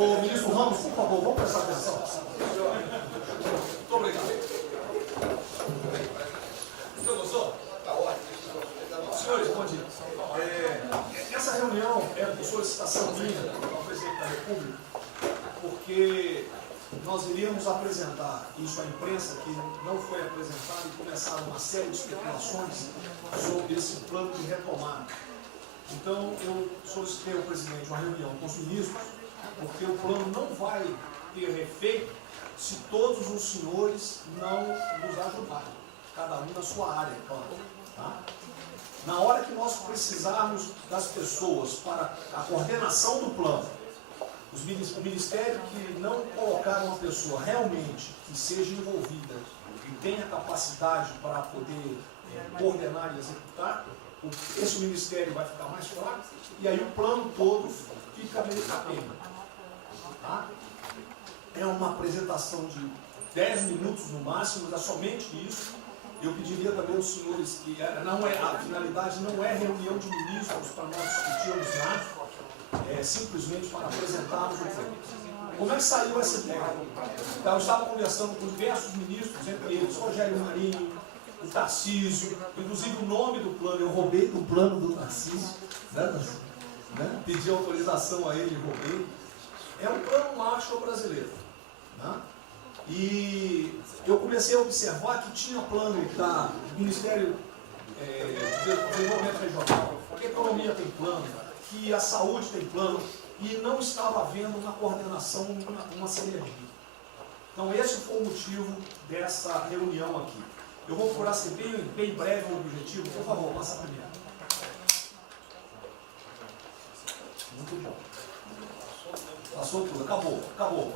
O ministro Ramos, por favor, vamos prestar atenção. Muito obrigado. Você gostou? Está ótimo. Senhores, bom dia. Essa reunião é por solicitação minha ao presidente da República, porque nós iríamos apresentar isso à imprensa, que não foi apresentado, e começaram uma série de especulações sobre esse plano de retomada. Então, eu solicitei ao presidente uma reunião com os ministros, porque o plano não vai ter efeito se todos os senhores não nos ajudarem, cada um na sua área, claro. Tá? Na hora que nós precisarmos das pessoas para a coordenação do plano, o Ministério que não colocar uma pessoa realmente que seja envolvida e tenha capacidade para poder coordenar e executar, esse Ministério vai ficar mais fraco e aí o plano todo fica meio capenga. Tá? É uma apresentação de 10 minutos no máximo, mas é somente isso. Eu pediria também aos senhores que a finalidade não é reunião de ministros para nós discutirmos nada, é simplesmente para apresentarmos o plano. Como é que saiu essa ideia? Então, eu estava conversando com diversos ministros, entre eles Rogério Marinho, o Tarcísio, inclusive o nome do plano, eu roubei do plano do Tarcísio, né? Pedi autorização a ele e roubei. É um plano Marshall brasileiro. Né? E eu comecei a observar que tinha plano do Ministério de Desenvolvimento Regional, que a economia tem plano, que a saúde tem plano, e não estava havendo uma coordenação, uma sinergia. Então esse foi o motivo dessa reunião aqui. Eu vou procurar ser bem breve o objetivo. Por favor, passa primeiro. Muito bom. Passou tudo, acabou.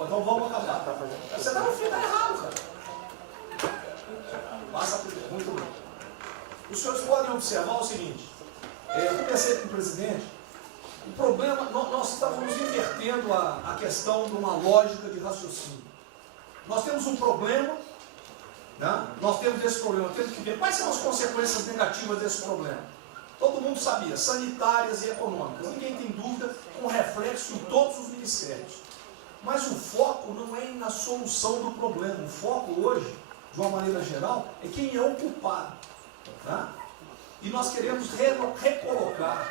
Então vamos acabar. Você está no fim, está errado, cara. Passa primeiro, muito bem. Os senhores podem observar o seguinte. Eu comecei com o presidente. O problema, nós estávamos invertendo a questão de uma lógica de raciocínio. Nós temos um problema, né? Nós temos esse problema, temos que ver quais são as consequências negativas desse problema. Todo mundo sabia, sanitárias e econômicas. Ninguém tem dúvida, com reflexo em todos os ministérios. Mas o foco não é na solução do problema. O foco hoje, de uma maneira geral, é quem é o culpado. Tá? E nós queremos recolocar,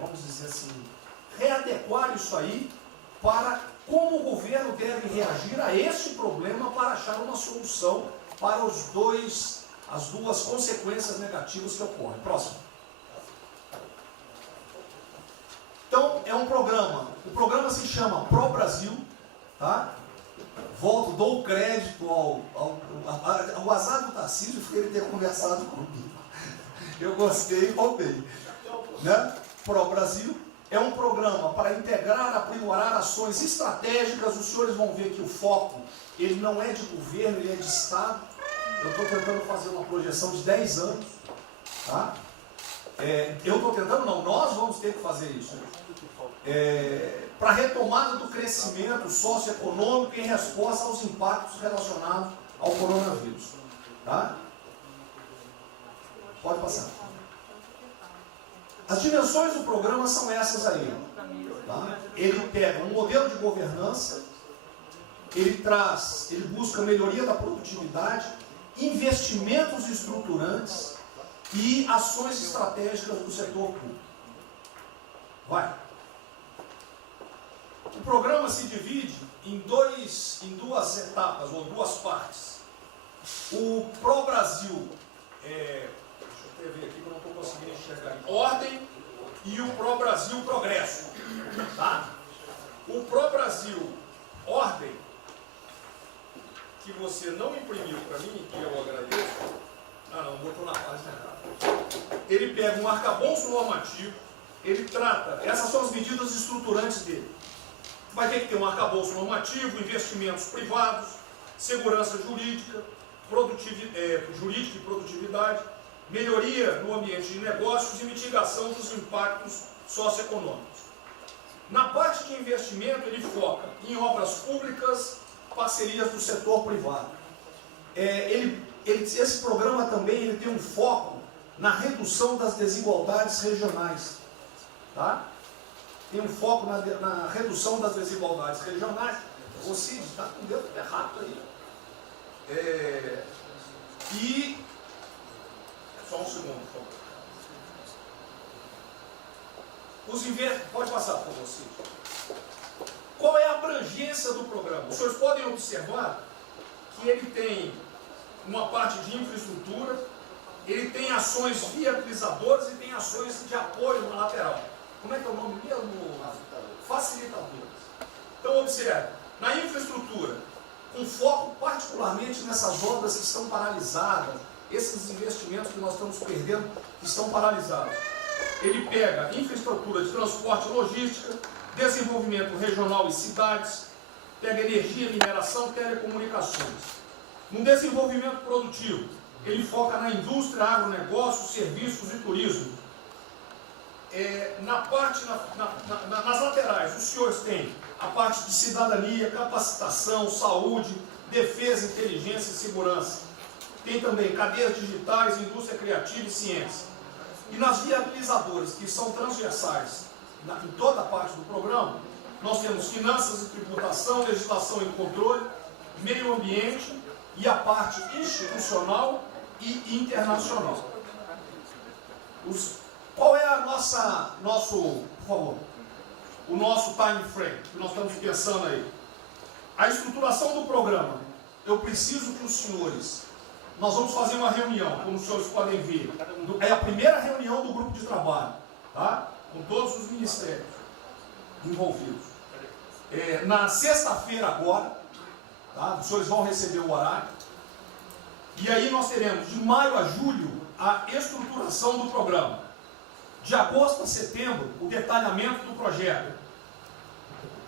vamos dizer assim, readequar isso aí para como o governo deve reagir a esse problema para achar uma solução para as duas consequências negativas que ocorrem. Próximo. Então, é um programa. O programa se chama Pro Brasil. Tá? Dou crédito ao azar do Tarcísio por ele ter conversado comigo. Eu gostei e roubei. Né? Pro Brasil é um programa para integrar, aprimorar ações estratégicas. Os senhores vão ver que o foco, ele não é de governo, ele é de Estado. Eu estou tentando fazer uma projeção de 10 anos. Tá? Nós vamos ter que fazer isso. Para a retomada do crescimento socioeconômico em resposta aos impactos relacionados ao coronavírus. Tá? Pode passar. As dimensões do programa são essas aí. Tá? Ele pega um modelo de governança, ele busca melhoria da produtividade, investimentos estruturantes e ações estratégicas do setor público. Vai. O programa se divide em duas etapas, ou duas partes. O Pro Brasil, deixa eu ver aqui que eu não estou conseguindo enxergar. Ordem e o Pro Brasil Progresso. Tá? O Pro Brasil Ordem, que você não imprimiu para mim, que eu agradeço. Não botou na página errada. Ele pega um arcabouço normativo, ele trata, essas são as medidas estruturantes dele. Vai ter que ter um arcabouço normativo, investimentos privados, segurança jurídica, jurídica e produtividade, melhoria no ambiente de negócios e mitigação dos impactos socioeconômicos. Na parte de investimento, ele foca em obras públicas, parcerias do setor privado. Esse programa também ele tem um foco na redução das desigualdades regionais. Tá? tem um foco na redução das desigualdades regionais. O Cid está com o dedo errado aí. E só um segundo, por favor. Pode passar, por favor, Cid. Qual é a abrangência do programa? Os senhores podem observar que ele tem uma parte de infraestrutura, ele tem ações viabilizadoras e tem ações de apoio na lateral. Como é que é o nome mesmo? Facilitadoras. Então, observe, na infraestrutura, com foco particularmente nessas obras que estão paralisadas, esses investimentos que nós estamos perdendo, que estão paralisados. Ele pega infraestrutura de transporte e logística, desenvolvimento regional e cidades, pega energia, mineração, telecomunicações. No desenvolvimento produtivo, ele foca na indústria, agronegócio, serviços e turismo. Nas laterais, os senhores têm a parte de cidadania, capacitação, saúde, defesa, inteligência e segurança. Tem também cadeias digitais, indústria criativa e ciência. E nas viabilizadoras, que são transversais em toda a parte do programa, nós temos finanças e tributação, legislação e controle, meio ambiente e a parte institucional e internacional. Qual é o nosso time frame que nós estamos pensando aí? A estruturação do programa. Eu preciso que os senhores, nós vamos fazer uma reunião, como os senhores podem ver, é a primeira reunião do grupo de trabalho, tá? Com todos os ministérios envolvidos. Na sexta-feira agora, tá? Os senhores vão receber o horário, e aí nós teremos de maio a julho a estruturação do programa. De agosto a setembro, o detalhamento do projeto.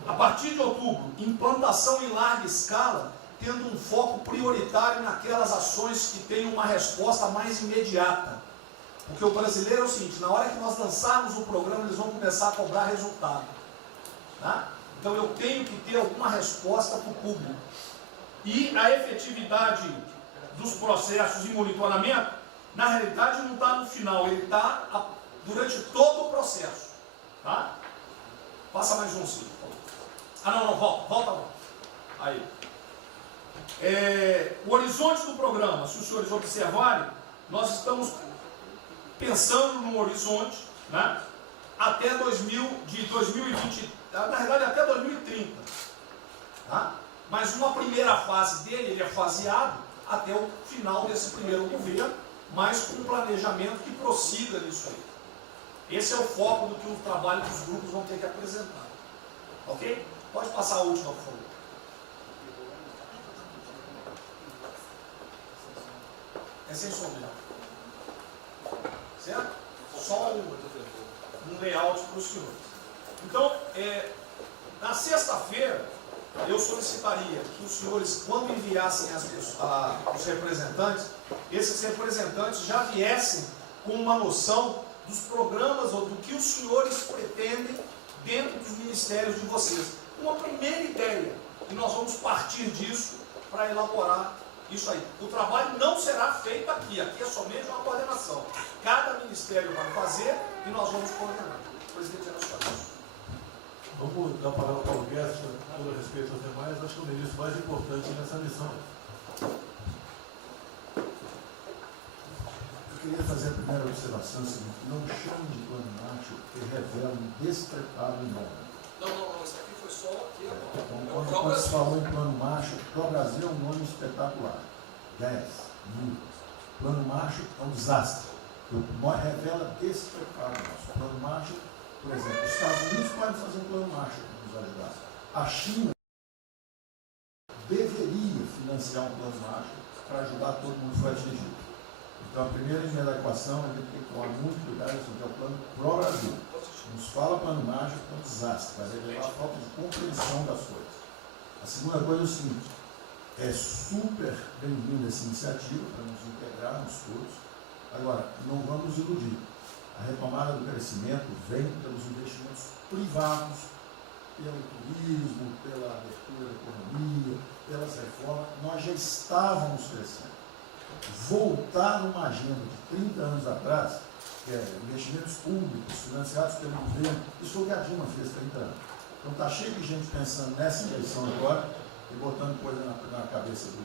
A partir de outubro, implantação em larga escala, tendo um foco prioritário naquelas ações que têm uma resposta mais imediata. Porque o brasileiro é o seguinte, na hora que nós lançarmos o programa, eles vão começar a cobrar resultado. Tá? Então eu tenho que ter alguma resposta para o público. E a efetividade dos processos de monitoramento, na realidade não está no final, ele está durante todo o processo. Tá? Passa mais um, sim. Volta. Aí. O horizonte do programa, se os senhores observarem, nós estamos pensando no horizonte, né, até 2020, na verdade até 2030. Tá? Mas uma primeira fase dele, ele é faseado até o final desse primeiro governo, mas com um planejamento que prossiga nisso aí. Esse é o foco do que o trabalho dos grupos vão ter que apresentar. Ok? Pode passar a última, por favor. É sem som mesmo. Certo? Só um layout para os senhores. Então, na sexta-feira, eu solicitaria que os senhores, quando enviassem os representantes, esses representantes já viessem com uma noção dos programas ou do que os senhores pretendem dentro dos ministérios de vocês. Uma primeira ideia, e nós vamos partir disso para elaborar isso aí. O trabalho não será feito aqui é somente uma coordenação. Cada ministério vai fazer e nós vamos coordenar. O presidente era só isso. Vamos dar a palavra para o Guedes, com todo respeito aos demais, acho que é o ministro mais importante nessa missão. Eu queria fazer a primeira observação seguinte: não chame de plano Marshall, que revela um despreparo enorme. Não, isso aqui foi só aqui agora. Então, quando se falou em plano Marshall, para o Brasil é um nome espetacular. 10 mil. Plano Marshall é um desastre. Revela despreparo nosso. O plano Marshall, por exemplo, os Estados Unidos podem fazer um plano Marshall para nos ajudar. A China deveria financiar um plano Marshall para ajudar todo mundo que foi atingido. Então, a primeira linha da equação, a gente tem que tomar muito cuidado, que é o plano pro Brasil. Nos fala plano Marshall, é um desastre, vai revelar a falta de compreensão das coisas. A segunda coisa é o seguinte: é super bem-vinda essa iniciativa para nos integrarmos todos. Agora, não vamos iludir. A retomada do crescimento vem pelos investimentos privados, pelo turismo, pela abertura da economia, pelas reformas. Nós já estávamos crescendo. Voltar uma agenda de 30 anos atrás que é investimentos públicos financiados pelo governo. Isso foi o que a Dilma fez 30 anos. Então está cheio de gente pensando nessa eleição agora e botando coisa na cabeça de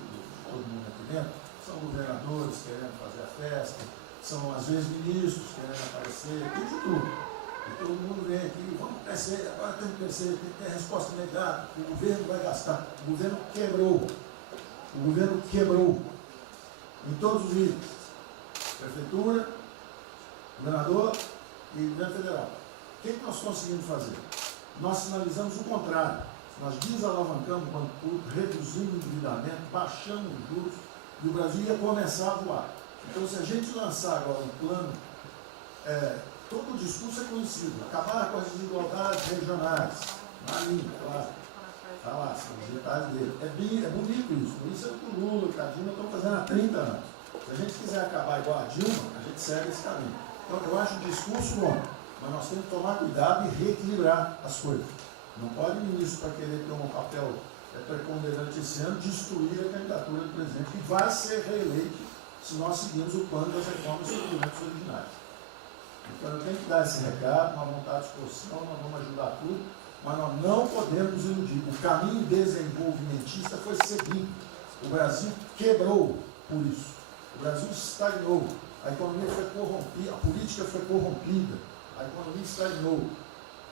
todo mundo aqui dentro. São governadores querendo fazer a festa, são às vezes ministros querendo aparecer, tem de tudo. E todo mundo vem aqui, vamos crescer, agora temos que crescer, tem que ter resposta imediata, o governo vai gastar. O governo quebrou. O governo quebrou. Em todos os níveis. Prefeitura, governador e governo federal. O que nós conseguimos fazer? Nós sinalizamos o contrário. Nós desalavancamos o banco público, reduzimos o endividamento, baixamos os juros e o Brasil ia começar a voar. Então, se a gente lançar agora um plano, todo o discurso é conhecido, acabar com as desigualdades regionais, na linha, claro. Está lá, são os detalhes dele. É bonito isso, por isso é o que o Lula e a Dilma estão fazendo há 30 anos. Se a gente quiser acabar igual a Dilma, a gente segue esse caminho. Então, eu acho o discurso bom, mas nós temos que tomar cuidado e reequilibrar as coisas. Não pode o ministro, para querer ter um papel preponderante esse ano, destruir a candidatura do presidente, que vai ser reeleito se nós seguirmos o plano das reformas suplementos originárias. Então, eu tenho que dar esse recado, uma vontade de disposição, nós vamos ajudar tudo, mas nós não podemos nos iludir. O caminho desenvolvimentista foi seguido. O Brasil quebrou por isso. O Brasil estagnou. A economia foi corrompida, a política foi corrompida, a economia estagnou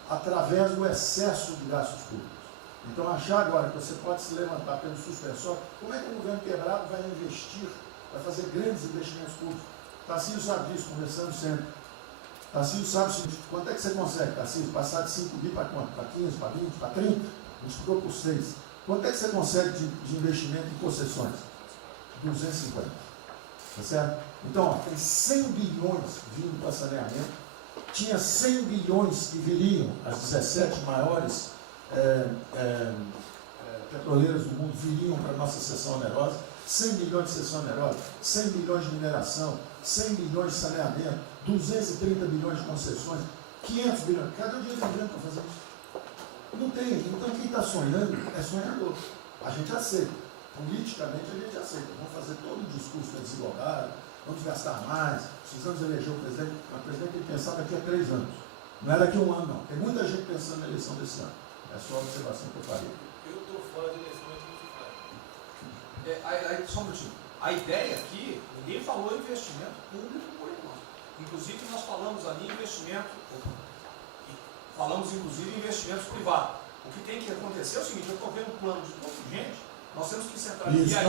através do excesso de gastos públicos. Então, achar agora que você pode se levantar pelo suspensório, como é que um governo quebrado vai investir, vai fazer grandes investimentos públicos? Tarcísio sabe disso, conversamos sempre. Tarcísio sabe o seguinte, quanto é que você consegue, Tarcísio, passar de 5 bi para quanto? Para 15, para 20, para 30? A gente ficou por 6. Quanto é que você consegue de investimento em concessões? 250. Tá certo? Então, ó, tem 100 bilhões vindo para saneamento, tinha 100 bilhões que viriam, as 17 maiores petroleiras do mundo viriam para a nossa seção onerosa, 100 bilhões de seção onerosa, 100 bilhões de mineração, 100 bilhões de saneamento, 230 bilhões de concessões, 500 bilhões. Cadê o dinheiro do governo para fazer isso? Não tem. Então, quem está sonhando é sonhador. A gente aceita. Politicamente, a gente aceita. Vamos fazer todo o discurso da desigualdade, vamos gastar mais, precisamos eleger o presidente. Mas o presidente tem que pensar daqui a 3 anos. Não é daqui a 1 ano, não. Tem muita gente pensando na eleição desse ano. É só a observação que eu farei. Eu estou fora da eleição, mas Só um minutinho. A ideia aqui, ninguém falou em investimento público por enquanto. Inclusive, nós falamos ali em investimento, falamos inclusive em investimentos privados. O que tem que acontecer é o seguinte, eu estou vendo um plano de tanta gente, nós temos que centrar aqui a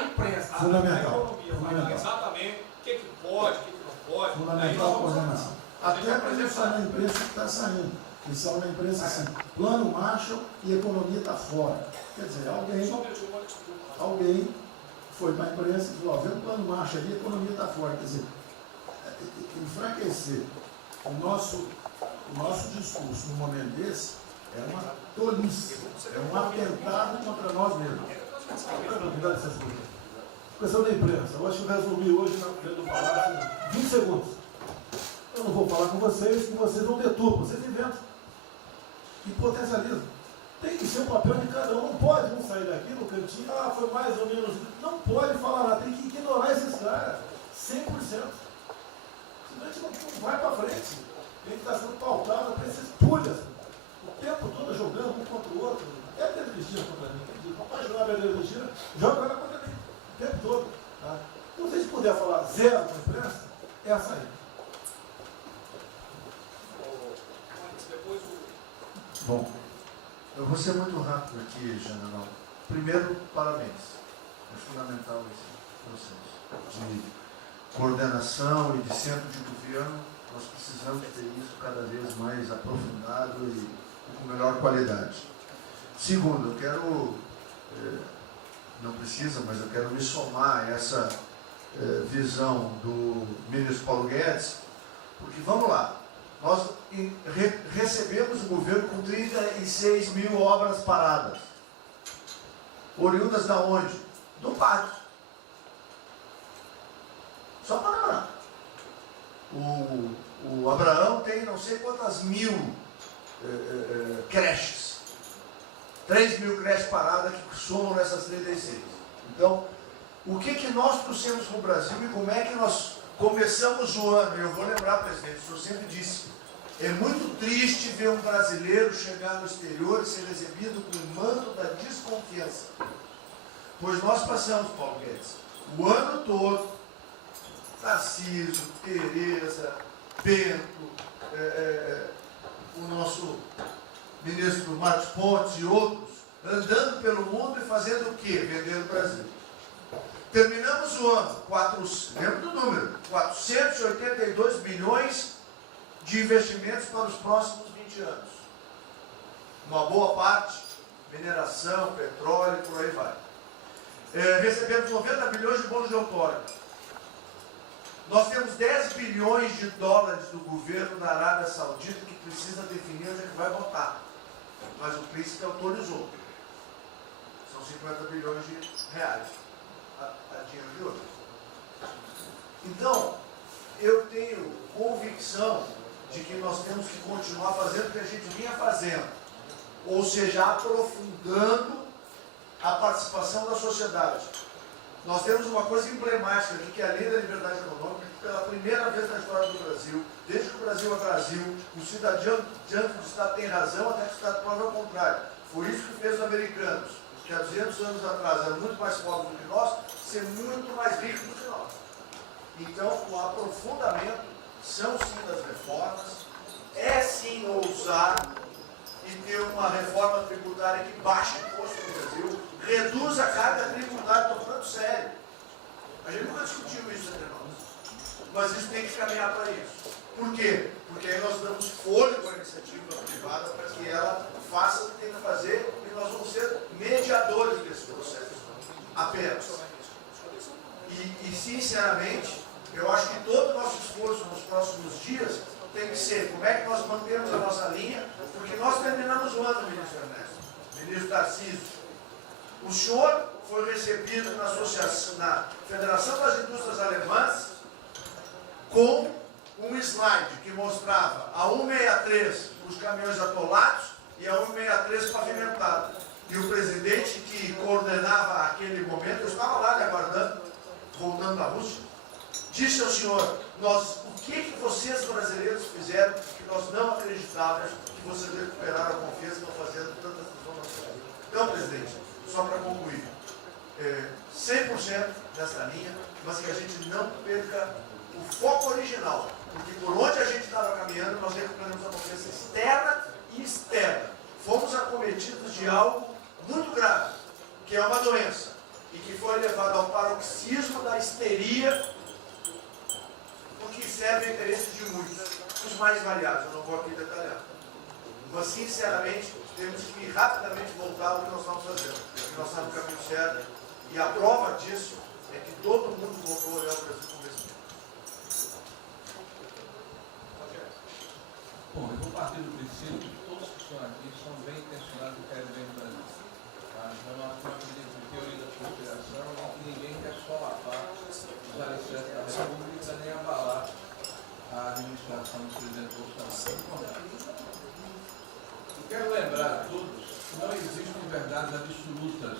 imprensa, a economia, vai exatamente o que pode, o que não pode. Fundamental a coordenação. Até para isso na imprensa que está saindo. Que saiu na imprensa assim, plano Marshall e economia está fora. Quer dizer, alguém foi para a imprensa e falou, vê o plano Marshall ali, a economia está fora. Quer dizer, enfraquecer o nosso discurso num momento desse é uma tolice, é um atentado contra nós mesmos. Questão da imprensa, eu acho que eu resumi hoje dentro do Palácio 20 segundos. Eu não vou falar com vocês, que vocês não deturpam, vocês inventam e potencializam. Tem que ser o papel de cada um, não pode um sair daqui no cantinho, foi mais ou menos. Não pode falar nada, tem que ignorar esses caras, 100%. Senão a gente não vai para frente. Tem que estar sendo pautado para esses pulhas. O tempo todo jogando um contra o outro. É a Pedro Cristina contra mim. Não pode jogar a Pedro Cristina, joga ela contra mim. O tempo todo. Tá? Então, se a gente puder falar zero na imprensa, é a saída. Bom, eu vou ser muito rápido aqui, general. Primeiro, parabéns. É fundamental esse processo de coordenação e de centro de governo. Nós precisamos ter isso cada vez mais aprofundado e com melhor qualidade. Segundo, eu quero, não precisa, mas eu quero me somar a essa visão do ministro Paulo Guedes, porque vamos lá, nós recebemos o governo com 36 mil obras paradas. Oriundas da onde? Do pátio. Só para lembrar. O Abraão tem não sei quantas mil creches. 3 mil creches paradas que somam nessas 36. Então, o que nós trouxemos para o Brasil e como é que nós começamos o ano, e eu vou lembrar, presidente, o senhor sempre disse, é muito triste ver um brasileiro chegar no exterior e ser recebido com o manto da desconfiança. Pois nós passamos, Paulo Guedes, o ano todo, Tarcísio, Tereza, Bento, o nosso ministro Marcos Pontes e outros, andando pelo mundo e fazendo o quê? Vendendo o Brasil. Terminamos o ano, lembra do número, 482 bilhões de investimentos para os próximos 20 anos. Uma boa parte, mineração, petróleo, por aí vai. Recebemos 90 bilhões de bônus de outorga. Nós temos 10 bilhões de dólares do governo da Arábia Saudita que precisa definir onde é que vai votar. Mas o príncipe autorizou. São 50 bilhões de reais. A dinheiro de ouro. Então, eu tenho convicção de que nós temos que continuar fazendo o que a gente vinha fazendo. Ou seja, aprofundando a participação da sociedade. Nós temos uma coisa emblemática aqui, que é a Lei da Liberdade Econômica, que pela primeira vez na história do Brasil, desde que o Brasil é Brasil, o cidadão diante do Estado tem razão, até que o Estado prove ao contrário. Foi isso que fez os americanos, que há 200 anos atrás eram muito mais pobres do que nós, ser muito mais ricos do que nós. Então, o aprofundamento são sim das reformas, é sim ousar e ter uma reforma tributária que baixe o imposto no Brasil, reduz a carga tributária, estou falando sério. A gente nunca discutiu isso entre nós, mas isso tem que caminhar para isso. Por quê? Porque aí nós damos fôlego à iniciativa privada para que ela faça o que tem que fazer e nós vamos ser mediadores desse processo, apenas. E sinceramente, eu acho que todo o nosso esforço nos próximos dias tem que ser como é que nós mantemos a nossa linha, porque nós terminamos o ano, ministro Ernesto, ministro Tarcísio. O senhor foi recebido na Federação das Indústrias Alemãs com um slide que mostrava a 163 os caminhões atolados e a 163 pavimentado. E o presidente que coordenava aquele momento, eu estava lá lhe aguardando, voltando da Rússia, disse ao senhor, o que vocês brasileiros fizeram que nós não acreditávamos que vocês recuperaram a confiança e estão fazendo tantas transformações. Então, presidente, só para concluir, 100% nessa linha, mas que a gente não perca o foco original, porque por onde a gente estava caminhando, nós recuperamos a confiança externa e externa. Fomos acometidos de algo muito grave, que é uma doença, e que foi levado ao paroxismo da histeria, o que serve ao interesse de muitos, os mais variados, eu não vou aqui detalhar. Mas, sinceramente, temos que rapidamente voltar ao que nós estamos fazendo, porque nós estamos no caminho certo, e a prova disso é que todo mundo voltou a olhar o Brasil com respeito. Bom, eu vou partir do princípio que todos que estão aqui são bem intencionados e querem bem o Brasil. Então, nós temos de teoria da conspiração em que ninguém quer solapar os alicerces da República nem abalar a administração do presidente Bolsonaro. Eu quero lembrar a todos que não existem verdades absolutas.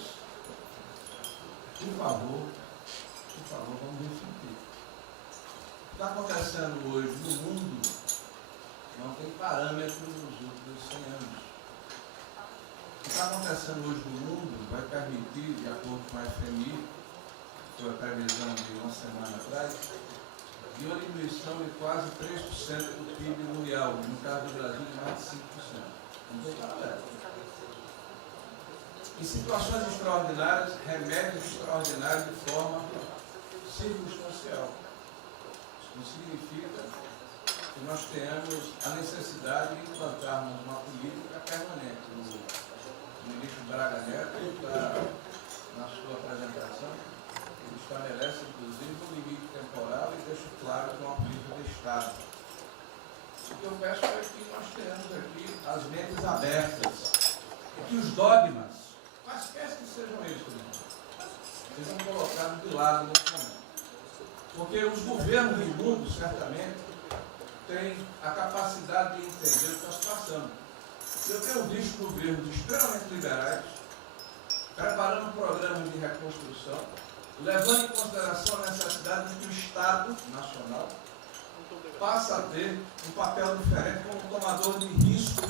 Por favor, vamos refletir. O que está acontecendo hoje no mundo não tem parâmetro nos últimos 100 anos. O que está acontecendo hoje no mundo vai permitir, de acordo com a FMI, que foi a previsão de uma semana atrás, de uma diminuição de quase 3% do PIB mundial, no caso do Brasil, de mais de 5%. Não tem paralelo. Em situações extraordinárias, remédios extraordinários de forma circunstancial. Isso não significa que nós tenhamos a necessidade de implantarmos uma política permanente. O ministro Braga Neto, na sua apresentação, ele estabelece, inclusive, um limite temporal e deixa claro que é uma política de Estado. O que eu peço é que nós tenhamos aqui as mentes abertas e que os dogmas, quaisquer que sejam eles, sejam colocados de lado nesse momento. Porque os governos do mundo, certamente, têm a capacidade de entender o que está se passando. Eu tenho visto governos extremamente liberais preparando programas de reconstrução, levando em consideração a necessidade de que o Estado Estado Nacional passa a ter um papel diferente como tomador de risco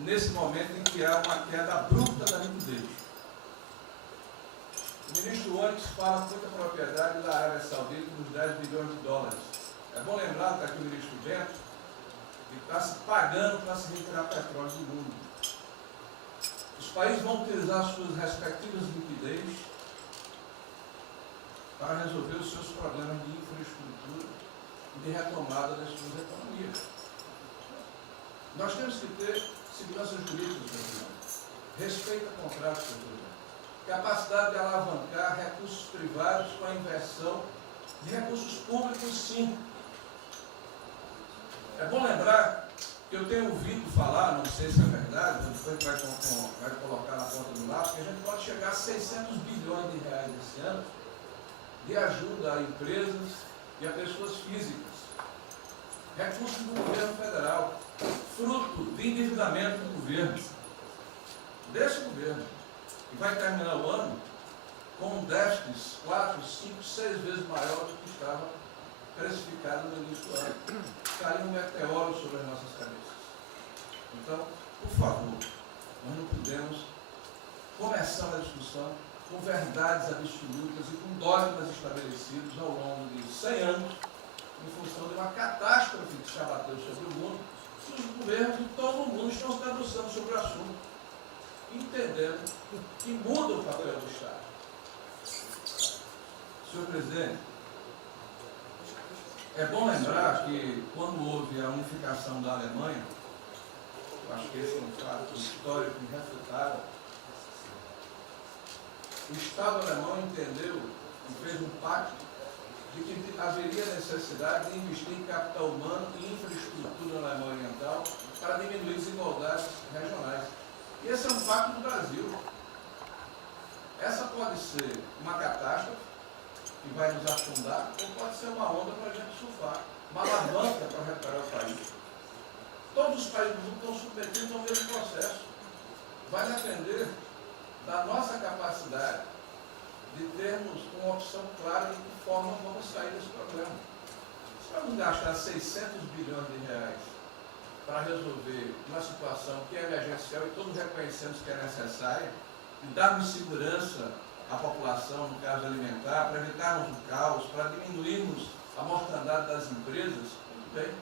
nesse momento em que há uma queda abrupta da liquidez. O ministro Onyx fala com muita propriedade da Arábia Saudita dos 10 bilhões de dólares. É bom lembrar que aqui o ministro Bento está se pagando para se retirar petróleo do mundo. Os países vão utilizar suas respectivas liquidez para resolver os seus problemas de infraestrutura e de retomada das suas economias. Nós temos que ter segurança jurídica, respeito a contratos, capacidade de alavancar recursos privados com a inversão de recursos públicos, sim. É bom lembrar que eu tenho ouvido falar, não sei se é verdade, depois vai colocar na ponta do lápis, que a gente pode chegar a 600 bilhões de reais esse ano de ajuda a empresas e a pessoas físicas. Recursos do governo federal, fruto de endividamento do governo, desse governo, que vai terminar o ano com déficits 4, 5, 6 vezes maior do que estava precificado no início do ano. Caiu um meteoro sobre as nossas cabeças. Então, por favor, nós não podemos começar a discussão com verdades absolutas e com dogmas estabelecidos ao longo de 100 anos, em função de uma catástrofe que se abateu sobre o mundo, que os governos de todo o mundo estão se debruçando sobre o assunto, entendendo que muda o papel do Estado. Senhor presidente, é bom lembrar que quando houve a unificação da Alemanha, eu acho que esse é um fato histórico irrefutável, o Estado alemão entendeu e fez um pacto de que haveria necessidade de investir em capital humano e infraestrutura na Alemanha Oriental para diminuir desigualdades regionais. E esse é um pacto do Brasil. Essa pode ser uma catástrofe que vai nos afundar, ou pode ser uma onda para a gente surfar, uma alavanca para recuperar o país. Todos os países do mundo estão submetidos ao mesmo processo. Vai depender da nossa capacidade de termos uma opção clara de que forma vamos sair desse problema. Se vamos gastar 600 bilhões de reais para resolver uma situação que é emergencial e todos reconhecemos que é necessária, e darmos segurança à população, no caso alimentar, para evitarmos o caos, para diminuirmos a mortandade das empresas, muito bem,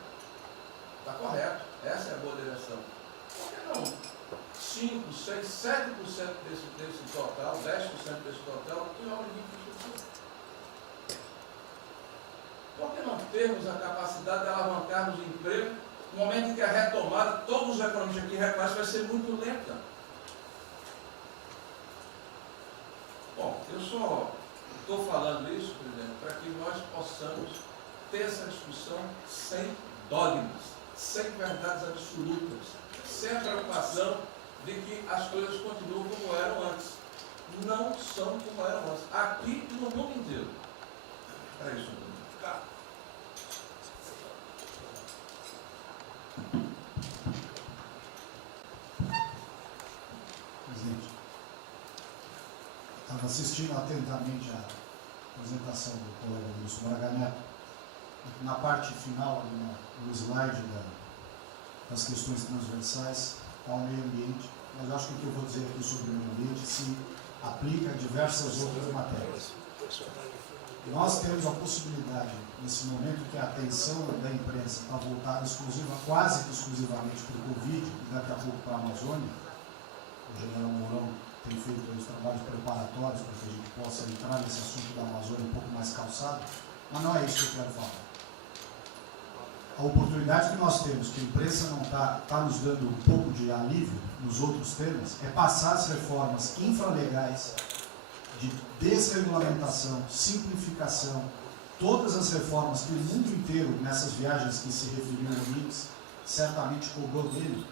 está correto, essa é a boa direção. Por que não 5, 6, 7% desse total, 10% desse total, em obra de infraestrutura? Por que não termos a capacidade de alavancarmos o emprego no momento em que a retomada, todos os economistas aqui reconhecem, vai ser muito lenta? Bom, eu só estou falando isso, presidente, para que nós possamos ter essa discussão sem dogmas, sem verdades absolutas, sem a preocupação de que as coisas continuam como eram antes. Não são como eram antes. Aqui e no mundo inteiro. É isso. Tá. Presidente, estava assistindo atentamente a apresentação do colega Wilson Braga Neto. Na parte final, no slide das questões transversais, ao meio ambiente, mas acho que o que eu vou dizer aqui sobre o meio ambiente se aplica a diversas outras matérias. Nós temos a possibilidade, nesse momento que a atenção da imprensa está voltada quase que exclusivamente para o Covid e daqui a pouco para a Amazônia, o general Mourão tem feito os trabalhos preparatórios para que a gente possa entrar nesse assunto da Amazônia um pouco mais calçado, mas não é isso que eu quero falar. A oportunidade que nós temos, que a imprensa não está nos dando um pouco de alívio nos outros temas, é passar as reformas infralegais de desregulamentação, simplificação, todas as reformas que o mundo inteiro, nessas viagens que se referiu ao Mix, certamente cobrou dele,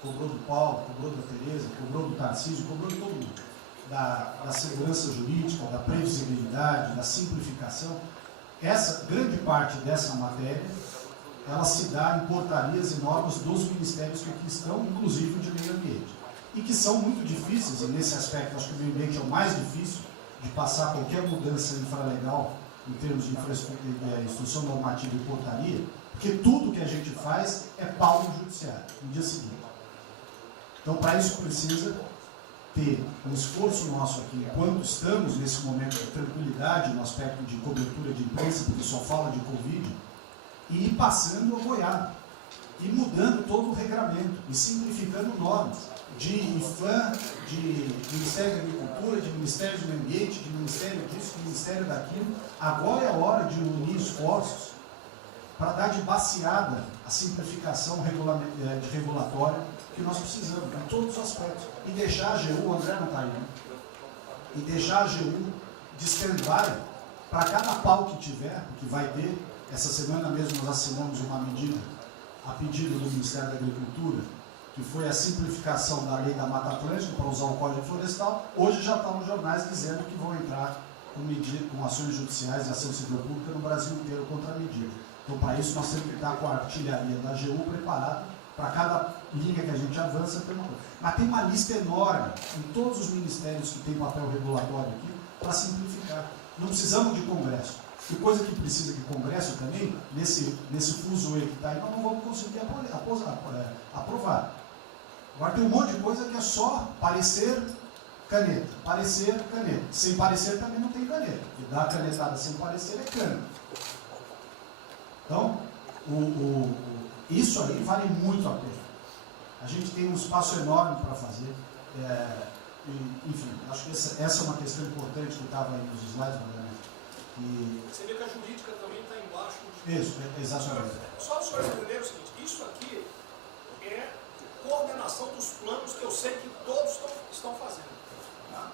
cobrou do Paulo, cobrou da Tereza, cobrou do Tarcísio, cobrou de todo mundo, da segurança jurídica, da previsibilidade, da simplificação. Essa grande parte dessa matéria ela se dá em portarias e normas dos ministérios que aqui estão, inclusive o de meio ambiente. E que são muito difíceis, e nesse aspecto acho que o meio ambiente é o mais difícil de passar qualquer mudança infralegal em termos de instrução normativa e portaria, porque tudo que a gente faz é pau no judiciário, no dia seguinte. Então, para isso precisa ter um esforço nosso aqui, enquanto estamos nesse momento de tranquilidade, no aspecto de cobertura de imprensa, porque só fala de Covid, e ir passando a boiada, e mudando todo o regramento, e simplificando normas, de IFAM, de Ministério da Agricultura, de Ministério do Meio Ambiente, de Ministério disso, de Ministério daquilo. Agora é a hora de unir esforços para dar de baseada a simplificação regulatória que nós precisamos, em todos os aspectos. E deixar a AGU, o André não está aí, né? E deixar a AGU de stand-by para cada pau que tiver, que vai ter. Essa semana mesmo nós assinamos uma medida a pedido do Ministério da Agricultura, que foi a simplificação da lei da Mata Atlântica para usar o Código Florestal. Hoje já está nos jornais dizendo que vão entrar com ações judiciais e ação civil pública no Brasil inteiro contra a medida. Então, para isso, nós temos que estar com a artilharia da AGU preparada para cada linha que a gente avança. Mas tem uma lista enorme em todos os ministérios que têm papel regulatório aqui para simplificar. Não precisamos de Congresso. E coisa que precisa de Congresso também, nesse fuzuê que está aí, nós não vamos conseguir aprovar. Agora tem um monte de coisa que é só parecer, caneta. Parecer, caneta. Sem parecer também não tem caneta. E dar canetada sem parecer é cana. Então, isso aí vale muito a pena. A gente tem um espaço enorme para fazer. Enfim, acho que essa é uma questão importante que estava aí nos slides, Você vê que a jurídica também está embaixo. Isso, exatamente. Só os senhores entenderem o seguinte, isso aqui é coordenação dos planos que eu sei que todos estão fazendo. Tá?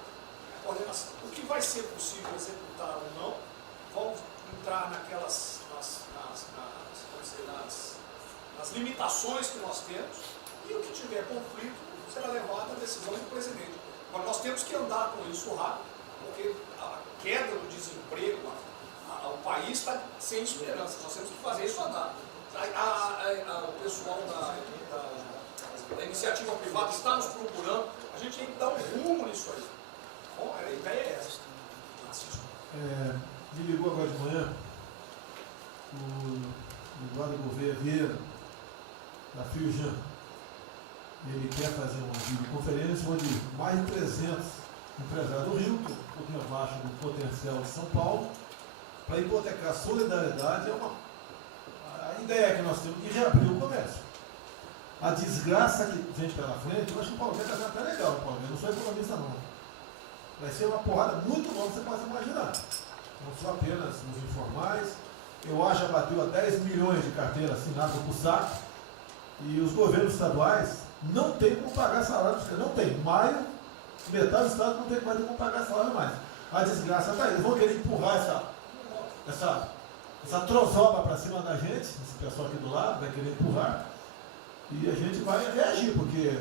Coordenação. O que vai ser possível executar ou não, vamos entrar naquelas nas limitações que nós temos, e o que tiver conflito será levado à decisão do presidente. Agora, nós temos que andar com isso rápido, porque a queda do desemprego, o país está sem esperança, nós temos que fazer isso andar. O pessoal da iniciativa privada está nos procurando, a gente tem que dar um rumo nisso aí. Bom, a ideia é essa. Me ligou agora de manhã o Eduardo Gouveia Vieira, da Fiujan. Ele quer fazer uma videoconferência onde mais de 300 empresários do Rio, que é um pouquinho abaixo do potencial de São Paulo, para hipotecar solidariedade. A ideia que nós temos de reabrir o comércio. A desgraça que vem pela frente, eu acho que o Paulo Guedes está até legal, Paulo Guedes, não sou economista não. Vai ser uma porrada muito longa, você pode imaginar. Não só apenas nos informais. Eu acho que já bateu a 10 milhões de carteiras assinadas por saco. E os governos estaduais não têm como pagar salário. Não tem. Maio, metade do estado não tem mais como pagar salário mais. A desgraça está aí. Eles vão querer empurrar essa trozoba para cima da gente. Esse pessoal aqui do lado vai querer empurrar. E a gente vai reagir, porque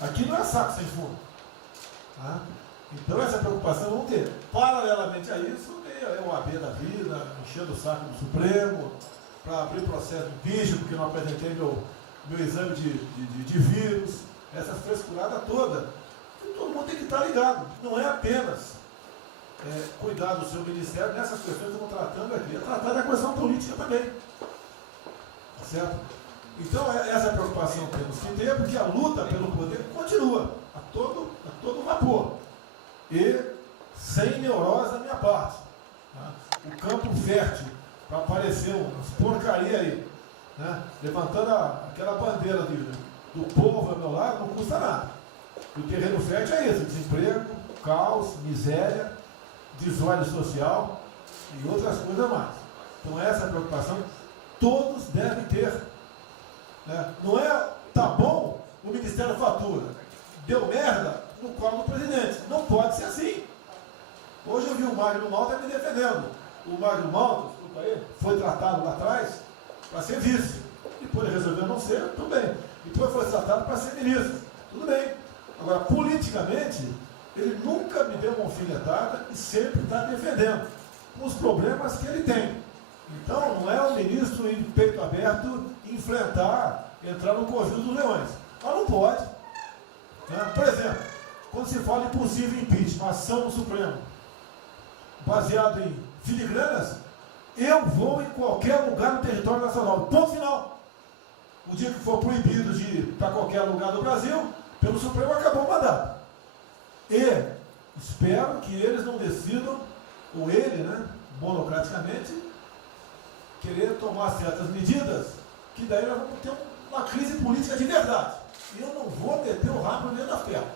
aqui não é saco sem fundo. Tá? Então essa preocupação vamos ter. Paralelamente a isso, é o AB da vida, enchendo o saco do Supremo, para abrir processo de impeachment, porque não apresentei meu exame de vírus, essa frescurada toda. E todo mundo tem que estar ligado. Não é apenas cuidar do seu ministério nessas questões que estamos tratando aqui, é tratar da questão política também. Tá certo? Então essa preocupação temos que ter, porque a luta pelo poder continua a todo vapor. E sem neurose da minha parte. Tá? O campo fértil para aparecer umas porcaria aí, né? Levantando aquela bandeira do povo ao meu lado, não custa nada. E o terreno fértil é isso: desemprego, caos, miséria, desordem social e outras coisas mais. Então essa preocupação todos devem ter. Né? Não é, tá bom, o Ministério fatura, deu merda no colo do presidente. Não pode ser assim. Hoje eu vi o Magno Malta me defendendo. O Magno Malta, desculpa aí, foi tratado lá atrás para ser vice. Depois ele resolveu não ser, tudo bem. Depois foi tratado para ser ministro, tudo bem. Agora, politicamente, ele nunca me deu uma alfinetada e sempre está defendendo os problemas que ele tem. Então, não é o ministro ir de peito aberto entrar no conjunto dos leões. Mas não pode. Né? Por exemplo, quando se fala em possível impeachment, ação no Supremo, baseado em filigranas, Eu vou em qualquer lugar no território nacional. Ponto final. O dia que for proibido de ir para qualquer lugar do Brasil, pelo Supremo acabou o mandato. E espero que eles não decidam, ou ele, né, monocraticamente, querer tomar certas medidas, que daí nós vamos ter uma crise política de verdade. E eu não vou meter o rabo dentro da ferro.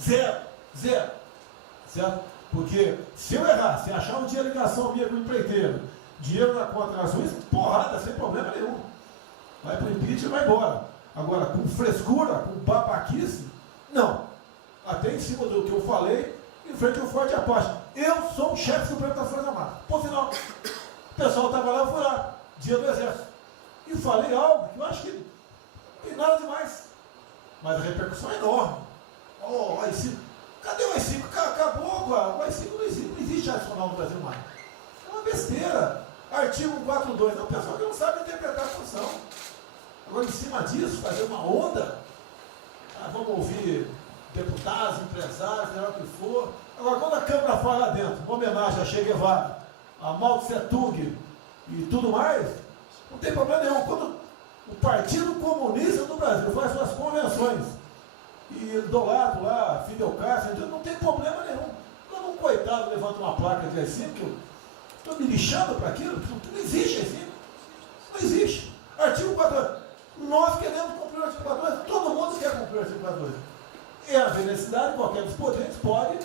Zero. Certo? Porque se eu errar, se achar um dia ligação minha com o empreiteiro, dinheiro na conta na Suíça, porrada, sem problema nenhum. Vai para o impeachment e vai embora. Agora, com frescura, com babaquice, não. Até em cima do que eu falei, em frente ao Forte Apache. Eu sou o chefe supremo das Forças Armadas. Ponto final. O pessoal estava lá, eu fui lá, dia do Exército. E falei algo que eu acho que não tem nada demais. Mas a repercussão é enorme. Oh, AI-5. Cadê o AI-5? Acabou, o AI-5 não existe adicional no Brasil mais. É uma besteira. Artigo 142. É o pessoal que não sabe interpretar a função. Agora, em cima disso, fazer uma onda. Vamos ouvir deputados, empresários, seja o que for. Agora, quando a Câmara fala lá dentro, uma homenagem a Che Guevara, a Mao Tse Tung e tudo mais, não tem problema nenhum. Quando o Partido Comunista do Brasil faz suas convenções e do lado lá, Fidel Castro, não tem problema nenhum. Quando um coitado levanta uma placa de AI-5, que eu estou me lixando para aquilo, não existe AI-5. Não existe. Artigo 42. Nós queremos cumprir o artigo 42, todo mundo quer cumprir o artigo 42. É a necessidade, qualquer dos poderes pode,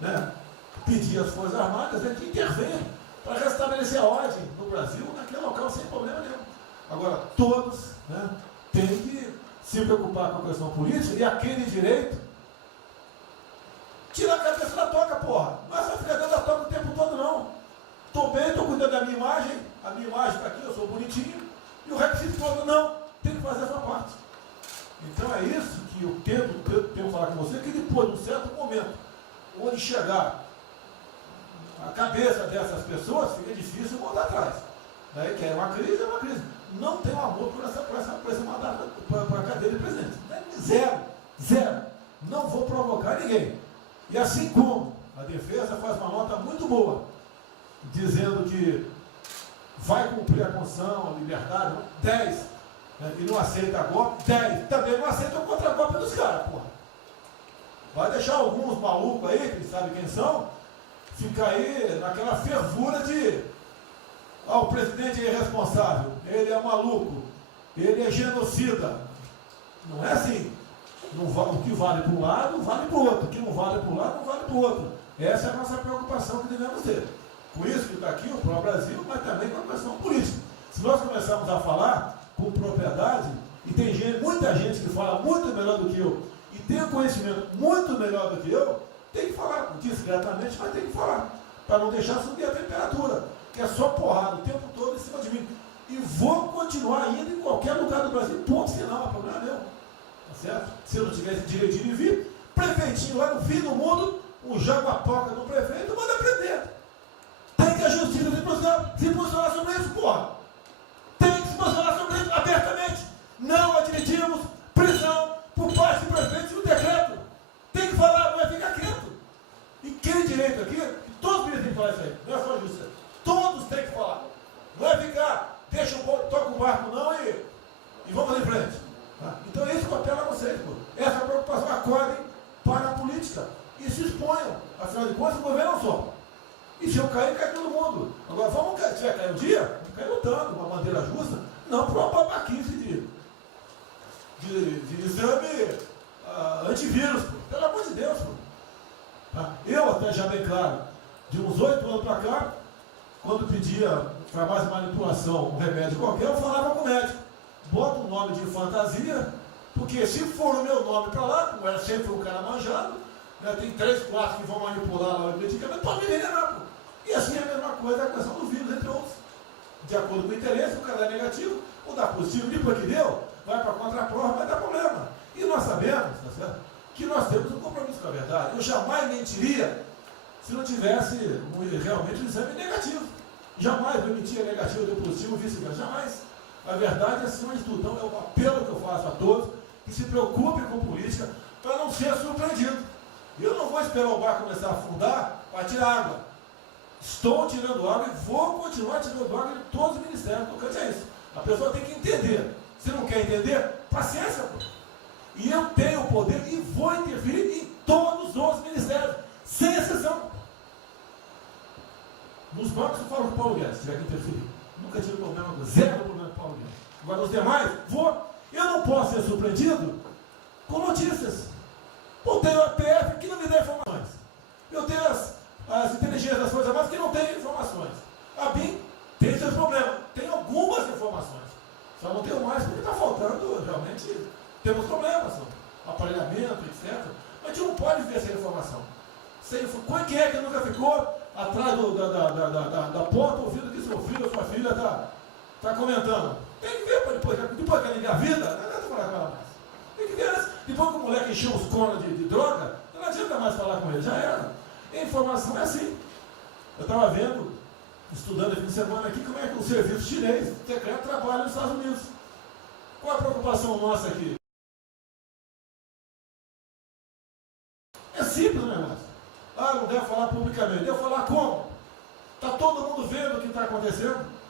né, pedir às Forças Armadas, né, que intervenham para restabelecer a ordem no Brasil, naquele local, sem problema nenhum. Agora, todos, né, têm que se preocupar com a questão política e aquele direito, tira a cabeça da toca, porra. Não é só ficar dentro da toca o tempo todo, não. Estou bem, estou cuidando da minha imagem, a minha imagem está aqui, eu sou bonitinho, e o requisito todo, não, tem que fazer a sua parte. Então é isso que eu tenho falar com você, que depois de um certo momento, onde chegar a cabeça dessas pessoas, fica difícil voltar atrás. Daí que é uma crise, é uma crise. Não tenho amor por esse mandato, para a cadeira de presidente. Zero. Não vou provocar ninguém. E assim como a defesa faz uma nota muito boa, dizendo que vai cumprir a Constituição, a liberdade, 10, né, e não aceita golpe, 10, também não aceita o contra-golpe dos caras, porra. Vai deixar alguns malucos aí, que sabe quem são, ficar aí naquela fervura de o presidente é irresponsável, ele é maluco, ele é genocida. Não é assim. O que vale para um lado, vale para o outro. O que não vale para um lado, não vale para o outro. Essa é a nossa preocupação que devemos ter. Por isso que está aqui o pró-Brasil, mas também com a questão política. Se nós começarmos a falar com propriedade, e tem muita gente que fala muito melhor do que eu, e tem um conhecimento muito melhor do que eu, tem que falar, discretamente, mas tem que falar, para não deixar subir a temperatura, que é só porrada o tempo todo em cima de mim. E vou continuar indo em qualquer lugar do Brasil, ponto final, não é problema meu. Tá certo? Se eu não tivesse direitinho de vir, prefeitinho lá no fim do mundo, um jaguapoca do prefeito, manda prender. Tem que a justiça se posicionar sobre isso, porra. Tem que se posicionar sobre isso abertamente. Não admitimos prisão por parte do prefeito no decreto. Tem que falar, não é ficar quieto. E quem direito aqui, todos têm que falar isso aí, não é só a justiça. Todos têm que falar. Não é ficar, toca o barco não e vamos em frente. Tá? Então é isso que eu apelo a vocês, pô. Essa preocupação, acordem para a política e se exponham. Afinal de contas, o governo não só. E se eu cair, cai todo mundo. Agora, vamos cair, se vai cair um dia, vamos cair lutando, uma bandeira justa, não por uma babaquice de exame antivírus, pô. Pelo amor de Deus, pô. Tá? Eu, até já bem claro, de uns 8 anos para cá, quando pedia farmácia de manipulação, um remédio qualquer, eu falava com o médico. Bota um nome de fantasia, porque se for o meu nome para lá, como era sempre um cara manjado, né, tem 3, 4 que vão manipular lá o medicamento, pode me envenenar, pô. E assim é a mesma coisa a questão do vírus, entre outros. De acordo com o interesse, o cara é negativo, ou dá positivo, depois que deu, vai para a contraprova, vai dar problema. E nós sabemos, tá certo, que nós temos um compromisso com a verdade. Eu jamais mentiria se não tivesse realmente um exame negativo. Jamais eu mentia negativo, deu positivo, vice-versa. Jamais. A verdade é acima de tudo. Então é o apelo que eu faço a todos que se preocupem com política para não ser surpreendido. Eu não vou esperar o barco começar a afundar para tirar água. Estou tirando água e vou continuar tirando água de todos os ministérios. O tocante é isso. A pessoa tem que entender. Se não quer entender, paciência, pô. E eu tenho o poder e vou interferir em todos os ministérios, sem exceção. Nos bancos eu falo com o Paulo Guedes, se tiver que interferir. Nunca tive problema com zero problema com o Paulo Guedes. Agora os demais, vou. Eu não posso ser surpreendido com notícias. Eu tenho a PF que não me dá informações. Eu tenho as inteligências das Forças Armadas que não têm informações. A BIM tem seus problemas. Tem algumas informações. Só não tenho mais porque está faltando, realmente, temos problemas. Aparelhamento, etc. Mas a gente não pode ver essa informação. Quem é que nunca ficou atrás da porta ouvindo que seu filho ou sua filha está comentando? Tem que ver para depois que ela engravida, não adianta falar com ela mais. Tem que ver antes. Depois que o moleque encheu os conos de droga, não adianta mais falar com ele, já era. A informação é assim. Eu estava vendo, estudando esse fim de semana aqui, como é que o serviço chinês secreto trabalha nos Estados Unidos. Qual a preocupação nossa aqui? É simples o negócio. Ah, não deve falar publicamente. Deve falar como? Está todo mundo vendo o que está acontecendo?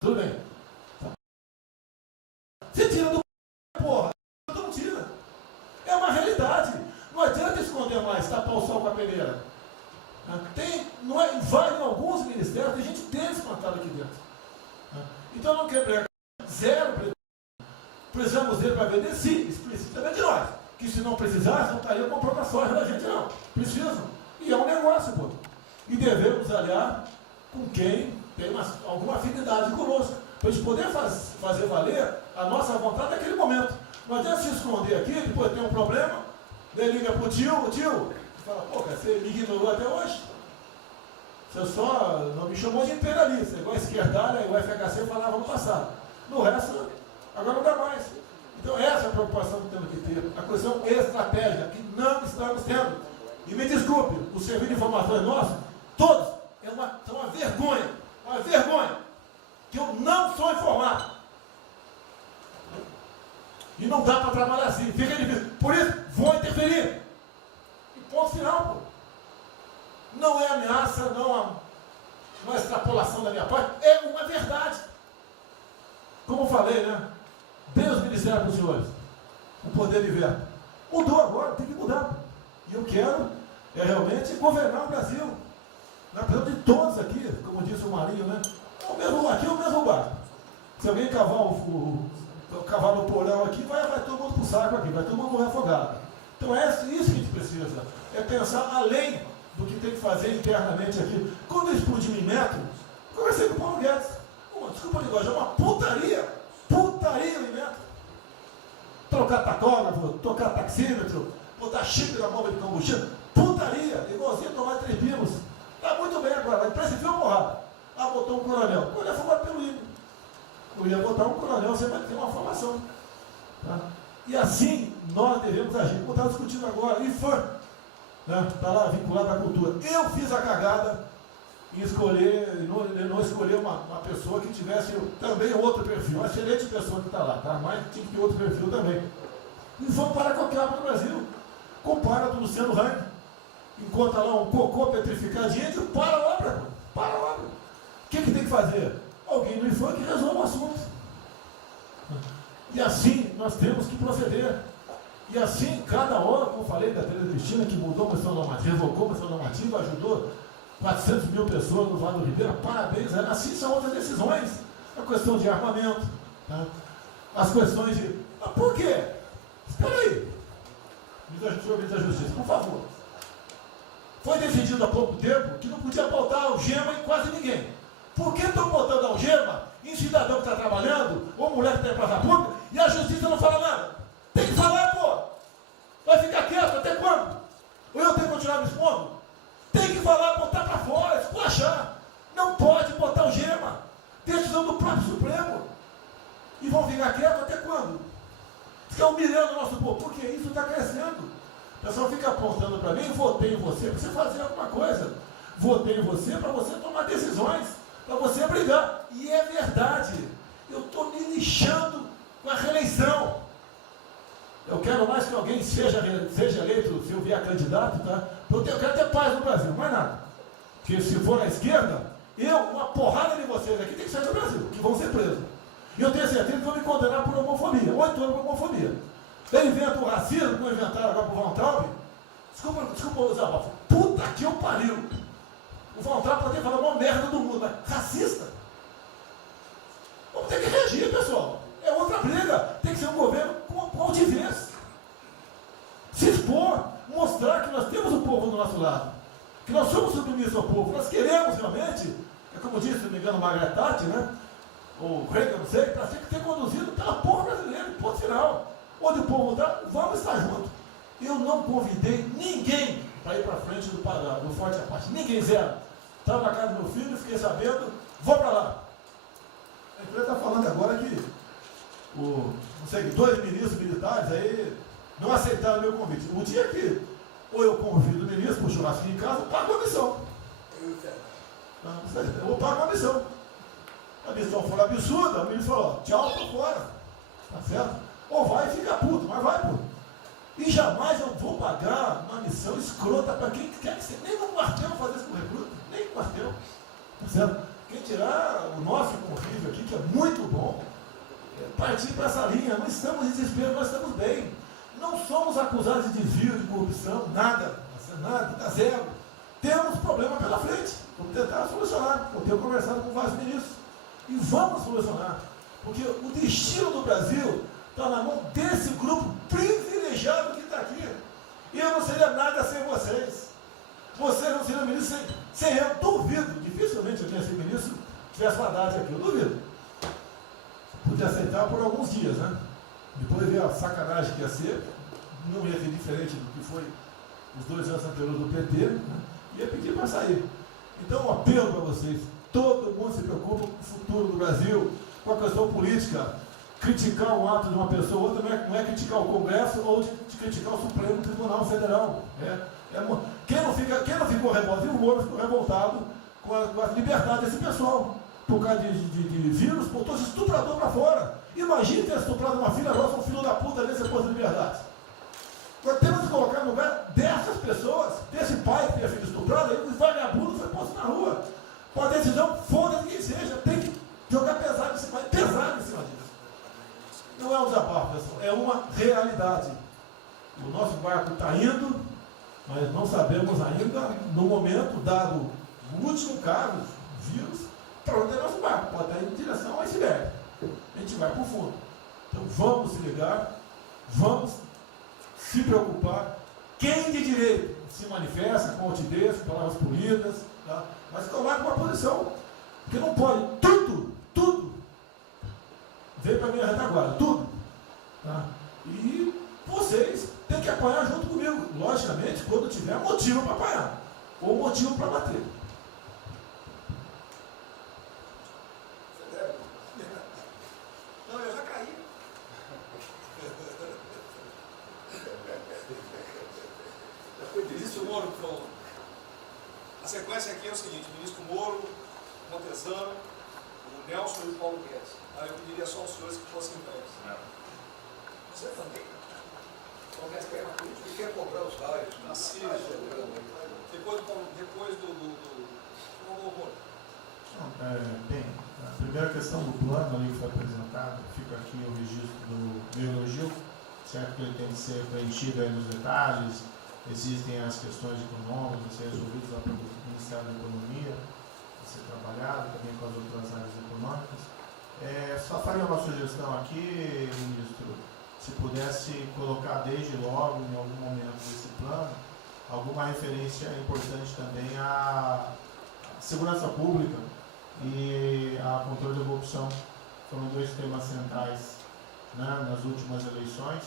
Tudo bem. Você tira do porra. Não tira. É uma realidade. Não adianta esconder mais, tapar o sol com a peneira. Vai em alguns ministérios, tem gente desespantada aqui dentro. Então não quer zero. Precisamos dele para vender? Sim, isso precisa também de nós. Que se não precisasse, não estaria comprando a soja da gente, não. Precisam. E é um negócio, pô. E devemos aliar com quem tem alguma afinidade conosco, para a gente poder fazer valer a nossa vontade naquele momento. Não adianta se esconder aqui, depois tem um problema, daí liga para o tio, fala, pô, cara, você me ignorou até hoje. Você só não me chamou de imperialista, igual a esquerdalha e o FHC falava no passado. No resto, agora não dá mais. Então essa é a preocupação que temos que ter, a questão estratégica, que não estamos tendo. E me desculpe, o serviço de informações nosso, todos, são uma vergonha, que eu não sou informado. E não dá para trabalhar assim, fica difícil. Por isso, vou interferir. E ponto final, pô. Não é ameaça, não é extrapolação da minha parte, é uma verdade. Como eu falei, né? Dê os ministérios para os senhores, o poder de veto. Mudou agora, tem que mudar. E eu quero realmente governar o Brasil. Na presença de todos aqui, como disse o Marinho, né? Aqui é o mesmo barco. Se alguém cavar no porão aqui, vai todo mundo para o saco aqui, vai todo mundo morrer afogado. Então é isso que a gente precisa, é pensar além do que tem que fazer internamente aqui. Quando eu explodi em metro, conversei com o Paulo Guedes. Desculpa a linguagem, é uma putaria em metro. Trocar tacógrafo, trocar taxímetro, botar chip na bomba de combustível, putaria, igualzinho tomar 3 pinos. Está muito bem agora, vai precipitar uma porrada. Ah, botou um coronel. O coronel foi batido pelo hino. Eu ia botar um coronel, você vai ter uma formação. Tá? E assim nós devemos agir. Como está discutindo agora, IFAM, está lá vinculado à cultura. Eu fiz a cagada em escolher, não escolher uma pessoa que tivesse também outro perfil. Uma excelente pessoa que está lá, tá? Mas tinha que ter outro perfil também. E vamos parar com a capa no Brasil. Compara com o Luciano Hang. Encontra lá um cocô petrificadinho e para a obra. Para a obra. O que tem que fazer? Alguém no IFAM que resolva o assunto. E assim nós temos que proceder. E assim, cada hora, como eu falei da Tereza Cristina, que mudou a questão normativa, revocou a questão normativa, ajudou 400 mil pessoas no Vale do Ribeira, parabéns. Assim são outras decisões. A questão de armamento, tá? As questões de... por quê? Espera aí. Senhor Ministro da Justiça, por favor. Foi decidido há pouco tempo que não podia botar algema em quase ninguém. Por que estão botando algema em cidadão que está trabalhando, ou mulher que está em praça pública, e a justiça não fala nada? Tem que falar, pô! Vai ficar quieto até quando? Ou eu tenho que continuar me expondo? Tem que falar, botar para fora, esculachar. Não pode botar algema. Decisão do próprio Supremo. E vão ficar quietos até quando? Fica humilhando o nosso povo, porque isso está crescendo. O pessoal fica apontando para mim, votei em você para você fazer alguma coisa. Votei em você para você tomar decisões, para você brigar. E é verdade. Eu estou me lixando com a reeleição. Eu quero mais que alguém seja eleito, se eu vier candidato, tá? Eu quero ter paz no Brasil, mais nada. Porque se for à esquerda, uma porrada de vocês aqui tem que sair do Brasil, que vão ser presos. E eu tenho certeza que vão me condenar por homofobia, 8 anos por homofobia. Ele inventa o racismo, como inventaram agora pro Von Traub. Desculpa usar a puta que eu pariu. O Von Traub pode ter falado uma merda do mundo, mas racista. Vamos ter que reagir, pessoal. É outra briga. Tem que ser um governo com altivez. Se expor, mostrar que nós temos o povo do nosso lado. Que nós somos submissos ao povo. Nós queremos realmente, é como disse, se não me engano, Margaret Thatcher, né? Ou Reagan, não sei, para ser conduzido pela povo brasileiro, ponto final. Onde o povo está, vamos estar juntos. Eu não convidei ninguém para ir para frente do Forte Apache. Ninguém, zero. Estava na casa do meu filho, fiquei sabendo, vou para lá. A empresa está falando agora que não sei, 2 ministros militares aí não aceitaram o meu convite. O dia que ou eu convido o ministro para o churrasquinho em casa, eu pago a missão. Eu vou pagar a missão. A missão foi absurda, o ministro falou, tchau, tô fora. Tá certo? Ou vai e fica puto, mas vai, puto. E jamais eu vou pagar uma missão escrota para quem quer que seja. Nem no quartel fazer isso com recruta, nem no quartel. Tá certo? Quem tirar o nosso convívio aqui, que é muito bom, partir para essa linha. Não estamos em desespero, nós estamos bem. Não somos acusados de desvio, de corrupção, nada, nada, zero. Temos problema pela frente. Vamos tentar solucionar. Eu tenho conversado com vários ministros. E vamos solucionar. Porque o destino do Brasil está na mão desse grupo privilegiado que está aqui. E eu não seria nada sem vocês. Vocês não seriam ministros sem eu. Duvido. Dificilmente eu tenha sido ministro se tivesse uma data aqui. Eu duvido. Podia aceitar por alguns dias, né? Depois ver a sacanagem que ia ser. Não ia ser diferente do que foi os 2 anos anteriores do PT. Né? Ia pedir para sair. Então, um apelo para vocês. Todo mundo se preocupa com o futuro do Brasil, com a questão política. Criticar um ato de uma pessoa ou outra não é criticar o Congresso ou de criticar o Supremo Tribunal Federal. Quem não ficou revoltado, o Moro ficou revoltado com a liberdade desse pessoal. Por causa de vírus, botou esse estuprador para fora. Imagine ter estuprado uma filha nossa, um filho da puta desse posto de liberdade. Nós temos que colocar no lugar dessas pessoas, desse pai que tinha sido estuprado, aí os vagabundos foi posto na rua. Com a decisão, foda-se quem seja, tem que jogar pesado em cima disso. Não é um desabafo, pessoal, é uma realidade. O nosso barco está indo, mas não sabemos ainda, no momento, dado o último caso, vírus, para onde é nosso barco. Pode estar indo em direção ao iceberg. A gente vai para o fundo. Então vamos se ligar, vamos se preocupar. Quem de direito se manifesta com altivez, com palavras polidas, tá? Mas tomar uma posição, porque não pode tudo veio para a minha retaguarda, tudo. Tá? E vocês têm que apanhar junto comigo, logicamente, quando tiver motivo para apanhar, ou motivo para bater. Não, eu já caí. Já foi ministro Moro que falou. A sequência aqui é o seguinte: ministro Moro, Montezano, o Nelson e o Paulo Guedes. Aí eu pediria só aos senhores que fossem breves. Você também? O Paulo Guedes quer uma política e quer cobrar os raios. Depois do Bem, a primeira questão do plano ali que foi apresentado, fica aqui o registro do meu elogio, certo que ele tem que ser preenchido aí nos detalhes, existem as questões econômicas a ser resolvidas lá pelo Ministério da Economia, a ser trabalhado também com as outras áreas econômicas. Só faria uma sugestão aqui, ministro, se pudesse colocar desde logo, em algum momento desse plano, alguma referência importante também à segurança pública e a controle da corrupção. Foram 2 temas centrais, né, nas últimas eleições,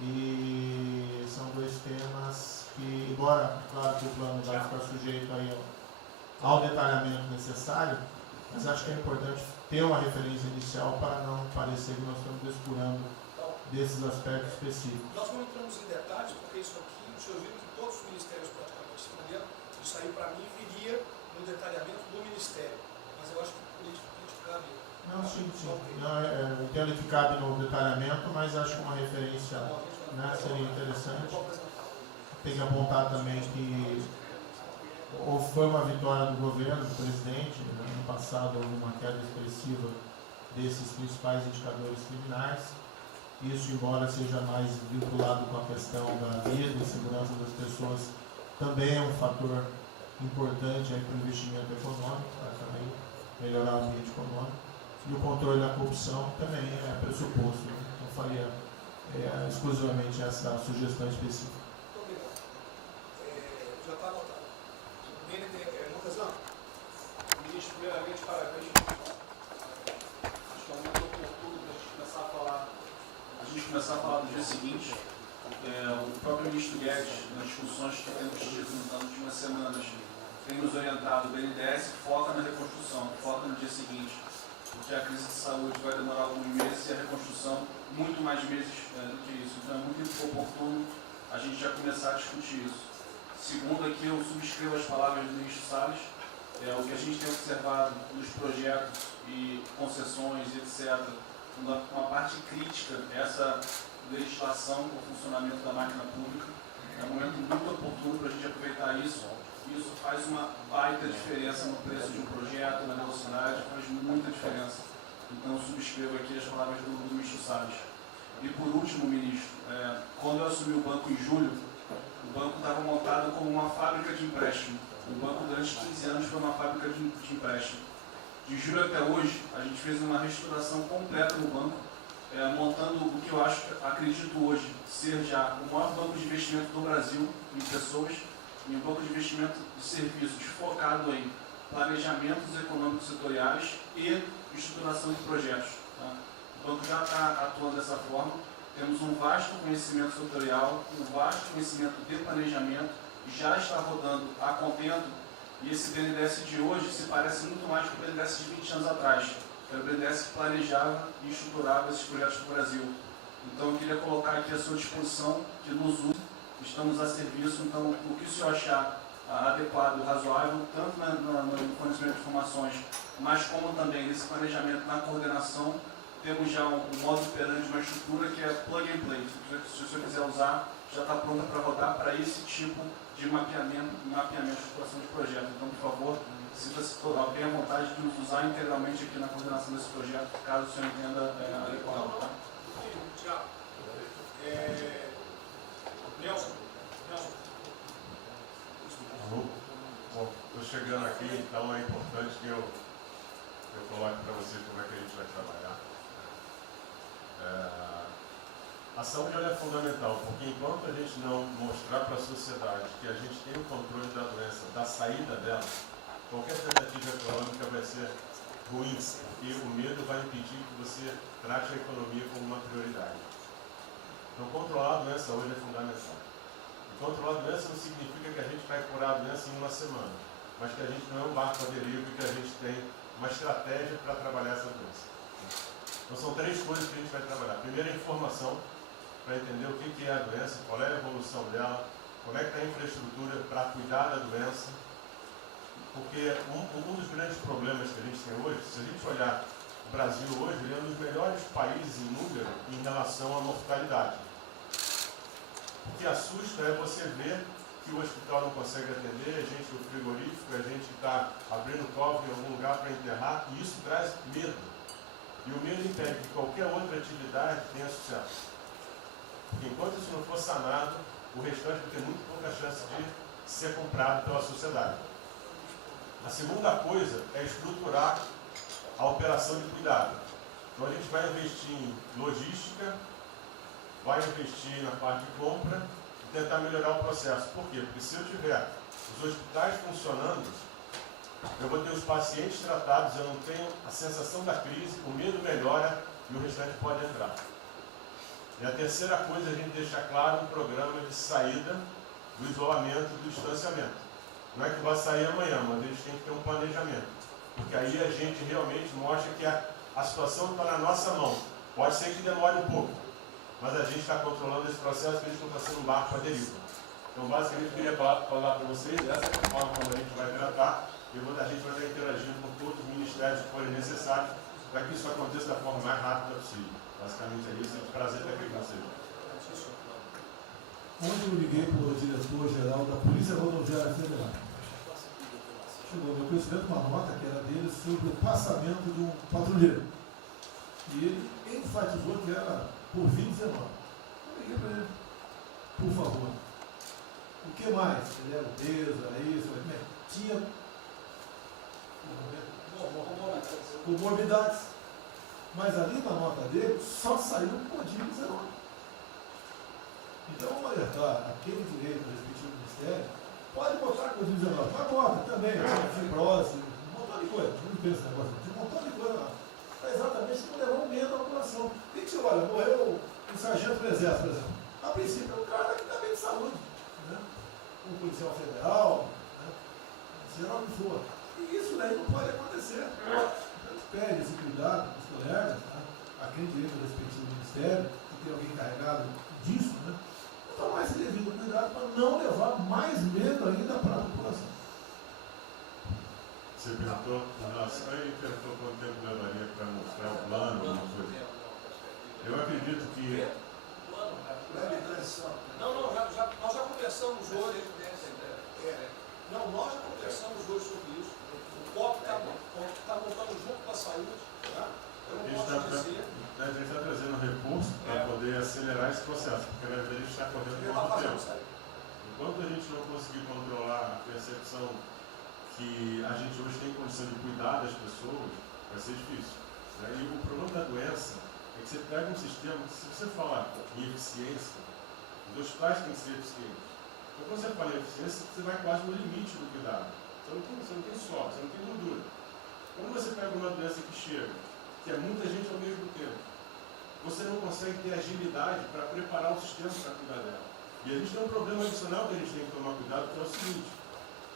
e são 2 temas que, embora, claro que o plano vai ficar sujeito aí ao detalhamento necessário, mas acho que é importante ter uma referência inicial para não parecer que nós estamos descurando desses aspectos específicos. Nós não entramos em detalhes, porque isso aqui, o senhor viu que todos os ministérios praticamente responderam, isso aí para mim viria no detalhamento do ministério, mas eu acho que politicamente cabe. Não, sim. Não, eu entendo que cabe no detalhamento, mas acho que uma referência né, seria interessante. Tem que apontar também que foi uma vitória do governo, do presidente. No ano passado houve uma queda expressiva desses principais indicadores criminais. Isso, embora seja mais vinculado com a questão da vida e segurança das pessoas, também é um fator importante para o investimento econômico, para também melhorar o ambiente econômico. E o controle da corrupção também é pressuposto. Não faria exclusivamente essa sugestão específica. Muito obrigado. Já está anotado. Montezano, ministro, primeiramente, parabéns. Acho que é um momento oportuno para a gente começar a falar do dia seguinte. O próprio ministro Guedes, nas discussões que temos tido nas últimas semanas, tem nos orientado. O BNDES foca na reconstrução, foca no dia seguinte, porque a crise de saúde vai demorar alguns meses e a reconstrução muito mais meses do que isso. Então é muito oportuno a gente já começar a discutir isso. Segundo, aqui eu subscrevo as palavras do ministro Salles. O que a gente tem observado nos projetos e concessões, etc., uma parte crítica, essa legislação para o funcionamento da máquina pública. É um momento muito oportuno para a gente aproveitar isso. Isso faz uma baita diferença no preço de um projeto, na velocidade, faz muita diferença. Então, subscrevo aqui as palavras do ministro Salles. E por último, ministro, quando eu assumi o banco em julho, o banco estava montado como uma fábrica de empréstimo. O banco, durante 15 anos, foi uma fábrica de empréstimo. De julho até hoje, a gente fez uma reestruturação completa no banco, montando o que eu acredito hoje ser já o maior banco de investimento do Brasil em pessoas e um banco de investimento de serviços focado em planejamentos econômicos setoriais e estruturação de projetos. Tá? O banco já está atuando dessa forma. Temos um vasto conhecimento setorial, um vasto conhecimento de planejamento, já está rodando a contento, e esse BNDES de hoje se parece muito mais com o BNDES de 20 anos atrás, que era o BNDES que planejava e estruturava esses projetos no Brasil. Então eu queria colocar aqui à sua disposição, que nos use, estamos a serviço. Então o que o senhor achar adequado, razoável, tanto no fornecimento de informações, mas como também nesse planejamento, na coordenação, temos já um modo operante, uma estrutura que é plug and play. Se o senhor quiser usar, já está pronta para rodar para esse tipo de mapeamento de estruturação de projeto. Então, por favor, sinta-se bem à vontade de nos usar integralmente aqui na coordenação desse projeto, caso o senhor entenda adequado. Tá? Tiago. Nelson. Bom, estou chegando aqui, então é importante que eu coloque para você como é que a gente vai trabalhar. A saúde ela é fundamental, porque enquanto a gente não mostrar para a sociedade que a gente tem o controle da doença, da saída dela, qualquer tentativa econômica vai ser ruim, porque o medo vai impedir que você trate a economia como uma prioridade. Então, controlar a doença hoje é fundamental. E controlar a doença não significa que a gente vai curar a doença em uma semana, mas que a gente não é um barco à deriva e que a gente tem uma estratégia para trabalhar essa doença. Então, são 3 coisas que a gente vai trabalhar. Primeiro, a informação, para entender o que é a doença, qual é a evolução dela, como é que está a infraestrutura para cuidar da doença. Porque um dos grandes problemas que a gente tem hoje, se a gente olhar o Brasil hoje, ele é um dos melhores países em número em relação à mortalidade. O que assusta é você ver que o hospital não consegue atender, a gente no frigorífico, a gente está abrindo cofre em algum lugar para enterrar, e isso traz medo. E o medo impede que qualquer outra atividade tenha sucesso. Porque enquanto isso não for sanado, o restante vai ter muito pouca chance de ser comprado pela sociedade. A segunda coisa é estruturar a operação de cuidado. Então a gente vai investir em logística, vai investir na parte de compra e tentar melhorar o processo. Por quê? Porque se eu tiver os hospitais funcionando, eu vou ter os pacientes tratados, eu não tenho a sensação da crise, o medo melhora e o restante pode entrar. E a terceira coisa é a gente deixar claro um programa de saída do isolamento e do distanciamento. Não é que vai sair amanhã, mas a gente tem que ter um planejamento. Porque aí a gente realmente mostra que a situação está na nossa mão. Pode ser que demore um pouco, mas a gente está controlando esse processo, que a gente não está sendo um barco à deriva. Então, basicamente, eu queria falar para vocês, essa é a forma como a gente vai tratar, e a gente vai estar interagindo com todos os ministérios que forem necessários, para que isso aconteça da forma mais rápida possível. Basicamente é isso, é um prazer estar aqui com vocês. Ontem eu liguei para o diretor-geral da Polícia Rodoviária Federal. Chegou ao meu conhecimento uma nota que era dele sobre o passamento de um patrulheiro. E ele enfatizou que era por 2019. Eu liguei para ele, por favor. O que mais? Ele era obeso, era isso, tinha comorbidades. Mas ali na nota dele só saiu o Covid-19. Então, vamos alertar aquele direito do respectivo ministério, pode botar Covid-19, mas bota também, fibrose, um montão de coisa. Não pensa nesse negócio, tem um montão de coisa lá. Para exatamente não levar um medo à população. O que você olha, morreu um sargento do exército, por exemplo. A princípio é um cara que está bem de saúde. Né? Um policial federal, né? Seja o que for. E isso daí não pode acontecer. Então, pede esse cuidado com os colegas, tá? A quem direito do respectivo ministério, que tem alguém encarregado disso, né? Tomar esse devido cuidado para não levar mais medo ainda para a população. Você perguntou, nossa, aí perguntou quanto tempo levaria para mostrar o plano, alguma coisa. Eu acredito que. Não, nós já conversamos hoje. Não, nós já conversamos hoje sobre isso. O COP está montando junto com a saúde. Tá? Eu não posso dizer. A gente está trazendo recurso para poder acelerar esse processo, porque na verdade a gente está correndo muito tempo. Enquanto a gente não conseguir controlar a percepção que a gente hoje tem condição de cuidar das pessoas, vai ser difícil. Né? E o problema da doença é que você pega um sistema que, se você falar em eficiência, os hospitais têm que ser eficientes. Então, quando você fala em eficiência, você vai quase no limite do cuidado. Você não tem sorte, você não tem gordura. Quando você pega uma doença que chega, que é muita gente ao mesmo tempo, você não consegue ter agilidade para preparar o sistema para cuidar dela. E a gente tem um problema adicional que a gente tem que tomar cuidado, que é o seguinte: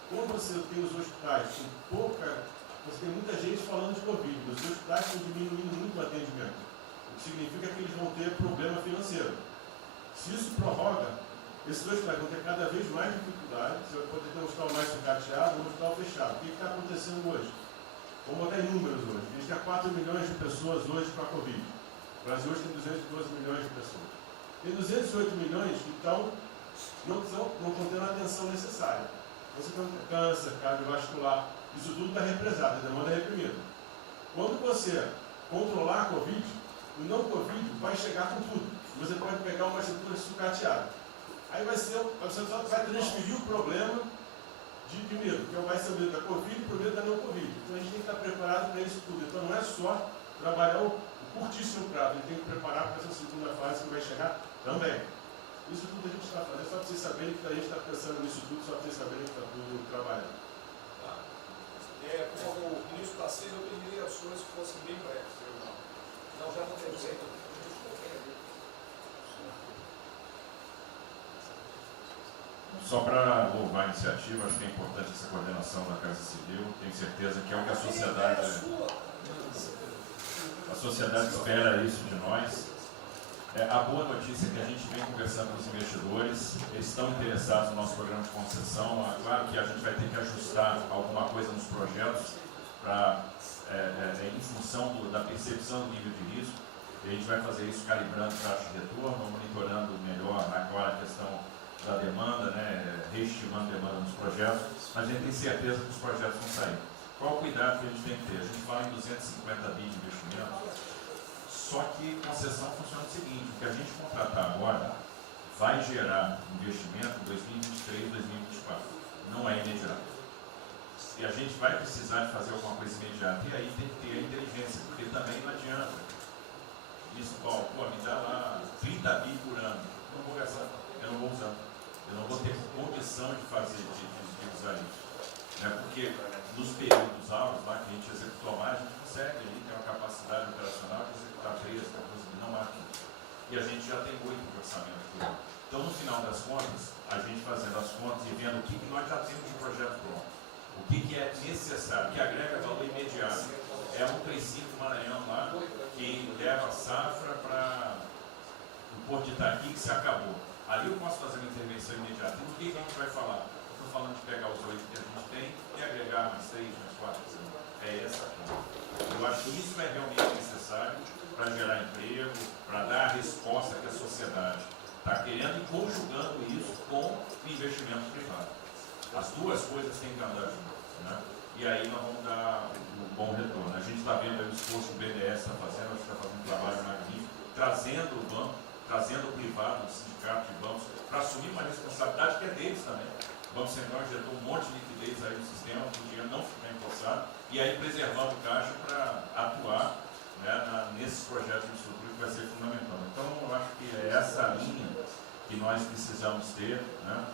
quando você tem os hospitais com pouca, você tem muita gente falando de Covid, os hospitais estão diminuindo muito o atendimento, o que significa que eles vão ter problema financeiro. Se isso prorroga, esses hospitais vão ter cada vez mais dificuldade, você vai poder ter um hospital mais sucateado, um hospital fechado. O que está acontecendo hoje? Vamos botar em números hoje. A gente tem 4 milhões de pessoas hoje com a Covid. O Brasil hoje tem 212 milhões de pessoas. Tem 208 milhões que não estão tendo a atenção necessária. Você tem câncer, cardiovascular, isso tudo está represado, a demanda é reprimida. Quando você controlar a Covid, o não Covid vai chegar com tudo. Você pode pegar uma estrutura sucateada. Aí você só vai transferir o problema de medo, que vai ser o medo da Covid e o medo da não Covid. Então a gente tem que estar preparado para isso tudo. Então não é só trabalhar o curtíssimo prazo, a gente tem que preparar para essa segunda fase que vai chegar também. Isso tudo a gente está fazendo, só para vocês saberem que a gente está pensando nisso tudo, só para vocês saberem que está tudo trabalhando. Tá. Como o ministro Tarcísio, eu pediria as suas que fossem bem breves. Não, já não tem jeito. Só para louvar a iniciativa, acho que é importante essa coordenação da Casa Civil. Tenho certeza que é o que a sociedade espera isso de nós. A boa notícia é que a gente vem conversando com os investidores, eles estão interessados no nosso programa de concessão. Claro que a gente vai ter que ajustar alguma coisa nos projetos em função da percepção do nível de risco. E a gente vai fazer isso calibrando taxa de retorno, monitorando melhor agora a questão da demanda, né, reestimando a demanda nos projetos, mas a gente tem certeza que os projetos vão sair. Qual o cuidado que a gente tem que ter? A gente fala em 250 bi de investimento, só que concessão funciona o seguinte: o que a gente contratar agora vai gerar investimento em 2023, 2024. Não é imediato. E a gente vai precisar de fazer alguma coisa imediata. E aí tem que ter a inteligência, porque também não adianta. Isso, me dá lá 30 bi por ano. Não vou gastar, eu não vou usar. Eu não vou ter condição de fazer, de usar isso. Né? Porque nos períodos altos, lá que a gente executou mais, a gente consegue ali ter uma capacidade operacional de executar 13, 14 mil, não mais. E a gente já tem 8 de orçamento por ano. Então, no final das contas, a gente fazendo as contas e vendo o que nós já temos de projeto pronto, o que é necessário, que agrega valor imediato. É um princípio Maranhão lá, que leva a safra para o Porto de Itaqui, que se acabou. Ali eu posso fazer uma intervenção imediata. E o que a gente vai falar? Estou falando de pegar os 8 que a gente tem e agregar mais 3, mais 4. É essa a conta. Eu acho que isso é realmente necessário para gerar emprego, para dar a resposta que a sociedade está querendo e conjugando isso com investimento privado. As duas coisas têm que andar juntas, né? E aí nós vamos dar um bom retorno. A gente está vendo aí o esforço que o BNDES está fazendo, a gente está fazendo um trabalho magnífico, trazendo o banco, trazendo o privado, o sindicato de bancos, para assumir uma responsabilidade que é deles também. O Banco Central injetou um monte de liquidez aí no sistema, para o dinheiro não ficar empossado, e aí preservando o caixa para atuar, né, nesses projetos de infraestrutura que vai ser fundamental. Então, eu acho que é essa linha que nós precisamos ter, né?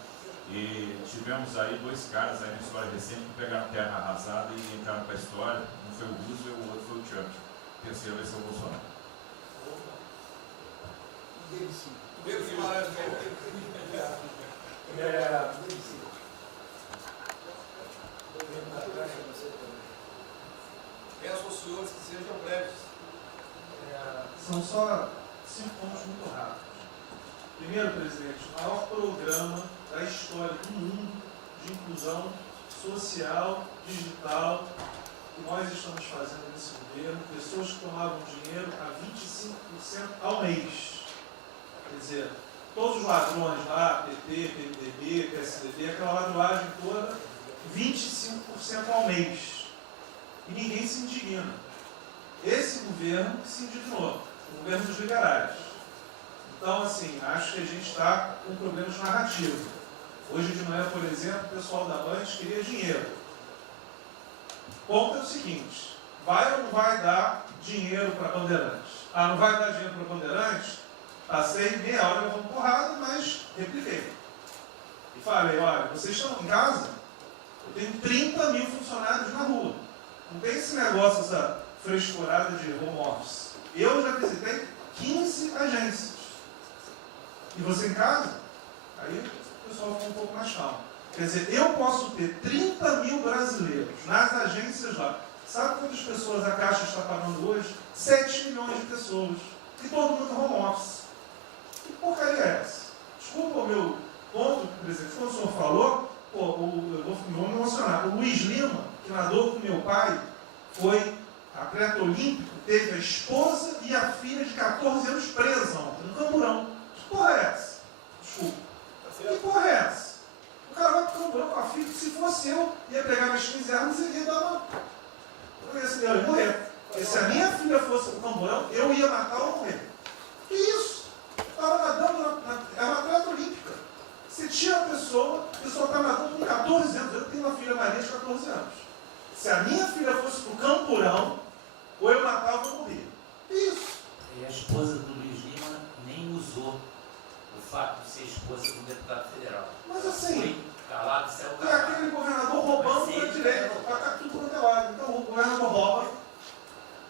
E tivemos aí dois caras aí na história recente que pegaram terra arrasada e entraram para a história. Um foi o Roosevelt, o outro foi o Churchill. O terceiro vai ser o Bolsonaro. Pedro Guimarães, peço aos senhores que sejam breves. São só 5 pontos muito rápidos. Primeiro, presidente, o maior programa da história do mundo de inclusão social, digital, que nós estamos fazendo nesse governo, pessoas que tomavam dinheiro a 25% ao mês. Quer dizer, todos os ladrões lá, PT, PMDB, PSDB, aquela ladroagem toda, 25% ao mês. E ninguém se indigna. Esse governo que se indignou, o governo dos liberais. Então, assim, acho que a gente está com problemas narrativos. Hoje de manhã, por exemplo, o pessoal da Band queria dinheiro. O ponto é o seguinte, vai ou não vai dar dinheiro para Bandeirantes? Ah, não vai dar dinheiro para Bandeirantes? Passei meia hora levando porrada, mas repliquei. E falei, olha, vocês estão em casa? Eu tenho 30 mil funcionários na rua. Não tem esse negócio, essa frescurada de home office. Eu já visitei 15 agências. E você em casa? Aí o pessoal ficou um pouco mais calmo. Quer dizer, eu posso ter 30 mil brasileiros nas agências lá. Sabe quantas pessoas a Caixa está pagando hoje? 7 milhões de pessoas. E todo mundo home office. Que porcaria é essa? Desculpa o meu ponto, presidente. Quando o senhor falou, eu vou me emocionar. O Luiz Lima, que nadou com meu pai, foi atleta olímpico, teve a esposa e a filha de 14 anos presa ontem, no Camburão. Que porra é essa? Desculpa. Que porra é essa? O cara vai pro Camburão com a filha, que se fosse eu, ia pegar minhas 15 armas e ia dar uma... Eu ia morrer. Porque se a minha filha fosse pro Camburão, eu ia matar ou morrer. Que isso? Estava nadando, é uma atleta olímpica. Você tira a pessoa está nadando com 14 anos. Eu tenho uma filha Maria de 14 anos. Se a minha filha fosse pro Campurão, ou eu matava ou morria. Isso. E a esposa do Luiz Lima nem usou o fato de ser esposa do deputado federal. Mas assim, foi calado, saiu e calado. aquele governador roubando para a direita, para cá tudo quanto é lado. Então o governador rouba,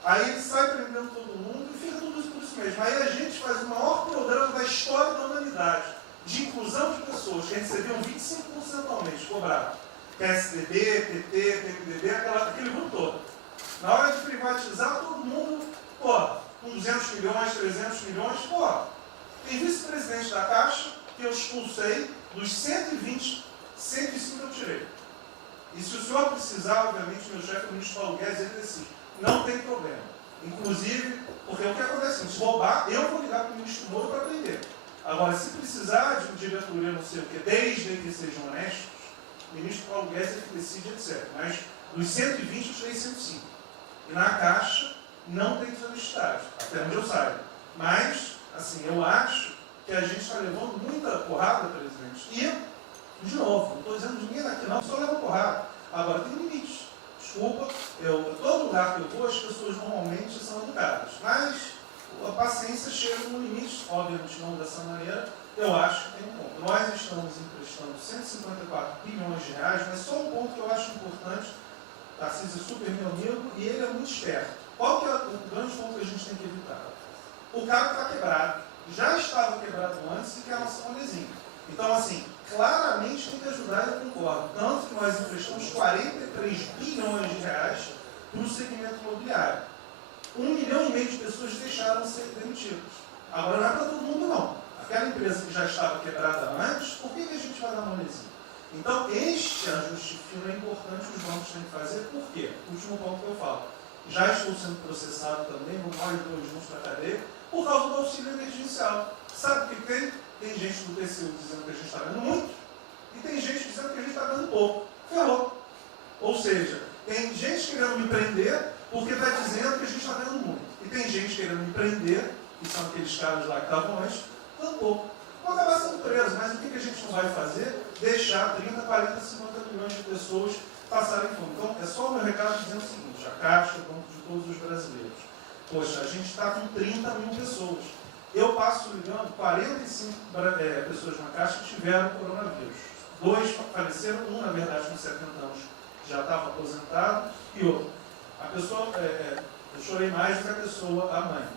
aí ele sai prendendo todo mundo e fica tudo isso por isso mesmo. Aí a gente faz o maior programa da história da humanidade de inclusão de pessoas que recebiam 25% ao mês, cobrado. PSDB, PT, PMDB, aquele grupo todo. Na hora de privatizar, todo mundo, com 200 milhões, 300 milhões, tem vice-presidente da Caixa, que eu expulsei, dos 120, 105 eu tirei. E se o senhor precisar, obviamente, meu chefe, o ministro Paulo Guedes, ele decide. Não tem problema. Inclusive, porque o que acontece? Se roubar, eu vou ligar para o ministro Moro para prender. Agora, se precisar de um diretoria, não sei o quê, desde que sejam honestos, o ministro Paulo Guedes é que decide, etc. Mas dos 120, eu tirei 105. E na Caixa, não tem desonestidade, até onde eu saiba. Mas, assim, eu acho que a gente está levando muita porrada, presidente. E, de novo, não estou dizendo ninguém daqui não, só leva porrada. Agora, tem limites. Desculpa, todo lugar que eu vou, as pessoas normalmente são educadas. Mas a paciência chega no limite, obviamente não dessa maneira, eu acho que tem um ponto. Nós estamos emprestando 154 bilhões de reais, mas só um ponto que eu acho importante, Tarcísio é super meu amigo e ele é muito esperto. Qual que é o grande ponto que a gente tem que evitar? O cara está quebrado, já estava quebrado antes e quer lançar um lesinho. Então, assim, claramente tem que ajudar e eu concordo. Tanto que nós emprestamos 43 bilhões de reais para o segmento imobiliário. 1,5 milhão de pessoas deixaram de ser demitidas. Agora não é para todo mundo, não. Aquela empresa que já estava quebrada antes, por que a gente vai dar uma lesinha? Então, este ajuste fino é importante, os bancos têm que fazer. Por quê? O último ponto que eu falo. Já estou sendo processado também, vou mais 2 juntos para a cadeia, por causa do auxílio emergencial. Sabe o que tem? Tem gente do TCU dizendo que a gente está ganhando muito e tem gente dizendo que a gente está ganhando pouco. Ferrou. Ou seja, tem gente querendo me prender porque está dizendo que a gente está ganhando muito. E tem gente querendo me prender, que são aqueles caras lá que estavam antes, ganhando pouco. Vão acabar sendo presos, mas o que a gente não vai fazer? Deixar 30, 40, 50 milhões de pessoas passarem fome. Então, é só o meu recado dizendo o seguinte: a Caixa, o Banco de todos os brasileiros. Poxa, a gente está com 30 mil pessoas. Eu passo ligando, 45 pessoas na Caixa tiveram coronavírus. 2 faleceram, um, na verdade, com 70 anos, já estava aposentado, e outro. A pessoa, eu chorei mais do que a pessoa, a mãe.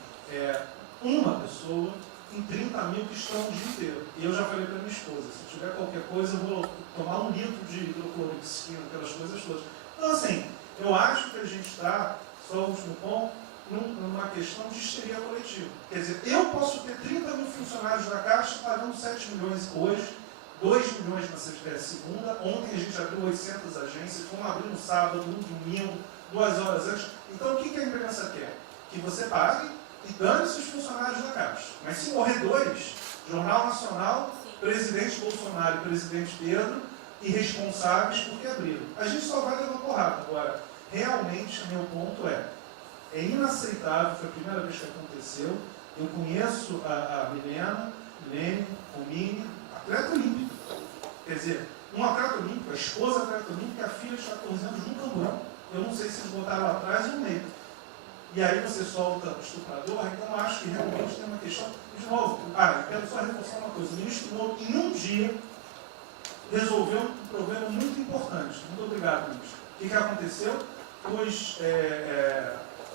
Uma pessoa em 30 mil que estão o dia inteiro. E eu já falei para minha esposa, se tiver qualquer coisa, eu vou tomar 1 litro de hidrocloroquina, aquelas coisas todas. Então, assim, eu acho que a gente está, só o último ponto, numa questão de histeria coletiva. Quer dizer, eu posso ter 30 mil funcionários da Caixa pagando 7 milhões hoje, 2 milhões na segunda, ontem a gente abriu 800 agências, vamos abrir no sábado, no domingo, 2 horas antes. Então, o que a imprensa quer? Que você pague e dane-se os funcionários da Caixa. Mas se morrer 2, Jornal Nacional, presidente Bolsonaro e presidente Pedro, irresponsáveis porque abriram. A gente só vai levar porrada. Agora, realmente, meu ponto é inaceitável, foi a primeira vez que aconteceu. Eu conheço a Milena, Lene, Romine, atleta olímpica. Quer dizer, um atleta olímpico, a esposa atleta olímpica, a filha de 14 anos num camburão. Eu não sei se eles botaram atrás ou no meio. E aí você solta o estuprador, então eu acho que realmente tem uma questão. De novo, eu quero só reforçar uma coisa. O ministro Moro, em um dia, resolveu um problema muito importante. Muito obrigado, ministro. O que aconteceu?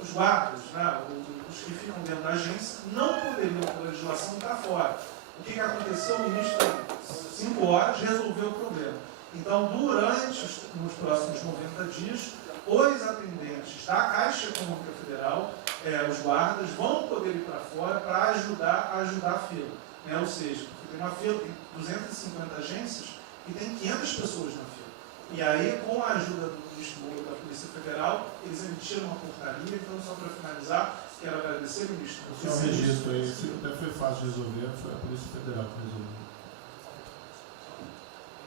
Os guardas, né, os que ficam dentro da agência, não poderiam, por legislação, estar fora. O que aconteceu? O ministro, 5 horas, resolveu o problema. Então, nos próximos 90 dias, os atendentes da Caixa Econômica Federal, os guardas, vão poder ir para fora para ajudar a fila. Ou seja, tem uma fila, tem 250 agências e tem 500 pessoas na fila. E aí, com a ajuda do ministro Moro da Polícia Federal, eles emitiram uma portaria. Então, só para finalizar, quero agradecer o ministro. Só um registro aí, até foi fácil de resolver, foi a Polícia Federal que resolveu.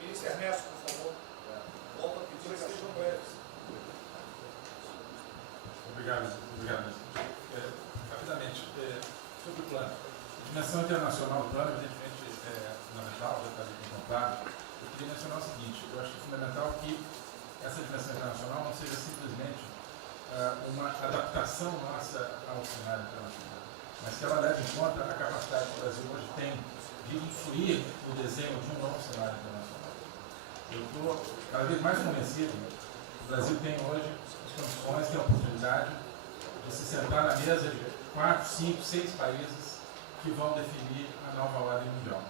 Ministro Ernesto, por favor. Volta a pedir que sejam breves. Obrigado. Rapidamente, sobre o plano. A dimensão internacional do plano, evidentemente, é fundamental, já está aqui contado. Eu queria mencionar o seguinte: eu acho que é fundamental que essa dimensão internacional não seja simplesmente uma adaptação nossa ao cenário internacional, mas que ela leve em conta a capacidade que o Brasil hoje tem de influir no desenho de um novo cenário internacional. Eu estou cada vez mais convencido que o Brasil tem hoje as condições, tem a oportunidade de se sentar na mesa de 4, 5, 6 países que vão definir a nova ordem mundial.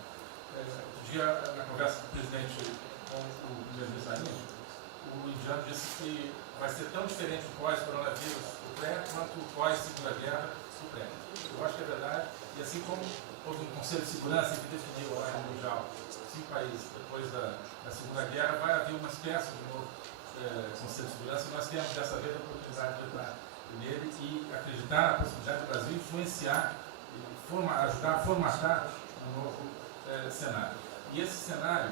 Outro dia, na conversa do presidente com o primeiro-ministro, o indiano disse que vai ser tão diferente o pós-coronavírus, o pré, quanto o pós-segunda guerra, o pré. Eu acho que é verdade. E assim como houve um Conselho de Segurança que definiu a ordem mundial, 5 países depois da Segunda Guerra, vai haver uma espécie de novo Conselho de Segurança. Nós temos dessa vez a oportunidade de entrar nele e acreditar na possibilidade do Brasil influenciar, ajudar a formatar um novo cenário. E esse cenário,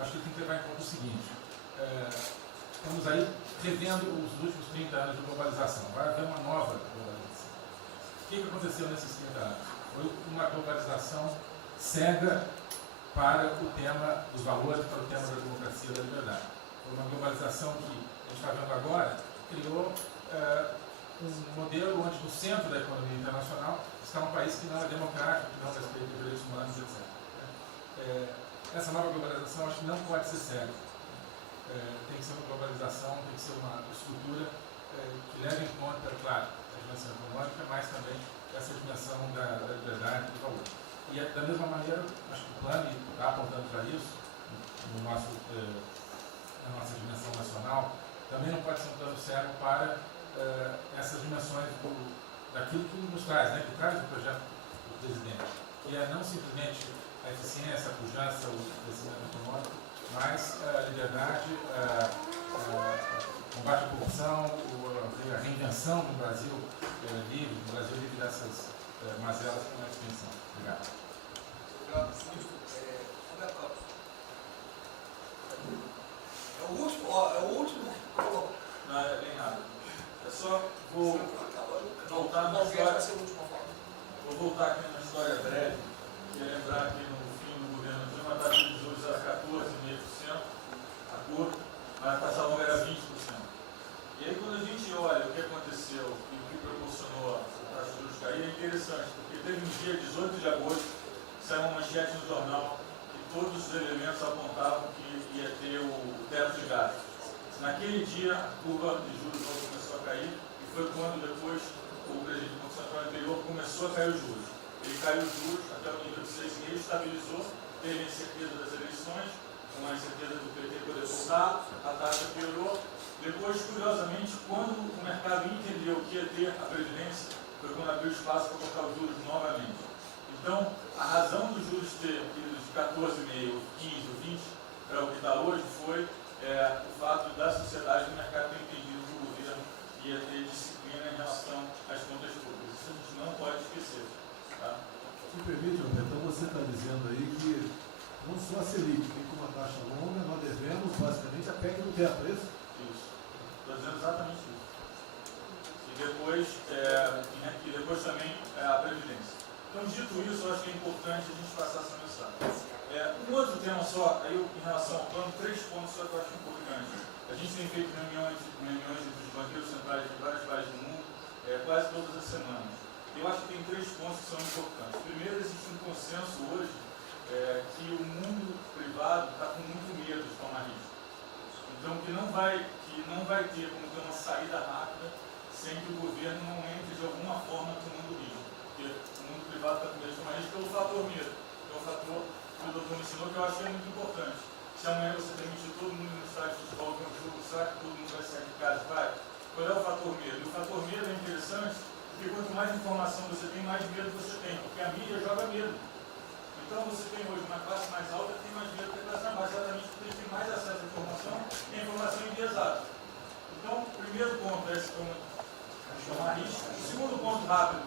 acho que tem que levar em conta o seguinte: estamos aí revendo os últimos 30 anos de globalização. Vai haver uma nova globalização. O que aconteceu nesses 30 anos? Foi uma globalização cega para o tema dos valores, para o tema da democracia e da liberdade. Foi uma globalização que a gente está vendo agora, criou um modelo onde no centro da economia internacional está um país que não é democrático, que não respeita os direitos humanos, etc. Essa nova globalização acho que não pode ser cega. Tem que ser uma globalização, tem que ser uma estrutura que leve em conta, claro, a dimensão econômica, mas também essa dimensão da liberdade e do valor. E da mesma maneira, acho que o plano está apontando para isso, na nossa dimensão nacional, também não pode ser um plano cego para essas dimensões daquilo que nos traz, né, que traz o projeto do presidente, que é não simplesmente a eficiência, a pujança, o crescimento econômico, mas a liberdade, o combate à corrupção, a reinvenção do Brasil livre, dessas mazelas com a extensão. Obrigado. Obrigado, ministro. Roberto Campos. É o último, é o último. Não, é bem rápido. É só vou voltar na história. Vou voltar aqui na história breve. Queria lembrar que no fim do governo Dilma a taxa de juros era 14,5%, a curva, mas a taxa longa era 20%. E aí quando a gente olha o que aconteceu e o que proporcionou a taxa de juros cair, é interessante, porque teve um dia, 18 de agosto, saiu uma manchete no jornal que todos os elementos apontavam que ia ter o teto de gastos. Naquele dia, a curva de juros começou a cair e foi quando depois o presidente do Banco Central anterior começou a cair os juros. Ele caiu os juros até o nível de 6,5, estabilizou, teve a incerteza das eleições, com a incerteza do PT poder voltar, a taxa piorou. Depois, curiosamente, quando o mercado entendeu que ia ter a Previdência, foi quando abriu espaço para colocar os juros novamente. Então, a razão dos juros ter ido de 14,5, 15 ou 20 para o que está hoje foi o fato da sociedade e do mercado ter entendido que o governo ia ter disciplina em relação às contas públicas. Isso a gente não pode esquecer. Tá? Se permite, Roberto, então você está dizendo aí que não só a Selic tem como uma taxa longa, nós devemos basicamente a PEC do teto, é isso? Isso. Estou dizendo exatamente isso. E depois também a Previdência. Então, dito isso, eu acho que é importante a gente passar essa mensagem. Um outro tema só, aí em relação ao plano, 3 pontos só que eu acho importante. A gente tem feito reuniões entre os banqueiros centrais de vários países do mundo, quase todas as semanas. Eu acho que tem 3 pontos que são importantes. Primeiro, existe um consenso hoje que o mundo privado está com muito medo de tomar risco. Então, que não vai ter como ter uma saída rápida sem que o governo não entre de alguma forma tomando risco. Porque o mundo privado está com medo de tomar risco pelo fator medo. É um fator que o doutor mencionou que eu acho que é muito importante. Se amanhã você permitir todo mundo no estádio de futebol ver um jogo, será que todo mundo vai sair de casa? Vai? Qual é o fator medo? O fator medo é interessante porque quanto mais informação você tem, mais medo você tem. Porque a mídia joga medo. Então você tem hoje uma classe mais alta que tem mais medo que a classe mais baixa, exatamente porque eles têm mais acesso à informação e a informação enviesada. Então, o primeiro ponto é esse como tomar risco. O segundo ponto rápido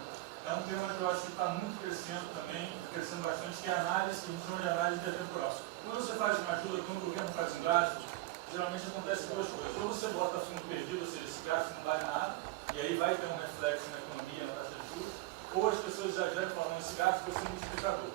é um tema que eu acho que está muito crescendo também, crescendo bastante, que é a análise, que a gente chama de análise intertemporal. Quando você faz uma ajuda, quando o governo faz um gasto, geralmente acontece 2 coisas. Ou você bota fundo perdido, ou seja, esse gasto não vale nada, e aí vai ter um reflexo na economia, na taxa de juros, ou as pessoas exageram falando esse gasto vai ser um multiplicador.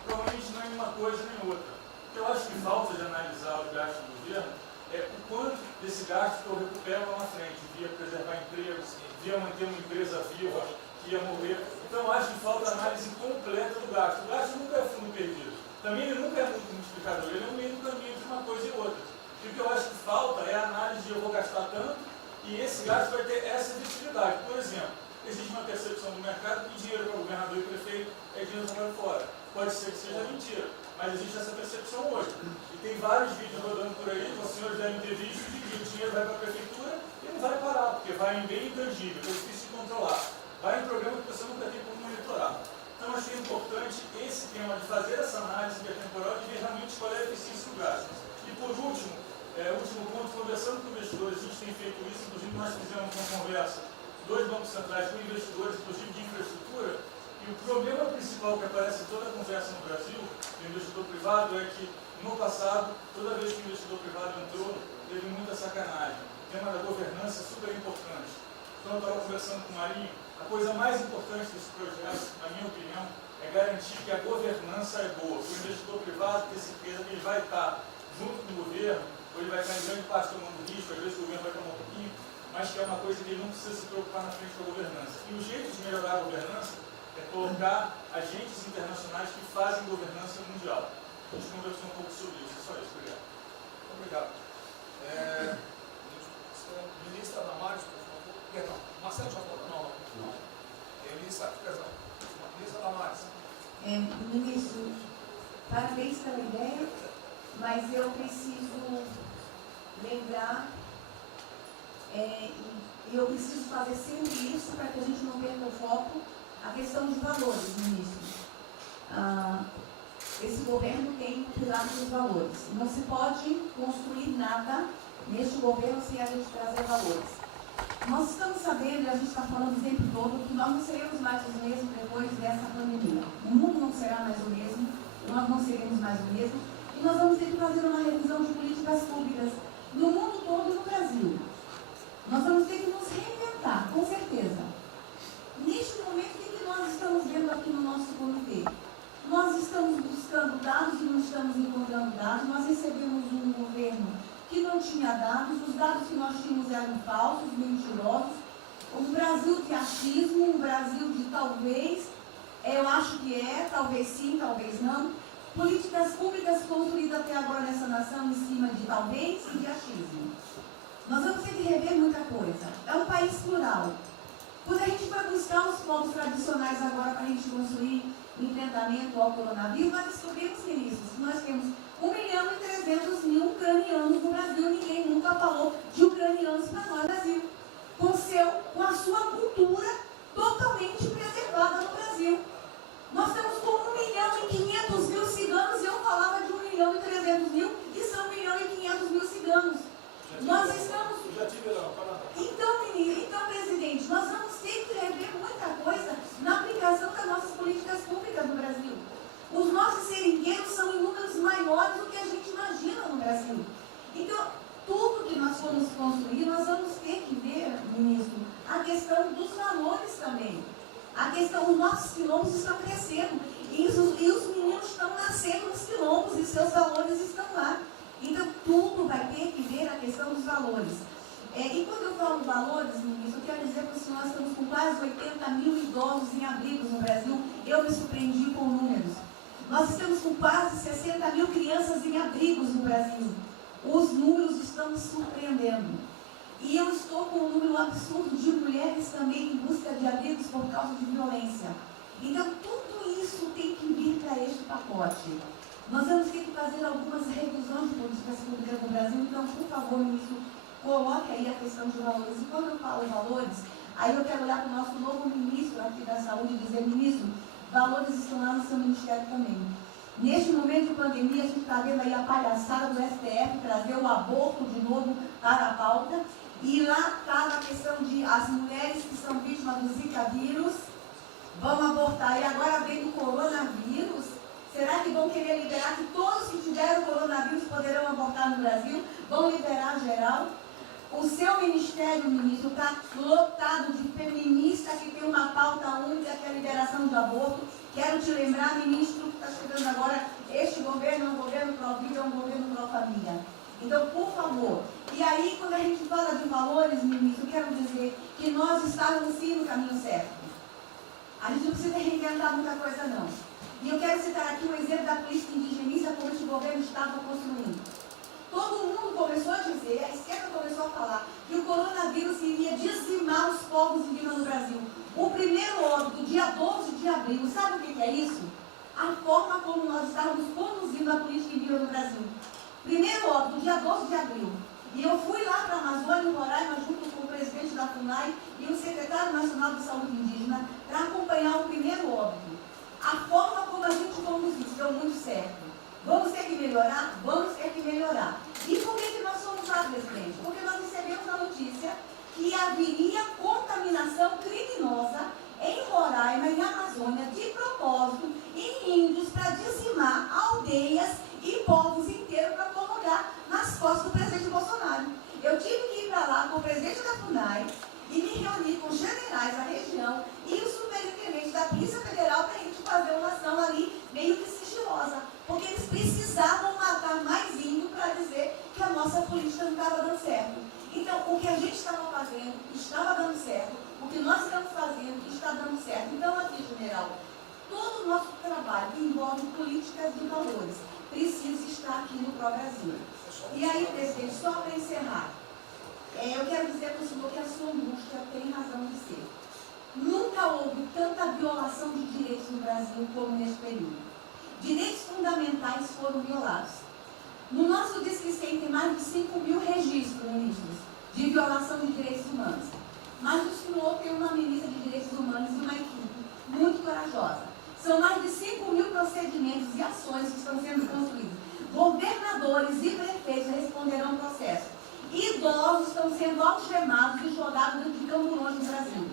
Provavelmente não é nenhuma coisa nem outra. O que eu acho que falta de analisar os gastos do governo é o quanto desse gasto que eu recupero lá na frente, via preservar empregos, via manter uma empresa viva, que ia morrer. Então eu acho que falta análise completa do gasto. O gasto nunca é fundo perdido. Também ele nunca é muito multiplicador, ele é um meio do caminho entre uma coisa e outra. E o que eu acho que falta é a análise de eu vou gastar tanto e esse gasto vai ter essa efetividade. Por exemplo, existe uma percepção do mercado que dinheiro para o governador e prefeito é dinheiro jogado fora. Pode ser que seja mentira, mas existe essa percepção hoje. E tem vários vídeos rodando por aí, os senhores devem ter visto, de que o dinheiro vai para a prefeitura e não vai parar, porque vai em bem intangível, que é difícil de controlar. Vai em programa que você nunca tem como monitorar. Então, acho que é importante esse tema de fazer essa análise intertemporal e ver realmente qual é a eficiência do gasto. E, por último, último ponto, conversando com investidores, a gente tem feito isso, inclusive nós fizemos uma conversa, 2 bancos centrais com investidores, inclusive de infraestrutura, e o problema principal que aparece em toda a conversa no Brasil, do investidor privado, é que, no passado, toda vez que o investidor privado entrou, teve muita sacanagem. O tema da governança é super importante. Então, eu estava conversando com o Marinho, a coisa mais importante desse projeto, na minha opinião, é garantir que a governança é boa. O investidor privado ter certeza que ele vai estar junto com o governo, ou ele vai estar em grande parte tomando risco, às vezes o governo vai tomar um pouquinho, mas que é uma coisa que ele não precisa se preocupar na frente da governança. E o jeito de melhorar a governança é colocar agentes internacionais que fazem governança mundial. A gente conversou um pouco sobre isso. É só isso. Obrigado. Obrigado. Ministra Damares, por favor. Perdão, Marcelo já falou. Não. Ministra Damares. Ministro, parabéns pela ideia, mas eu preciso lembrar, e eu preciso fazer sempre isso para que a gente não perca o foco, a questão dos valores, ministro. Esse governo tem o pilar dos valores. Não se pode construir nada neste governo sem a gente trazer valores. Nós estamos sabendo, e a gente está falando o tempo todo, que nós não seremos mais os mesmos depois dessa pandemia. O mundo não será mais o mesmo, nós não seremos mais o mesmo, e nós vamos ter que fazer uma revisão de políticas públicas no mundo todo e no Brasil. Nós vamos ter que nos reinventar, com certeza. Neste momento, o que nós estamos vendo aqui no nosso comitê? Nós estamos buscando dados e não estamos encontrando dados. Nós recebemos um governo que não tinha dados, os dados que nós tínhamos eram falsos, mentirosos. Um Brasil de achismo, um Brasil de talvez, eu acho que é, talvez sim, talvez não. Políticas públicas construídas até agora nessa nação em cima de talvez e de achismo. Nós vamos ter que rever muita coisa. É um país plural. Quando a gente vai buscar os povos tradicionais agora para a gente construir enfrentamento ao coronavírus, nós descobrimos, ministros, que nós temos 1.300.000 ucranianos no Brasil. Ninguém nunca falou de ucranianos para nós no Brasil. Com a sua cultura totalmente preservada no Brasil. Nós estamos com 1.500.000 ciganos e eu falava de 1.300.000 e são 1.500.000 ciganos. Nós estamos... Então, presidente, nós vamos ter que rever muita coisa na aplicação das nossas políticas públicas no Brasil. Os nossos seringueiros são em números maiores do que a gente imagina no Brasil. Então, tudo que nós formos construir, nós vamos ter que ver, ministro, a questão dos valores também. A questão, os nossos quilombos estão crescendo e os meninos estão nascendo nos quilombos e seus valores estão lá. Então, tudo vai ter que ver a questão dos valores. E quando eu falo valores, ministro, eu quero dizer para o senhor, nós estamos com quase 80.000 idosos em abrigos no Brasil. Eu me surpreendi com números. Nós estamos com quase 60.000 crianças em abrigos no Brasil. Os números estão me surpreendendo. E eu estou com um número absurdo de mulheres também em busca de abrigos por causa de violência. Então, tudo isso tem que vir para este pacote. Nós vamos ter que fazer algumas revisões de políticas públicas no Brasil. Então, por favor, ministro, coloque aí a questão de valores. E quando eu falo valores, aí eu quero olhar para o nosso novo ministro aqui da Saúde e dizer, ministro, valores estão lá no seu ministério também. Neste momento de pandemia, a gente está vendo aí a palhaçada do STF trazer o aborto de novo para a pauta. E lá está a questão de as mulheres que são vítimas do Zika vírus vão abortar. E agora vem do coronavírus. Será que vão querer liberar que todos que tiveram coronavírus poderão abortar no Brasil? Vão liberar geral? O seu ministério, ministro, está lotado de feminista que tem uma pauta única, que é a liberação do aborto. Quero te lembrar, ministro, que está chegando agora, este governo é um governo pró-vida, é um governo pró-família. Então, por favor. E aí, quando a gente fala de valores, ministro, eu quero dizer que nós estávamos sim no caminho certo. A gente não precisa reinventar muita coisa, não. E eu quero citar aqui um exemplo da política indigenista como este governo estava construindo. Todo mundo começou a dizer, a esquerda começou a falar, que o coronavírus iria dizimar os povos indígenas no Brasil. O primeiro óbito, dia 12 de abril, sabe o que é isso? A forma como nós estávamos conduzindo a política indígena no Brasil. Primeiro óbito, dia 12 de abril. E eu fui lá para a Amazônia, em Roraima, junto com o presidente da FUNAI e o secretário nacional de saúde indígena, para acompanhar o primeiro óbito. A forma como a gente conduziu deu muito certo. Vamos ter que melhorar? Vamos ter que melhorar. E por que nós fomos lá, presidente? Porque nós recebemos a notícia que haveria contaminação criminosa em Roraima e Amazônia, de propósito, em índios, para dizimar aldeias e povos inteiros para colocar nas costas do presidente Bolsonaro. Eu tive que ir para lá com o presidente da FUNAI e me reunir com os generais da região e o superintendente da Polícia Federal para a gente fazer uma ação ali meio que sigilosa, porque eles precisavam matar mais índio para dizer que a nossa política não estava dando certo. Então, o que a gente estava fazendo estava dando certo, o que nós estamos fazendo está dando certo. Então, aqui, general, todo o nosso trabalho que envolve políticas de valores precisa estar aqui no Pró-Brasil. E aí, presidente, só para encerrar, eu quero dizer para o senhor que a sua angústia tem razão de ser. Nunca houve tanta violação de direitos no Brasil como neste período. Direitos fundamentais foram violados. No nosso Disque 100 tem mais de 5.000 registros, ministros, de violação de direitos humanos. Mas o senhor tem uma ministra de direitos humanos e uma equipe muito corajosa. São mais de 5.000 procedimentos e ações que estão sendo construídos. Governadores e prefeitos responderão ao processo. Idosos estão estão sendo algemados e jogados dentro de camburões no Brasil.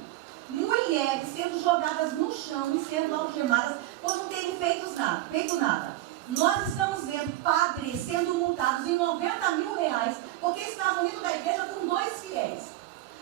Mulheres sendo jogadas no chão e sendo algemadas por não terem feito nada. Nós estamos vendo padres sendo multados em R$90 mil porque estavam indo da igreja com 2 fiéis.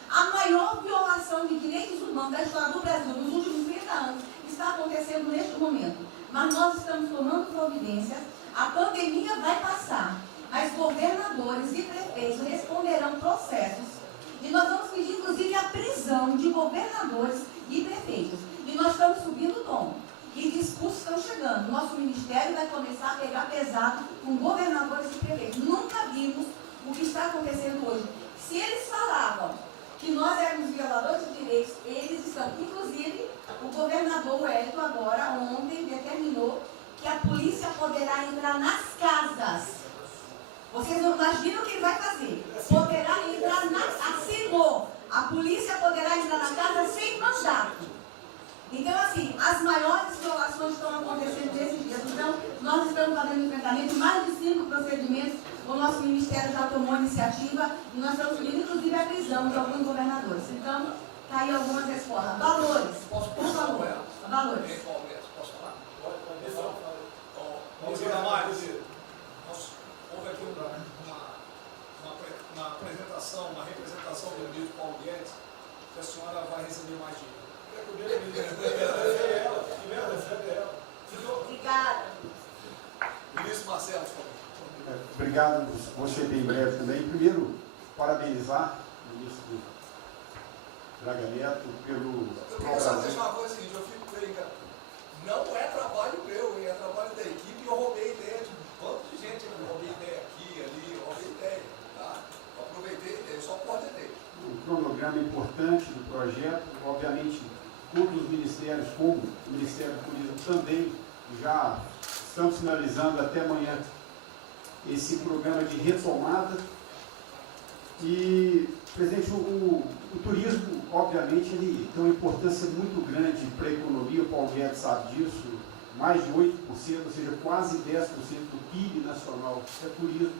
A maior violação de direitos humanos da história do Brasil nos últimos 30 anos está acontecendo neste momento. Mas nós estamos tomando providências, a pandemia vai passar, mas governadores e prefeitos responderão processos. E nós vamos pedir, inclusive, a prisão de governadores e prefeitos. E nós estamos subindo o tom. E discursos estão chegando. Nosso ministério vai começar a pegar pesado com governadores e prefeitos. Nunca vimos o que está acontecendo hoje. Se eles falavam que nós éramos violadores de direitos, eles estão. Inclusive, o governador Wellington agora, ontem, determinou que a polícia poderá entrar nas casas. Vocês não imaginam o que ele vai fazer. Poderá entrar assinou. A polícia poderá entrar na casa sem mandato. Então, assim, as maiores violações estão acontecendo nesses dias. Então, nós estamos fazendo enfrentamento de mais de 5 procedimentos. O nosso ministério já tomou a iniciativa e nós estamos pedindo, inclusive, a prisão de alguns governadores. Então, está aí algumas respostas. Valores. Por favor. Valores. Posso falar? Vamos ver mais. Houve aqui uma apresentação, uma representação do ministro Paulo Guedes, que a senhora vai receber mais dinheiro. Obrigada. Ministro Marcelo, por favor. Obrigado, vou ser bem breve também. Primeiro, parabenizar o ministro Braga Neto pelo... Eu queria só deixar uma coisa seguinte, eu fico brincando. Não é trabalho meu, é trabalho da equipe e eu roubei ideia de um bando de gente. Eu roubei ideia aqui, ali, eu roubei ideia. Tá? Eu aproveitei a ideia, só coordenei. Um cronograma importante do projeto, obviamente, todos os ministérios, como o Ministério do Turismo também, já estamos finalizando até amanhã esse programa de retomada. E, presidente, o turismo, obviamente, ele tem uma importância muito grande para a economia, o Paulo Guedes sabe disso, mais de 8%, ou seja, quase 10% do PIB nacional é turismo.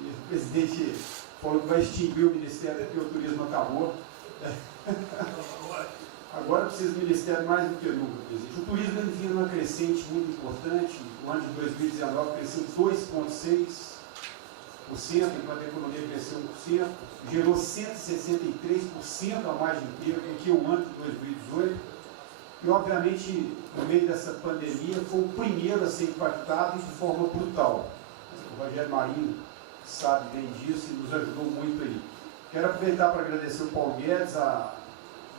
E o presidente falou que vai extinguir o Ministério porque o turismo acabou. Agora precisa do Ministério mais do que nunca, presidente. O turismo ele vinha numa crescente muito importante. O ano de 2019 cresceu 2,6%, enquanto a economia cresceu 1%, gerou 163% a mais de emprego do que o ano de 2018. E, obviamente, no meio dessa pandemia, foi o primeiro a ser impactado de forma brutal. O Rogério Marinho sabe bem disso e nos ajudou muito aí. Quero aproveitar para agradecer o Paulo Guedes, a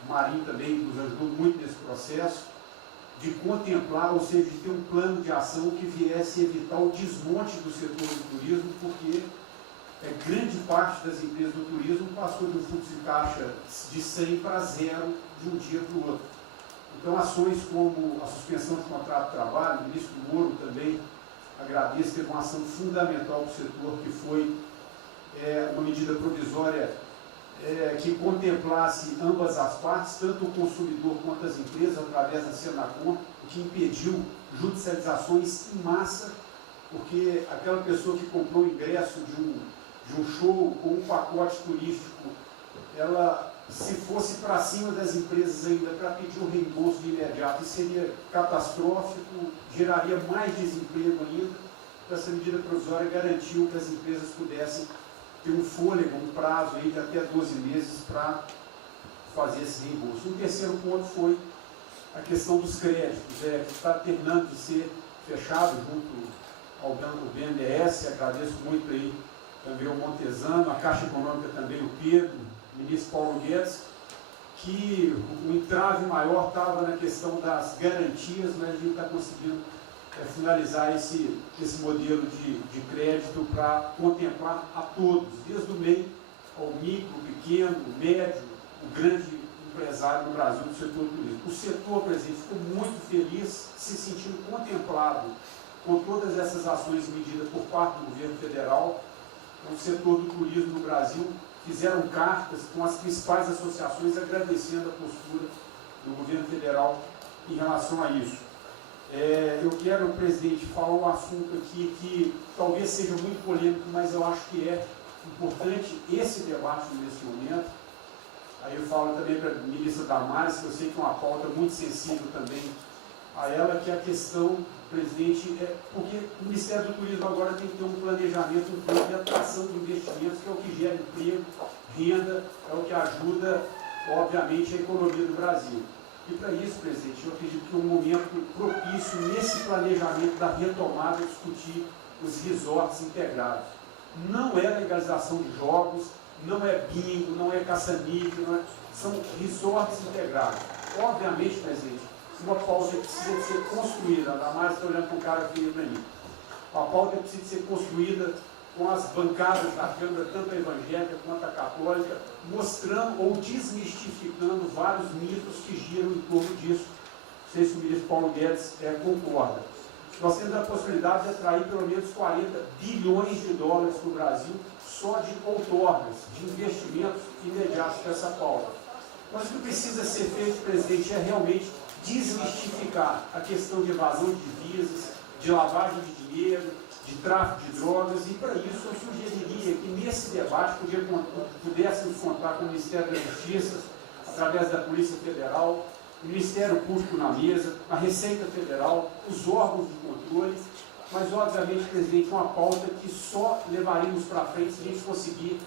Marinho também nos ajudou muito nesse processo, de contemplar, ou seja, de ter um plano de ação que viesse evitar o desmonte do setor do turismo, porque grande parte das empresas do turismo passou de um fluxo de caixa de 100 para 0 de um dia para o outro. Então, ações como a suspensão de contrato de trabalho, o ministro Moro também, agradeço, teve uma ação fundamental para o setor, que foi uma medida provisória que contemplasse ambas as partes, tanto o consumidor quanto as empresas, através da Senacom, que impediu judicializações em massa, porque aquela pessoa que comprou o ingresso de um show ou um pacote turístico, ela, se fosse para cima das empresas ainda para pedir um reembolso de imediato, isso seria catastrófico, geraria mais desemprego ainda. Então, essa medida provisória garantiu que as empresas pudessem ter um fôlego, um prazo aí de até 12 meses para fazer esse reembolso. Um terceiro ponto foi a questão dos créditos, que está terminando de ser fechado junto ao BNDES. Agradeço muito aí também o Montesano, a Caixa Econômica também, o Pedro, o ministro Paulo Guedes, que o entrave maior estava na questão das garantias, mas a gente está conseguindo finalizar esse modelo de crédito para contemplar a todos, desde o meio ao micro, pequeno, médio, o grande empresário no Brasil do setor do turismo. O setor, presidente, ficou muito feliz, se sentindo contemplado com todas essas ações e medidas por parte do governo federal. O setor do turismo no Brasil fizeram cartas com as principais associações agradecendo a postura do governo federal em relação a isso. Eu quero, presidente, falar um assunto aqui que talvez seja muito polêmico, mas eu acho que é importante esse debate nesse momento. Aí eu falo também para a ministra Damares, que eu sei que é uma pauta muito sensível também a ela, que é a questão, presidente, porque o Ministério do Turismo agora tem que ter um planejamento, um plano de atração de investimentos, que é o que gera emprego, renda, é o que ajuda, obviamente, a economia do Brasil. E para isso, presidente, eu acredito que é um momento propício nesse planejamento da retomada discutir os resorts integrados. Não é legalização de jogos, não é bingo, não é caça-níquel, são resorts integrados. Obviamente, presidente, uma pauta que precisa ser construída, ainda mais estou olhando para o cara que veio para mim. A pauta precisa ser construída com as bancadas da Câmara, tanto a evangélica quanto a católica, mostrando ou desmistificando vários mitos que giram em torno disso. Não sei se o ministro Paulo Guedes concorda. Nós temos a possibilidade de atrair pelo menos 40 bilhões de dólares para o Brasil só de outorgas, de investimentos imediatos para essa pauta. Mas o que precisa ser feito, presidente, é realmente desmistificar a questão de evasão de divisas, de lavagem de dinheiro, de tráfico de drogas, e para isso eu sugeriria que nesse debate pudéssemos contar com o Ministério da Justiça, através da Polícia Federal, o Ministério Público na mesa, a Receita Federal, os órgãos de controle, mas obviamente, presidente, uma pauta que só levaremos para frente se a gente conseguir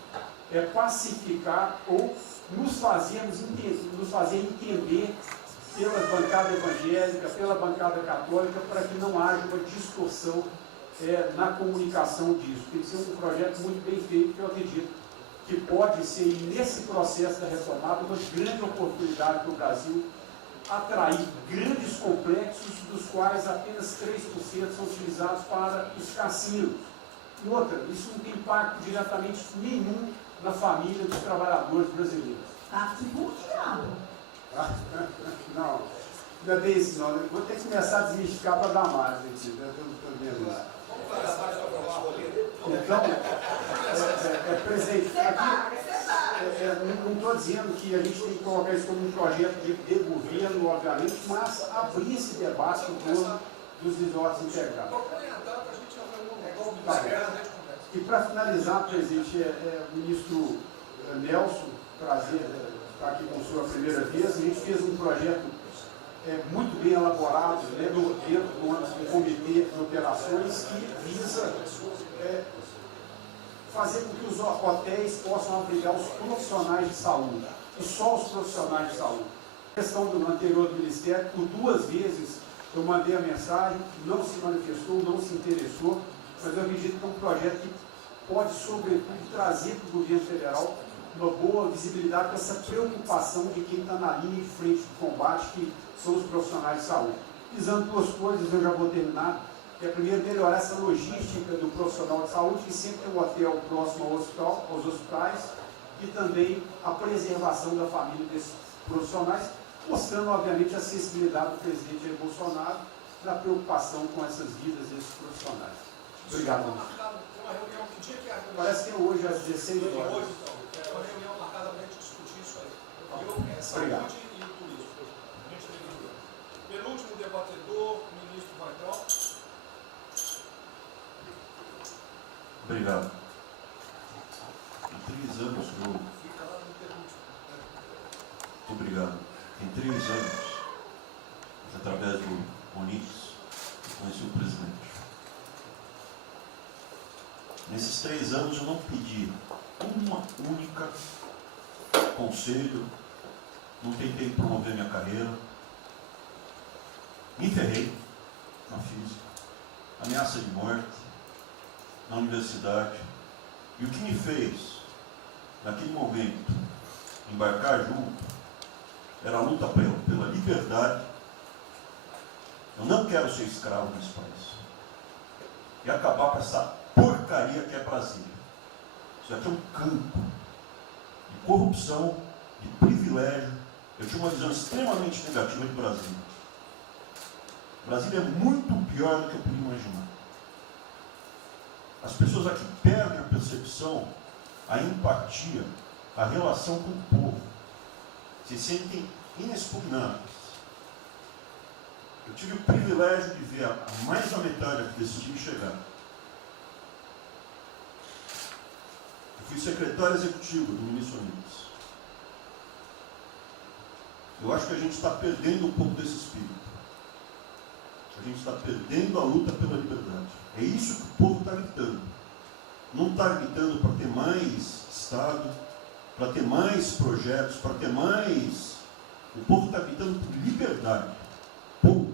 pacificar ou nos fazer entender pela bancada evangélica, pela bancada católica, para que não haja uma distorção na comunicação disso. Tem que ser um projeto muito bem feito, que eu acredito que pode ser, nesse processo da retomada, uma grande oportunidade para o Brasil atrair grandes complexos, dos quais apenas 3% são utilizados para os cassinos. E outra, isso não tem impacto diretamente nenhum na família dos trabalhadores brasileiros. Tá se puxando. Não, não é bem isso não. Vou ter que começar a desmistificar para dar mais aqui. Então, presidente, aqui, não estou dizendo que a gente tem que colocar isso como um projeto de governo, obviamente, mas abrir esse debate em torno dos resorts integrados. E para finalizar, presidente, o ministro Nelson, prazer estar aqui com a sua primeira vez, a gente fez um projeto muito bem elaborado, dentro do comitê de operações, que visa fazer com que os hotéis possam abrigar os profissionais de saúde, e só os profissionais de saúde. A questão do anterior do Ministério, por 2 vezes eu mandei a mensagem, não se manifestou, não se interessou, mas eu acredito que é um projeto que pode, sobretudo, trazer para o governo federal uma boa visibilidade com essa preocupação de quem está na linha de frente de combate, que são os profissionais de saúde. Visando 2 coisas, eu já vou terminar, que é primeiro melhorar essa logística do profissional de saúde, que sempre tem um hotel próximo ao hospital, aos hospitais, e também a preservação da família desses profissionais, mostrando, obviamente, a acessibilidade do presidente Jair Bolsonaro na preocupação com essas vidas desses profissionais. Obrigado. Parece que é hoje às 16 horas. Hoje, então. É uma reunião marcada para a gente discutir isso aí. Obrigado. Saúde e o turismo. Penúltimo debatedor, ministro Weintraub. Obrigado. Em 3 anos eu... Obrigado. Em 3 anos, através do Onix, eu conheci o presidente. Nesses 3 anos eu não pedi uma única conselho, não tentei promover minha carreira, me ferrei na física, ameaça de morte, na universidade, e o que me fez, naquele momento, embarcar junto, era a luta pela liberdade. Eu não quero ser escravo nesse país, e acabar com essa porcaria que é Brasília. Isso aqui é um campo de corrupção, de privilégio. Eu tinha uma visão extremamente negativa de Brasília. Brasília é muito pior do que eu podia imaginar. As pessoas aqui perdem a percepção, a empatia, a relação com o povo. Se sentem inexpugnáveis. Eu tive o privilégio de ver a mais da metade desse time chegar. Eu Fui secretário executivo do ministro Onix. Eu acho que a gente está perdendo um pouco desse espírito. A gente está perdendo a luta pela liberdade. É isso que o povo está gritando. Não está gritando para ter mais Estado, para ter mais projetos, para ter mais... O povo está gritando por liberdade. Ponto.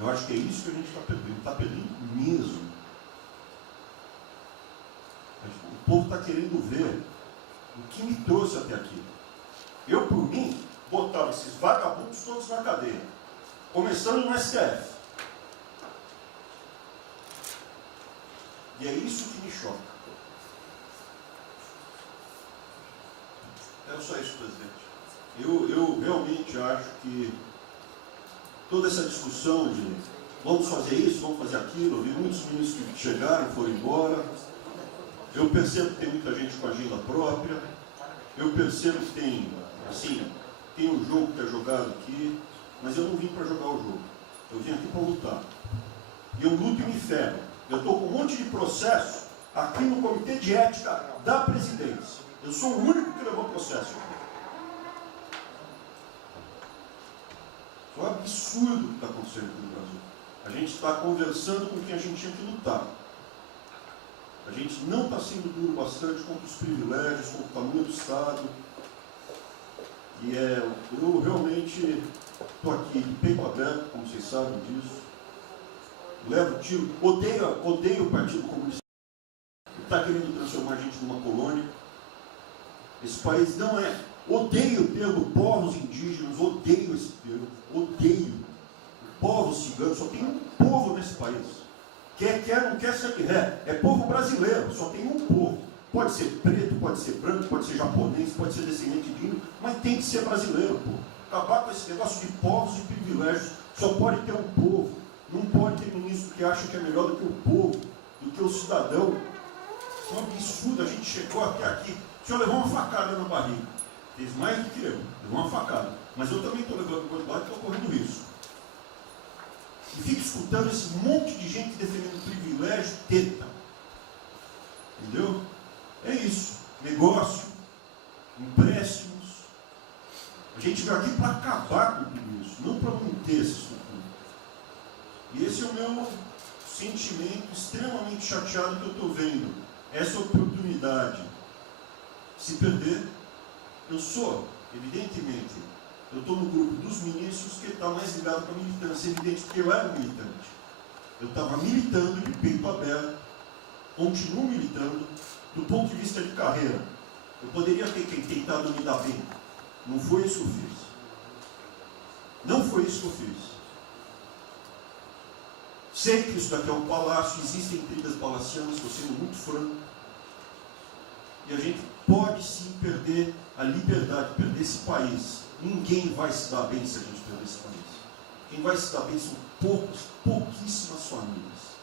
Eu acho que é isso que a gente está perdendo. Está perdendo mesmo. O povo está querendo ver o que me trouxe até aqui. Eu, por mim, botava esses vagabundos todos na cadeia. Começando no STF. E é isso que me choca. É só isso, presidente. Eu realmente acho que toda essa discussão de vamos fazer isso, vamos fazer aquilo, eu vi muitos ministros que chegaram, foram embora. Eu percebo que tem muita gente com agenda própria. Eu percebo que tem, assim, tem um jogo que é jogado aqui, mas eu não vim para jogar o jogo. Eu vim aqui para lutar. E eu luto e me ferro. Eu estou com um monte de processo aqui no Comitê de Ética da Presidência. Eu sou o único que levou processo. É um absurdo o que está acontecendo aqui no Brasil. A gente está conversando com quem a gente tinha que lutar. A gente não está sendo duro bastante contra os privilégios, contra o tamanho do Estado. E eu realmente estou aqui de peito aberto, como vocês sabem disso. Levo tiro, odeio o Partido Comunista, que está querendo transformar a gente numa colônia. Esse país não é. Odeio o termo povos indígenas, odeio esse termo, odeio. Povos ciganos, só tem um povo nesse país. Quer, não quer ser é povo brasileiro, só tem um povo. Pode ser preto, pode ser branco, pode ser japonês, pode ser descendente de índio, mas tem que ser brasileiro, pô. Acabar com esse negócio de povos e privilégios, só pode ter um povo. Não pode ter ministro que acha que é melhor do que o povo, do que o cidadão. É um absurdo, a gente chegou até aqui. O senhor levou uma facada na barriga. Fez mais do que eu, levou uma facada. Mas eu também estou levando coisa lá e estou correndo risco. E fico escutando esse monte de gente defendendo privilégio, teta. Entendeu? É isso. Negócio, empréstimos. A gente veio aqui para acabar com tudo isso, não para manter essa estrutura. E esse é o meu sentimento extremamente chateado que eu estou vendo. Essa oportunidade se perder. Eu sou, evidentemente, eu estou no grupo dos ministros que está mais ligado com a militância, evidente, porque eu era militante. Eu estava militando de peito aberto, continuo militando, do ponto de vista de carreira. Eu poderia ter tentado me dar bem. Não foi isso que eu fiz. Não foi isso que eu fiz. Sei que isso daqui é um palácio, existem intrigas palacianas, estou sendo muito franco. E a gente pode sim perder a liberdade, perder esse país. Ninguém vai se dar bem se a gente perder esse país. Quem vai se dar bem são pouquíssimas famílias.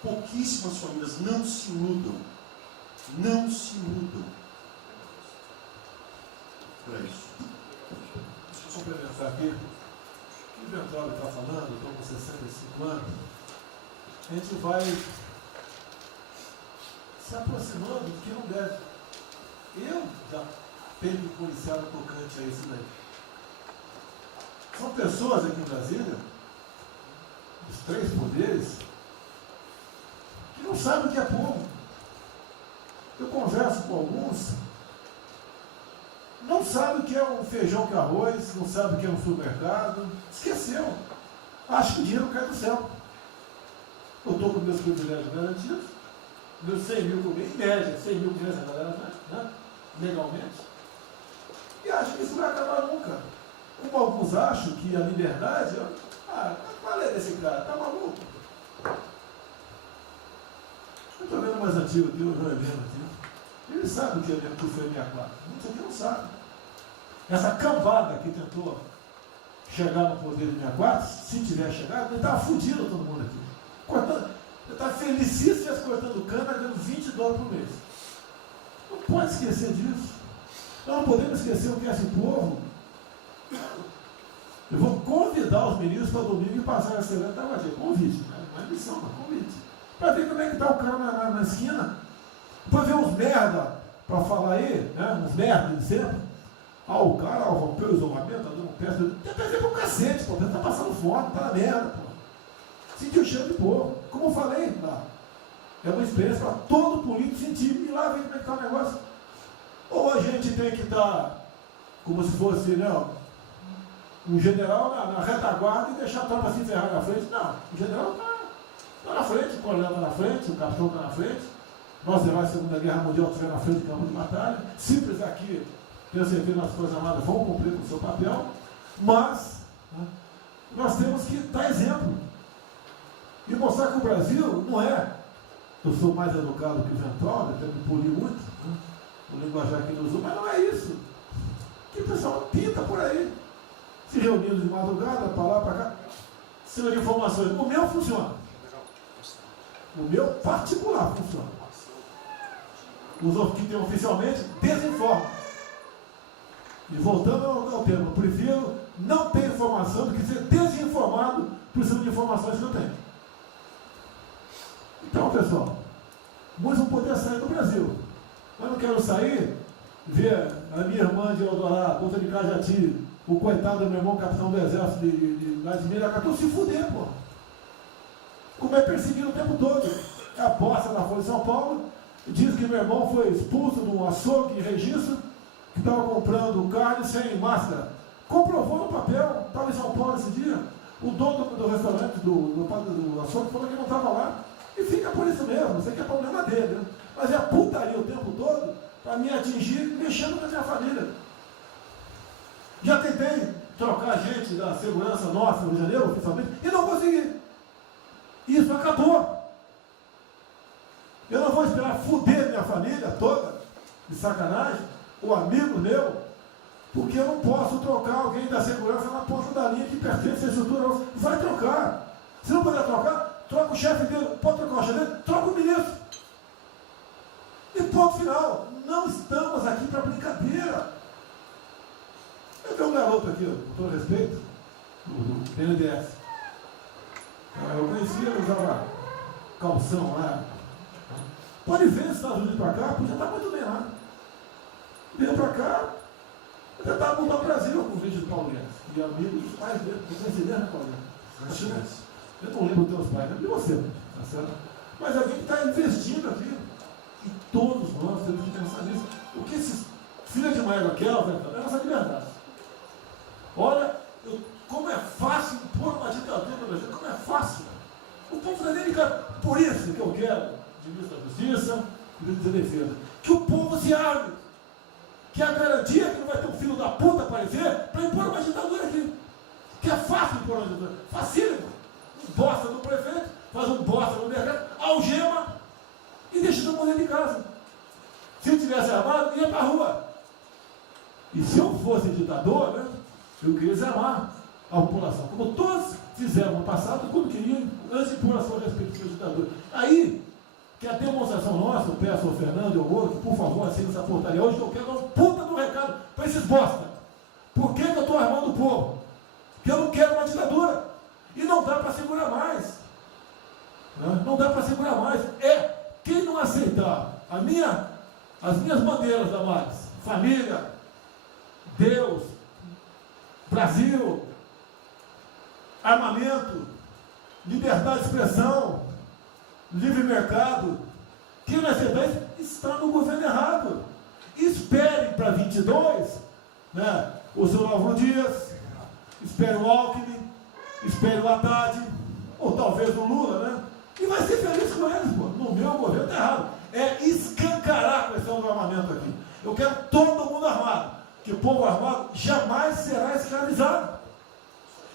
Pouquíssimas famílias. Não se iludam. Não se iludam. Para isso. Deixa eu complementar aqui. O que o Ventralli está falando, eu estou com 65 anos, a gente vai se aproximando do que não deve. Eu já tenho me policiado tocante a isso daí. São pessoas aqui em Brasília, dos três poderes, que não sabem o que é povo. Eu converso com alguns, não sabem o que é um feijão com arroz, não sabem o que é um supermercado, esqueceu. Acho que o dinheiro cai do céu. Eu estou com meus privilégios garantidos, meus 100 mil por mês, em média, 100 mil por mês, né? Legalmente. E acho que isso não vai acabar nunca. Como alguns acham que a liberdade, qual é desse cara? Tá maluco? Eu estou vendo mais antigo aqui, o João Heleno aqui. Ele sabe o que foi 64. Muitos aqui não sabem. Essa cambada que tentou chegar no poder de 64, se tiver chegado, ele estava fudido todo mundo aqui. Cortando, ele estava felicíssimo cortando cana, ganhando $20 por mês. Não pode esquecer disso. Nós não podemos esquecer o que é esse povo. Eu vou convidar os ministros para domingo e passar essa semana. Convite, né? Não é missão, mas convite. Para ver como é que está o cara na esquina. Depois vem uns merda para falar aí, né? Uns merda de sempre. O cara rompeu o isolamento, tá dando peça. Tem peça pro cacete, pô. Você tá passando fome, tá na merda, pô. Sentiu o cheiro de porco. Como eu falei, tá? É uma experiência para todo político sentir. E lá vem como é que tá o negócio. Ou a gente tem que estar como se fosse, não, um general na retaguarda e deixar a tropa se ferrar na frente. Não, o general está na frente, o coronel está na frente, o capitão está na frente. Nós, heróis da Segunda Guerra Mundial, estiveram na frente do campo de batalha. Simples aqui, tenho certeza, nas Forças Armadas vão cumprir com o seu papel, mas, né, nós temos que dar exemplo e mostrar que o Brasil não é. Eu sou mais educado que o Ventura, até me poli muito, né, o linguajar que ele usou, mas não é isso. Que o pessoal pinta por aí, se reunindo de madrugada, para lá, para cá, cima de informações. O meu funciona. O meu particular funciona. Os que tem oficialmente desinformam. E voltando ao tema, eu prefiro não ter informação do que ser desinformado por cima de informações que eu tenho. Então, pessoal, muitos vão poder sair do Brasil. Eu não quero sair, ver a minha irmã de Eldorado, outra de Cajati, o coitado do meu irmão, capitão do exército de Miracatu, se fuder, pô. Como é perseguido o tempo todo. É a bosta da Folha de São Paulo, diz que meu irmão foi expulso de um açougue em registro, que estava comprando carne sem máscara. Comprovou no papel, estava em São Paulo esse dia. O dono do restaurante, do açougue, falou que não estava lá. E fica por isso mesmo, isso aqui é problema dele, né? Mas é putaria o tempo todo para me atingir, mexendo com a minha família. Já tentei trocar gente da segurança nossa no Rio de Janeiro, oficialmente, e não consegui. Isso acabou. Eu não vou esperar fuder minha família toda, de sacanagem, ou amigo meu, porque eu não posso trocar alguém da segurança na ponta da linha que pertence à estrutura. Vai trocar. Se não puder trocar, troca o chefe dele. Pode trocar o chefe dele? Troca o ministro. E ponto final. Não estamos aqui para brincadeira. Eu tenho um garoto aqui, com todo respeito, do BNDES. Eu conhecia, ele usava calção lá. Pode ver nos Estados Unidos para cá, podia estar muito bem lá. Veio para cá, eu tentava voltar ao Brasil com o vídeo do Paulo Guedes. E amigos, pais dele, você conhece, né, Paulo Guedes? Eu não lembro dos teus pais, não de você, tá certo? Mas alguém que está investindo aqui. E todos nós temos que pensar nisso. O que esses filhos de Maia Kelvin, é a nossa liberdade. Olha, como é fácil impor uma ditadura no Brasil, como é fácil. O povo da América, por isso que eu quero, de ministro da Justiça e ministro da Defesa, que o povo se arme, que é a garantia que não vai ter um filho da puta aparecer para impor uma ditadura aqui. Que é fácil impor uma ditadura, facílimo. Bosta do prefeito, faz um bosta no mercado, algema e deixa todo mundo dentro de casa. Se tivesse armado, ia para a rua. E se eu fosse ditador, né, eu queria desarmar a população, como todos fizeram no passado, quando queriam, antes de impor a sua respectiva ditadura. Aí, que a demonstração nossa, eu peço ao Fernando e ao outro, por favor, assine essa portaria hoje, que eu quero dar um puta do recado para esses bosta. Por que eu estou armando o povo? Porque eu não quero uma ditadura. E não dá para segurar mais. Não dá para segurar mais. Quem não aceitar as minhas bandeiras da Max, família, Deus, Brasil, armamento, liberdade de expressão, livre mercado, quem não aceitar isso está no governo errado. Espere para 22, né, o seu Álvaro Dias, espere o Alckmin, espere o Haddad, ou talvez o Lula, né? E vai ser feliz com eles, pô. No meu governo está errado. É escancarar a questão do armamento aqui. Eu quero todo mundo armado. Que o povo armado jamais será escravizado.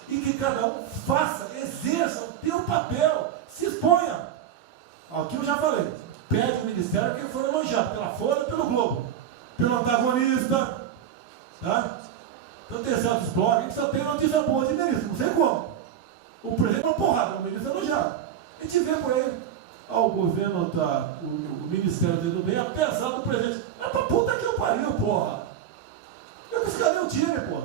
E que cada um faça, exerça o teu papel, se exponha. Aqui eu já falei. Pede o ministério que for elogiado pela Folha e pelo Globo. Pelo antagonista. Tá? Então tem certos blogs que só tem notícia boa de ministro. Não sei como. O presidente é uma porrada, o ministro é elogiado. A gente vê por aí. O governo está, o ministério dele bem, apesar do presidente. Mas pra puta que eu pariu, porra. Eu disse, cadê o time, porra?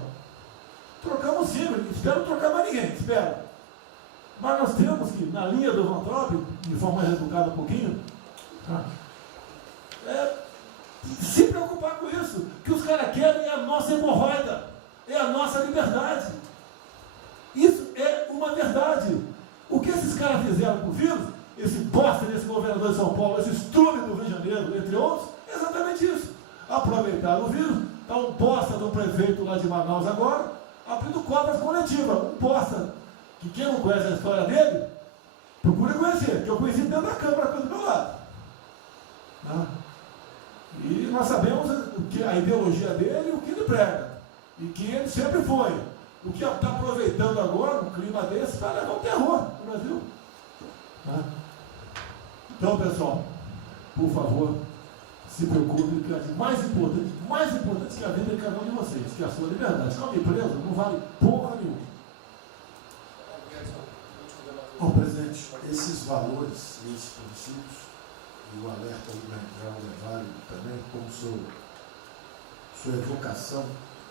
Trocamos o time, espero trocar mais ninguém, espero. Mas nós temos que, na linha do Van Trump, de forma mais educada um pouquinho, se preocupar com isso, que os caras querem a nossa hemorroida, é a nossa liberdade. Isso é uma verdade. O que esses caras fizeram com o vírus, esse bosta desse governador de São Paulo, esse estúpido do Rio de Janeiro, entre outros, é exatamente isso. Aproveitaram o vírus, está um bosta do prefeito lá de Manaus agora, abrindo cobras coletivas, um bosta, que quem não conhece a história dele, procure conhecer, que eu conheci dentro da Câmara do meu lado. Né? E nós sabemos que a ideologia dele e o que ele prega. E que ele sempre foi. O que está aproveitando agora, um clima desse, para levar um terror no Brasil. Né? Então, pessoal, por favor, se preocupe, que é mais importante que a vida de cada um de vocês, que é a sua liberdade. Se não empresa, não vale porra nenhuma. Bom, presidente, esses valores, esses princípios, e o alerta do Grande é válido também, como sua evocação,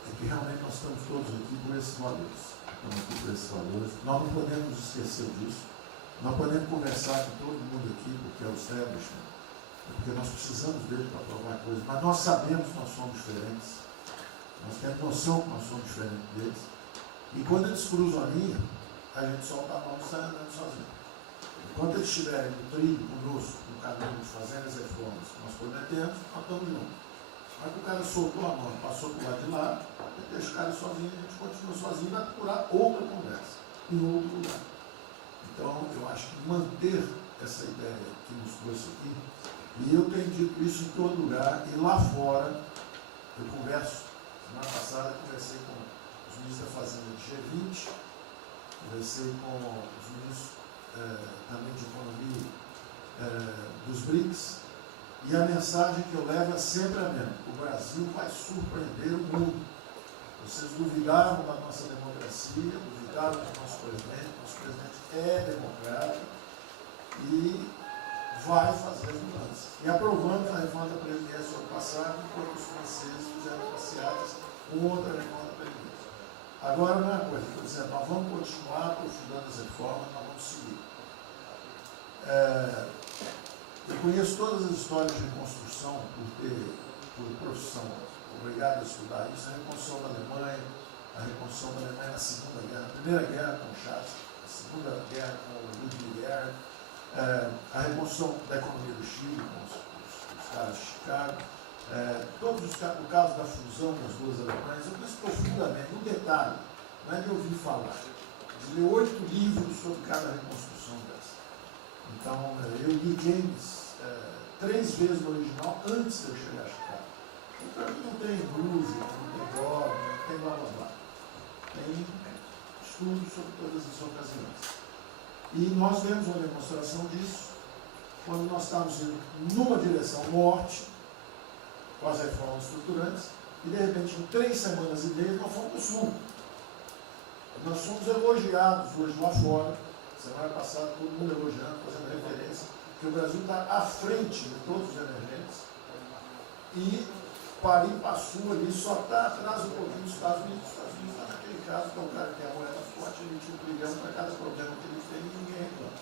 é que realmente nós estamos todos aqui por esses valores. Estamos aqui por esses valores. Nós não podemos esquecer disso. Nós podemos conversar com todo mundo aqui, porque é o establishment, porque nós precisamos dele para provar coisas, mas nós sabemos que nós somos diferentes. Nós temos noção que nós somos diferentes deles. E quando eles cruzam a linha, a gente solta a mão e sai andando sozinho. Enquanto eles estiverem no trilho conosco, no caminho, fazendo as reformas que nós prometemos, nós estamos juntos. Mas que o cara soltou a mão, passou para o lado de lá, deixa o cara sozinho, a gente continua sozinho e vai procurar outra conversa, em outro lugar. Então, eu acho que manter essa ideia que nos trouxe aqui, e eu tenho dito isso em todo lugar, e lá fora, eu converso, semana passada eu conversei com os ministros da Fazenda de G20, conversei com os ministros também de Economia dos BRICS, e a mensagem que eu levo é sempre a mesma: o Brasil vai surpreender o mundo. Vocês duvidaram da nossa democracia, duvidaram do nosso presidente é democrático e vai fazer as mudanças. E aprovamos a reforma da Previdência ano passado, enquanto os franceses fizeram passeatas com outra reforma da Previdência. Agora, não é uma coisa, por exemplo, nós vamos continuar aprofundando as reformas, nós vamos seguir. Eu conheço todas as histórias de reconstrução por profissão, obrigado a estudar isso, a reconstrução da Alemanha na Segunda Guerra, a Primeira Guerra com o Chaves, a Segunda Guerra com o Ludwig Erhard, a reconstrução da economia do Chile com os caras de Chicago, todos os casos, o caso da fusão das duas Alemanhas, eu conheço profundamente, no detalhe, não é de ouvir falar, de ler 8 livros sobre cada reconstrução dessa. Então, eu li James 3 vezes no original antes de eu chegar a Chicago. Então, para mim não tem blues, não tem dog, não tem blá blá blá. Tem estudos sobre todas as ocasiões. E nós vemos uma demonstração disso quando nós estávamos indo numa direção norte, com as reformas estruturantes, e de repente, em 3 semanas e meia, nós fomos para o sul. Nós fomos elogiados hoje lá fora, semana passada, todo mundo elogiando, fazendo referência, que o Brasil está à frente de todos os emergentes, e Paris passou ali, só está atrás um pouquinho dos Estados Unidos. Os Estados Unidos está naquele caso, que é o cara que tem a moeda forte, ele tinha 1 trilhão para cada problema que ele tem e ninguém reclama.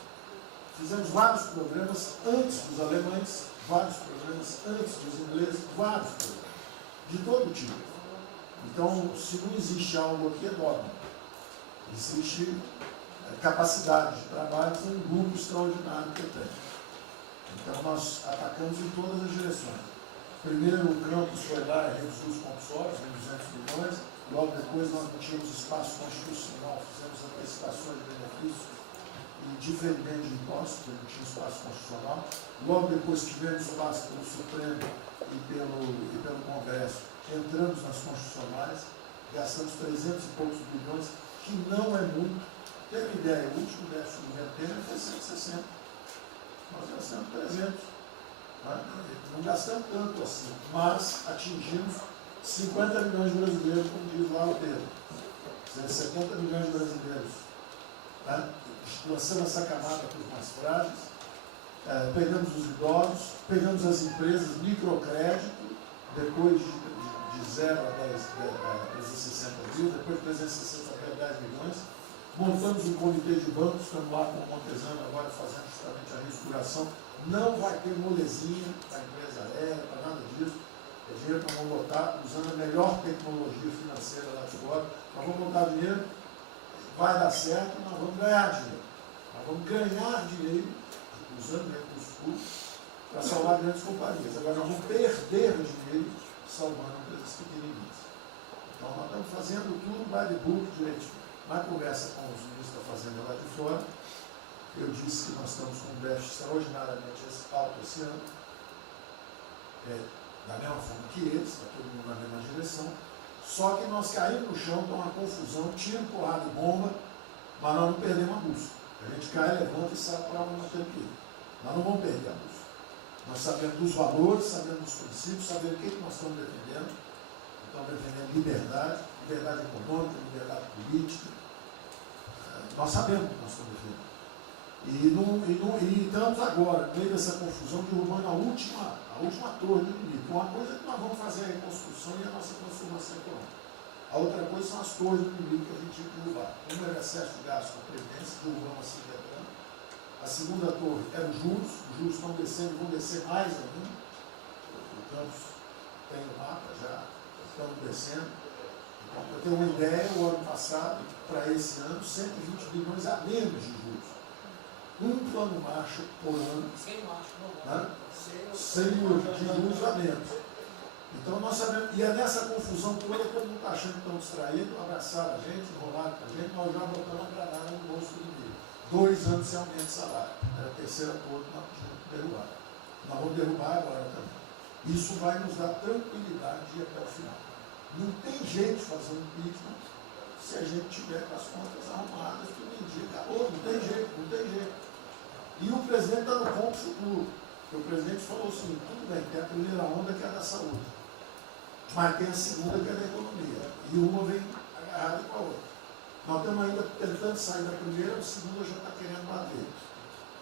Fizemos vários programas antes dos alemães, vários programas antes dos ingleses, vários programas, de todo tipo. Então, se não existe algo aqui, é dogma. Existe capacidade de trabalho com um grupo extraordinário que tem. Então, nós atacamos em todas as direções. Primeiro, o campus foi lá e reduziu os compulsórios em 200 milhões. Logo depois, nós não tínhamos espaço constitucional, fizemos antecipações de benefícios e diferimento de impostos, porque não tinha espaço constitucional. Logo depois, tivemos espaço pelo Supremo e pelo Congresso. Entramos nas constitucionais, gastamos 300 e poucos bilhões, que não é muito. Tem uma ideia, o último déficit do governo Temer foi 160. Nós gastamos 300. Não gastamos tanto assim, mas atingimos 50 milhões de brasileiros, como diz lá o termo. 70 milhões de brasileiros. Lançando essa camada para os mais frágeis, pegamos os idosos, pegamos as empresas, microcrédito, depois de 0 a 360 mil, depois de 360 até 10 milhões. Montamos um comitê de bancos, estamos lá com o Montezano agora fazendo justamente a reestruturação. Não vai ter molezinha para a empresa aérea, para nada disso. É dinheiro que nós vamos botar usando a melhor tecnologia financeira lá de fora. Nós vamos botar dinheiro, vai dar certo, nós vamos ganhar dinheiro. Nós vamos ganhar dinheiro usando recursos públicos para salvar grandes companhias. Agora nós vamos perder dinheiro salvando empresas pequenininhas. Então nós estamos fazendo tudo by the book direitinho. Na conversa com os ministros da Fazenda lá de fora, eu disse que nós estamos com um déficit extraordinariamente alto esse ano, da mesma forma que eles, está todo mundo na mesma direção, só que nós caímos no chão, está uma confusão, tiro, porrada e bomba, mas nós não perdemos a busca. A gente cai, levanta e sabe para onde nós temos que ir. Nós não vamos perder a busca. Nós sabemos dos valores, sabemos dos princípios, sabemos o que nós estamos defendendo. Estamos defendendo liberdade, liberdade econômica, liberdade política. Nós sabemos o que nós estamos defendendo. E estamos agora, no meio dessa confusão, derrubando a última torre do inimigo. Uma coisa é que nós vamos fazer a reconstrução e a nossa transformação econômica. A outra coisa são as torres do inimigo que a gente tinha que derrubar. Uma era excesso de gasto com a Previdência, derrubamos assim quebrando. A segunda torre era os juros estão descendo, vão descer mais ainda. O Campos tem o mapa já, estamos descendo. Então, para ter uma ideia, o ano passado, para esse ano, 120 bilhões a menos de juros. Um plano Marshall por ano, né? 100 mil de juros a menos. Então nós sabemos, e é nessa confusão toda, todo mundo está achando que estão distraídos, abraçaram a gente, enrolaram com a gente, nós já botamos a granada no bolso do inimigo. 2 anos sem aumento de salário. Era a terceira torre que nós tínhamos que derrubar. Nós vamos derrubar agora também. Isso vai nos dar tranquilidade de ir até o final. Não tem jeito de fazer um impeachment se a gente tiver com as contas arrumadas, tudo indica. Não tem jeito, não tem jeito. E o presidente está no ponto futuro. Porque o presidente falou o seguinte, tudo bem, tem a primeira onda que é a da saúde, mas tem a segunda que é da economia. E uma vem agarrada com a outra. Nós estamos ainda tentando sair da primeira, a segunda já está querendo bater.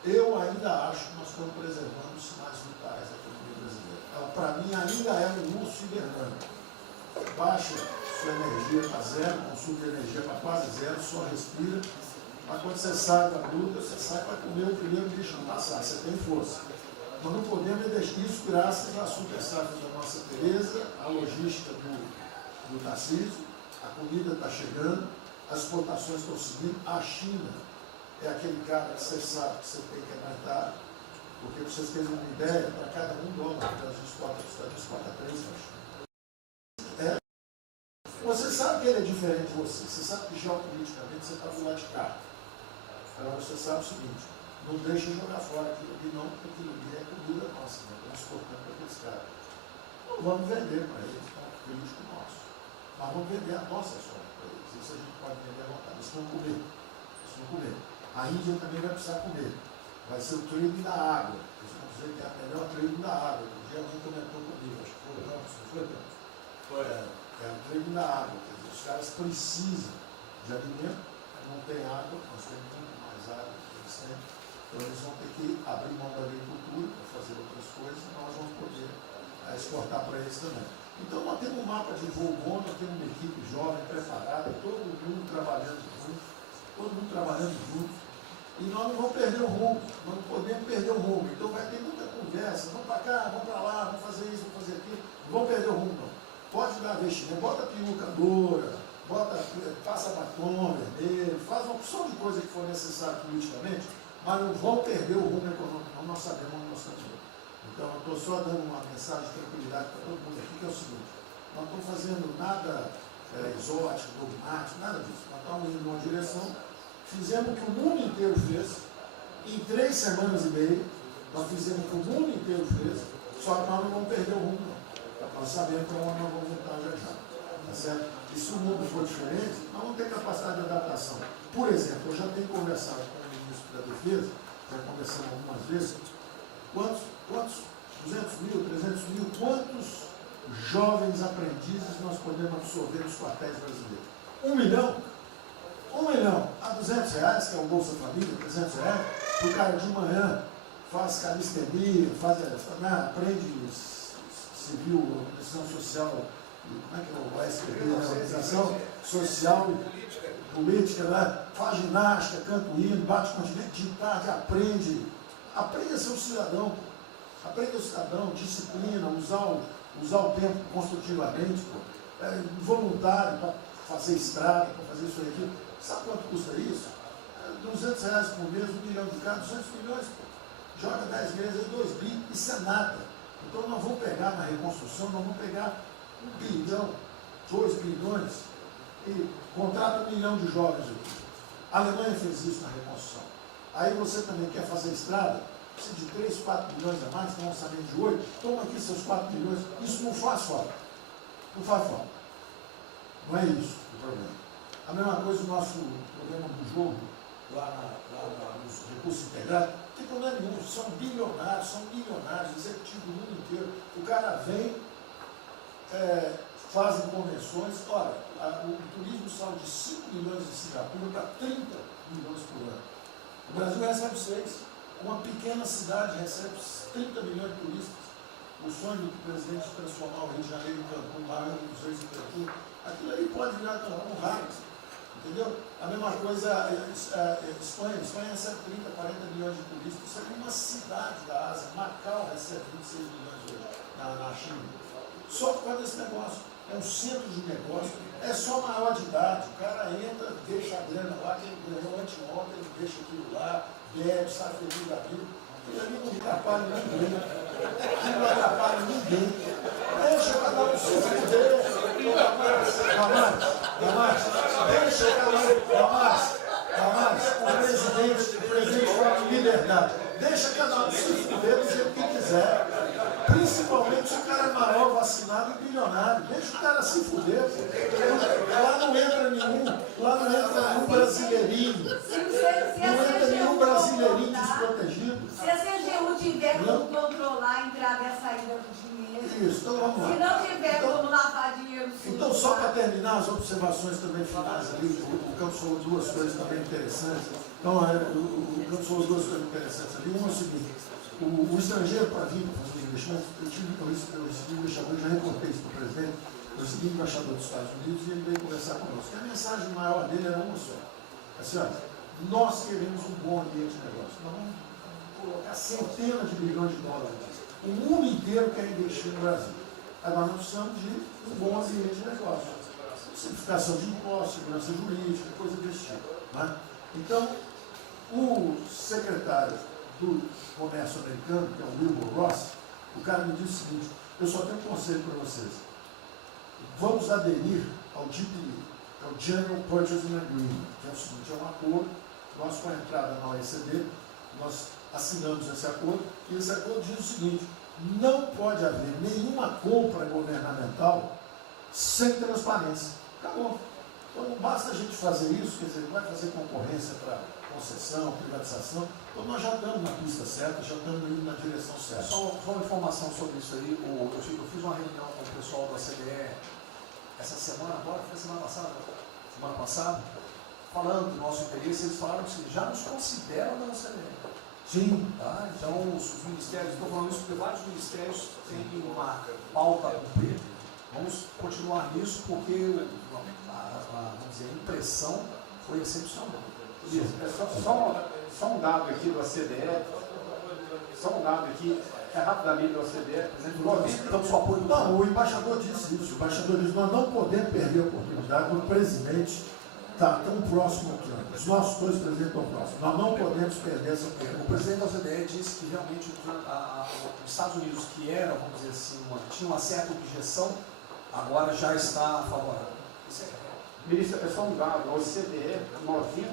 Eu ainda acho que nós estamos preservando os sinais vitais da economia brasileira. Para mim ainda é um urso hibernando. Baixa sua energia para zero, consumo de energia para quase zero, só respira. Mas quando você sai da luta, você sai para comer o primeiro bicho não passar, você tem força. Nós não podemos deixar isso graças à super safra da nossa Tereza, à logística do Tarcísio, a comida está chegando, as exportações estão seguindo, a China é aquele cara que você sabe que você tem que aumentar, porque para vocês terem uma ideia, para cada $1 que a gente exporta 3 para a China. Você sabe que ele é diferente de você, você sabe que geopoliticamente você está do lado de cá. Agora você sabe o seguinte, não deixa jogar fora aquilo ali não, porque aquilo ali é comida nossa, né? Estamos exportando para aqueles caras. Não vamos vender para eles, é um crítico nosso. Mas vamos vender a nossa soja para eles. Isso a gente pode vender à vontade. Eles vão comer. Eles vão comer. A Índia também vai precisar comer. Vai ser o trading da água. Eles vão dizer que é a melhor trading da água. Um dia alguém comentou comigo, acho que foi o Campos, não foi, Campos? Foi. É o trading da água. Quer dizer, os caras precisam de alimento, não tem água, nós temos muito mais água que eles têm. Então eles vão ter que abrir mão da agricultura para fazer outras coisas e nós vamos poder exportar para eles também. Então nós temos um mapa de voo bom, nós temos uma equipe jovem, preparada, todo mundo trabalhando junto, e nós não vamos perder o rumo, nós não podemos perder o rumo. Então vai ter muita conversa, vamos para cá, vamos para lá, vamos fazer isso, vamos fazer aquilo, não vamos perder o rumo não. Pode dar vestimento, bota perucadora, passa batom vermelho, faz uma opção de coisa que for necessária politicamente, mas não vão perder o rumo econômico, não, nós sabemos onde nós estamos indo. Então, eu estou só dando uma mensagem de tranquilidade para todo mundo aqui, que é o seguinte, nós não estamos fazendo nada exótico, dogmático, nada disso. Nós estamos indo numa direção, fizemos o que o mundo inteiro fez, em 3 semanas e meia, nós fizemos o que o mundo inteiro fez, só que nós não vamos perder o rumo, não. Nós sabemos para onde nós vamos voltar já já. Tá certo? E se o mundo for diferente, nós vamos ter capacidade de adaptação. Por exemplo, eu já tenho conversado com o ministro da Defesa, já conversamos algumas vezes, quantos 200 mil, 300 mil, quantos jovens aprendizes nós podemos absorver nos quartéis brasileiros? 1 milhão? 1 milhão a R$200, que é o Bolsa Família, R$300, o cara de manhã faz calistenia, aprende civil, organização social, como é que é o SPB, organização social e política, né? Faz ginástica, canta o hino, bate continente de tarde, aprende a ser um cidadão, disciplina, usar usar o tempo construtivamente, voluntário, para fazer estrada, para fazer isso aqui. Sabe quanto custa isso? R$200 por mês, 1 milhão de cada, 200 milhões. Joga 10 meses, 2 bi, isso é nada. Então nós vamos pegar na reconstrução, nós vamos pegar 1 bilhão, 2 bilhões e contrata 1 milhão de jovens aqui. A Alemanha fez isso na reconstrução. Aí você também quer fazer estrada, precisa de 3, 4 milhões a mais, tem um orçamento de 8, toma aqui seus 4 milhões. Isso não faz falta. Não faz falta. Não é isso o problema. A mesma coisa o nosso problema do jogo, lá nos recursos integrados, não tem problema nenhum, são bilionários, são milionários, executivos do mundo inteiro. O cara vem, fazem convenções, olha, o turismo saiu de 5 milhões de Singapura para 30 milhões por ano. O Brasil recebe 6. Uma pequena cidade recebe 30 milhões de turistas. O sonho do presidente de transformar o Rio de Janeiro em Cancún, lá em Museu de Cancún, aquilo ali pode virar um raio. Entendeu? A mesma coisa a Espanha. A Espanha recebe 30, 40 milhões de turistas. Isso aqui é uma cidade da Ásia. Macau recebe 26 milhões hoje na China. Só por causa desse negócio. É um centro de negócio. É só maior de idade. O cara entra, deixa a grana lá, quem ganhou anteontem, deixa aquilo lá, bebe, sai feliz da vida. Aquilo ali não atrapalha ninguém. Aquilo não atrapalha ninguém. Deixa cada um se fuder. Damares, o presidente fala de liberdade. Deixa cada um se fuder do jeito que quiser. Principalmente se o cara é maior, vacinado e bilionário. Deixa o cara se fuder. Lá não entra nenhum brasileirinho. Não entra nenhum brasileirinho desprotegido. Se a CGU tiver como controlar a entrada e a saída do dinheiro. Isso, então vamos lá. Se não tiver como lavar dinheiro. Então, só para terminar as observações também finais ali, o Campos falou duas coisas também interessantes. Então, o Campos falou duas coisas interessantes ali. Uma é o seguinte: o estrangeiro para vir para fazer investimento, eu recebi um embaixador, já reportei isso para o presidente, eu recebi o embaixador dos Estados Unidos e ele veio conversar conosco. E a mensagem maior dele era uma só. Assim, olha, nós queremos um bom ambiente de negócio. Nós vamos colocar centenas de bilhões de dólares. O mundo inteiro quer investir no Brasil. Agora nós precisamos de um bom ambiente de negócio. Simplificação de impostos, segurança jurídica, coisa desse tipo. Né? Então, o secretário do Comércio Americano, que é o Wilbur Ross, o cara me disse o seguinte: eu só tenho um conselho para vocês. Vamos aderir ao GPA, ao General Purchasing Agreement, que é o seguinte: é um acordo, nós com a entrada na OECD, nós assinamos esse acordo, e esse acordo diz o seguinte: não pode haver nenhuma compra governamental sem transparência. Acabou. Então não basta a gente fazer isso, quer dizer, não vai fazer concorrência para concessão, privatização. Então nós já estamos na pista certa, já estamos indo na direção certa. Só uma informação sobre isso aí. Eu fiz uma reunião com o pessoal da CDE essa semana, agora, foi semana passada, falando do nosso interesse. Eles falaram que já nos consideram na CDE. Sim. Tá? Então, os ministérios, estou falando isso porque vários ministérios têm uma pauta a cumprir. Vamos continuar nisso porque vamos dizer, a impressão foi excepcional. Só um dado aqui do ACDE, rapidamente do ACDE, não, o embaixador disse isso. O embaixador disse: nós não podemos perder a oportunidade do presidente estar tão próximo aqui. Os nossos dois presidentes estão próximos. Nós não podemos perder essa oportunidade. O presidente da OCDE disse que realmente os Estados Unidos, que eram, vamos dizer assim, tinha uma certa objeção, agora já está favorável. Ministro, é só um dado: a OCDE, 90%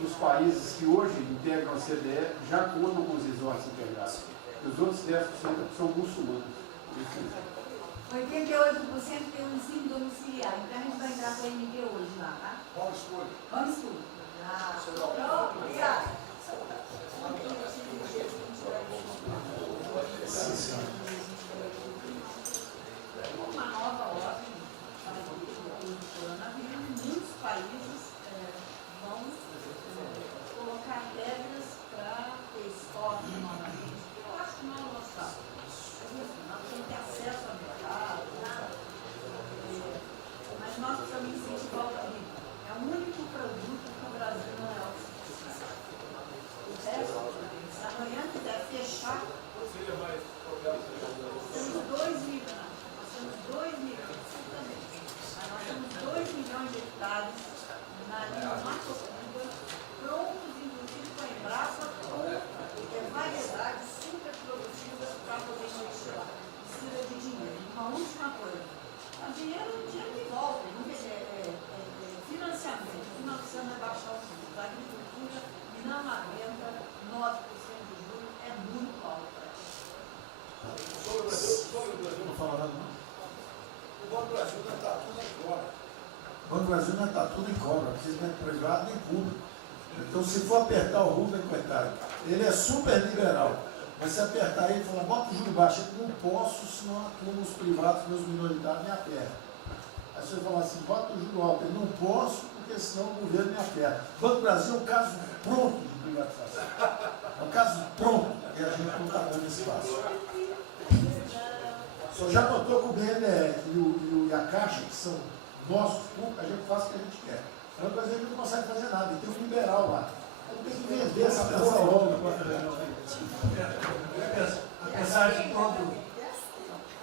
dos países que hoje integram a OCDE já contam com os resorts integrados. Os outros 10% são muçulmanos. 88% tem um ensino domiciliar. Então a gente vai entrar com a MD hoje lá, tá? Homeschool. Obrigada. Uma nova ordem do coronavírus, muitos países vão colocar regras para ter estoque novamente. Eu acho que não é o nosso caso. Nós temos que ter acesso ao mercado, mas nós precisamos incentivar o Brasil. É o único produto que o Brasil não é autossuficiente. O resto, se amanhã quiser fechar, dinheiro que volta, financiamento, não precisamos rebaixar os juros. A agricultura não aguenta 9% de juros, é muito alto para isso. Sobre o Brasil, Não fala nada, não. o Banco do Brasil não está tudo agora. O Banco do Brasil não está tudo em cobra, precisa nem privado nem público. Então, se for apertar o Rubem, coitado, ele é super liberal. Mas se apertar ele e falar, bota o juro baixo, eu não posso, senão a turma, os privados, meus minoritários, me apertam. Aí você fala assim, bota o juro alto, eu não posso, porque senão o governo me aperta. O Banco do Brasil é um caso pronto de privatização. É um caso pronto, e a gente não está dando espaço. O senhor já notou que o BNDES e a Caixa, que são nossos públicos, a gente faz o que a gente quer. O Banco do Brasil não consegue fazer nada, ele tem um liberal lá. Ele tem que vender essa porra logo.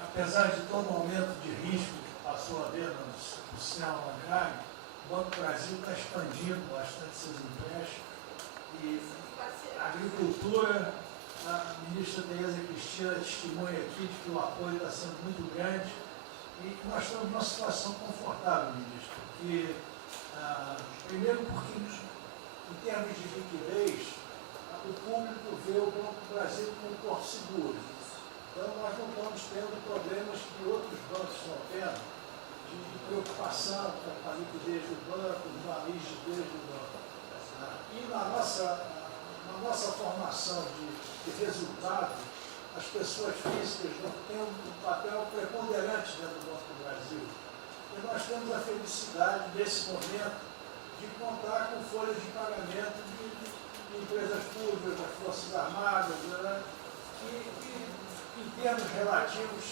Apesar de todo aumento de risco que passou a haver no sistema bancário, o Banco do Brasil está expandindo bastante seus empréstimos e a agricultura, a ministra Tereza Cristina testemunha aqui de que o apoio está sendo muito grande e nós estamos numa situação confortável, ministro, porque, primeiro porque em termos de liquidez, o público vê o Banco do Brasil como um porto seguro. Então, nós não estamos tendo problemas que outros bancos estão tendo, de preocupação com a liquidez do banco, a rigidez do banco. E na nossa formação de resultado, as pessoas físicas não têm um papel preponderante dentro do Banco do Brasil. E nós temos a felicidade, nesse momento, de contar com folhas de pagamento de empresas públicas, das Forças Armadas, né, que em termos relativos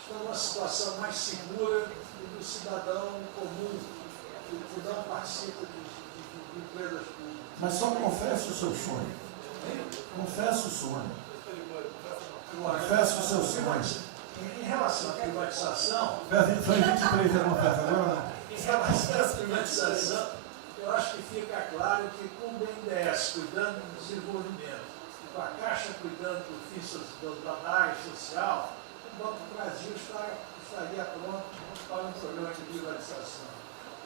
estão numa situação mais segura do cidadão comum, que não participa de empresas públicas. Mas só confesse o seu sonho. Confesse o sonho. Confesse o seu sonho. Em relação à privatização, Foi 23 a confessa agora. em relação à privatização, eu acho que fica claro que com o BNDES cuidando do desenvolvimento, e com a Caixa cuidando da área social, o Banco do Brasil estaria pronto para um programa de privatização.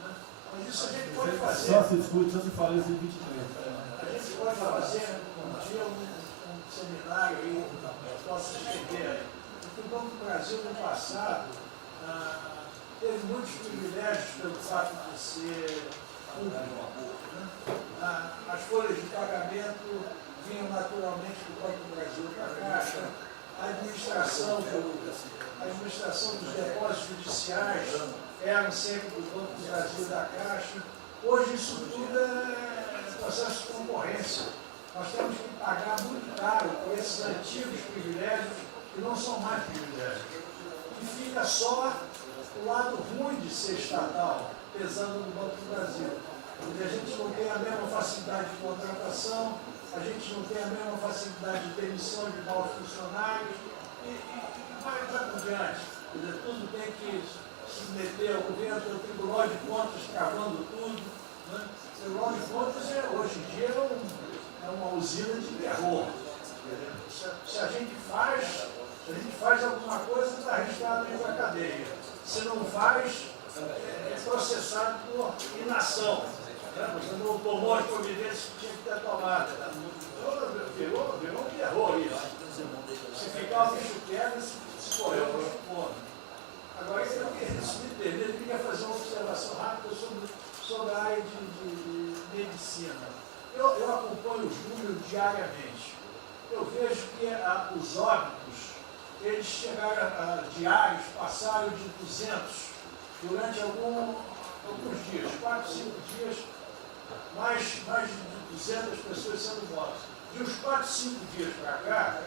Né? Mas isso a gente pode fazer. Só se discute, só se fala isso em 23. A gente pode fazer um dia um seminário aí, posso escrever, porque o Banco do Brasil no passado teve muitos privilégios pelo fato de ser público. Né? As folhas de pagamento vinham naturalmente do Banco do Brasil para a Caixa, a administração dos depósitos judiciais eram sempre do Banco do Brasil e da Caixa. Hoje isso tudo é processo de concorrência. Nós temos que pagar muito caro por esses antigos privilégios que não são mais privilégios. E fica só o lado ruim de ser estatal, pesando no Banco do Brasil. Porque a gente não tem a mesma facilidade de contratação, a gente não tem a mesma facilidade de demissão de maus funcionários e vai por diante. Quer dizer, tudo tem que submeter ao governo, tem o Tribunal de Contas travando tudo. Né? O Tribunal de Contas hoje em dia é uma usina de terror. Se a gente faz alguma coisa, está arriscado ir para a cadeia. Se não faz, é processado por inação. Você não tomou as providências que tinha que ter tomado. Virou um terror isso. Se ficar o bicho pega, se correr o bicho come. Agora, eu queria fazer uma observação rápida sobre a área de medicina. Eu acompanho os números diariamente. Eu vejo que os óbitos, eles chegaram diários, passaram de 200 durante alguns dias, 4, 5 dias, mais de 200 pessoas sendo mortas. De uns 4, 5 dias para cá,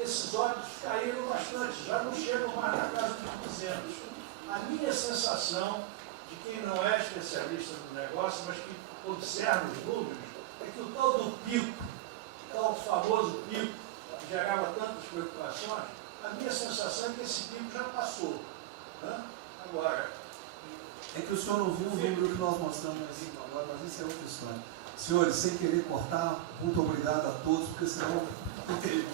esses óbitos caíram bastante, já não chegam mais na casa de 200. A minha sensação, de quem não é especialista no negócio, mas que observa os números, é que o tal do pico, o tal famoso pico, que gerava tantas preocupações, a minha sensação é que esse pico já passou. Né? Agora, é que o senhor não viu o número que nós mostramos agora, mas isso é outra história. Senhores, sem querer cortar, muito obrigado a todos, porque senão não teria.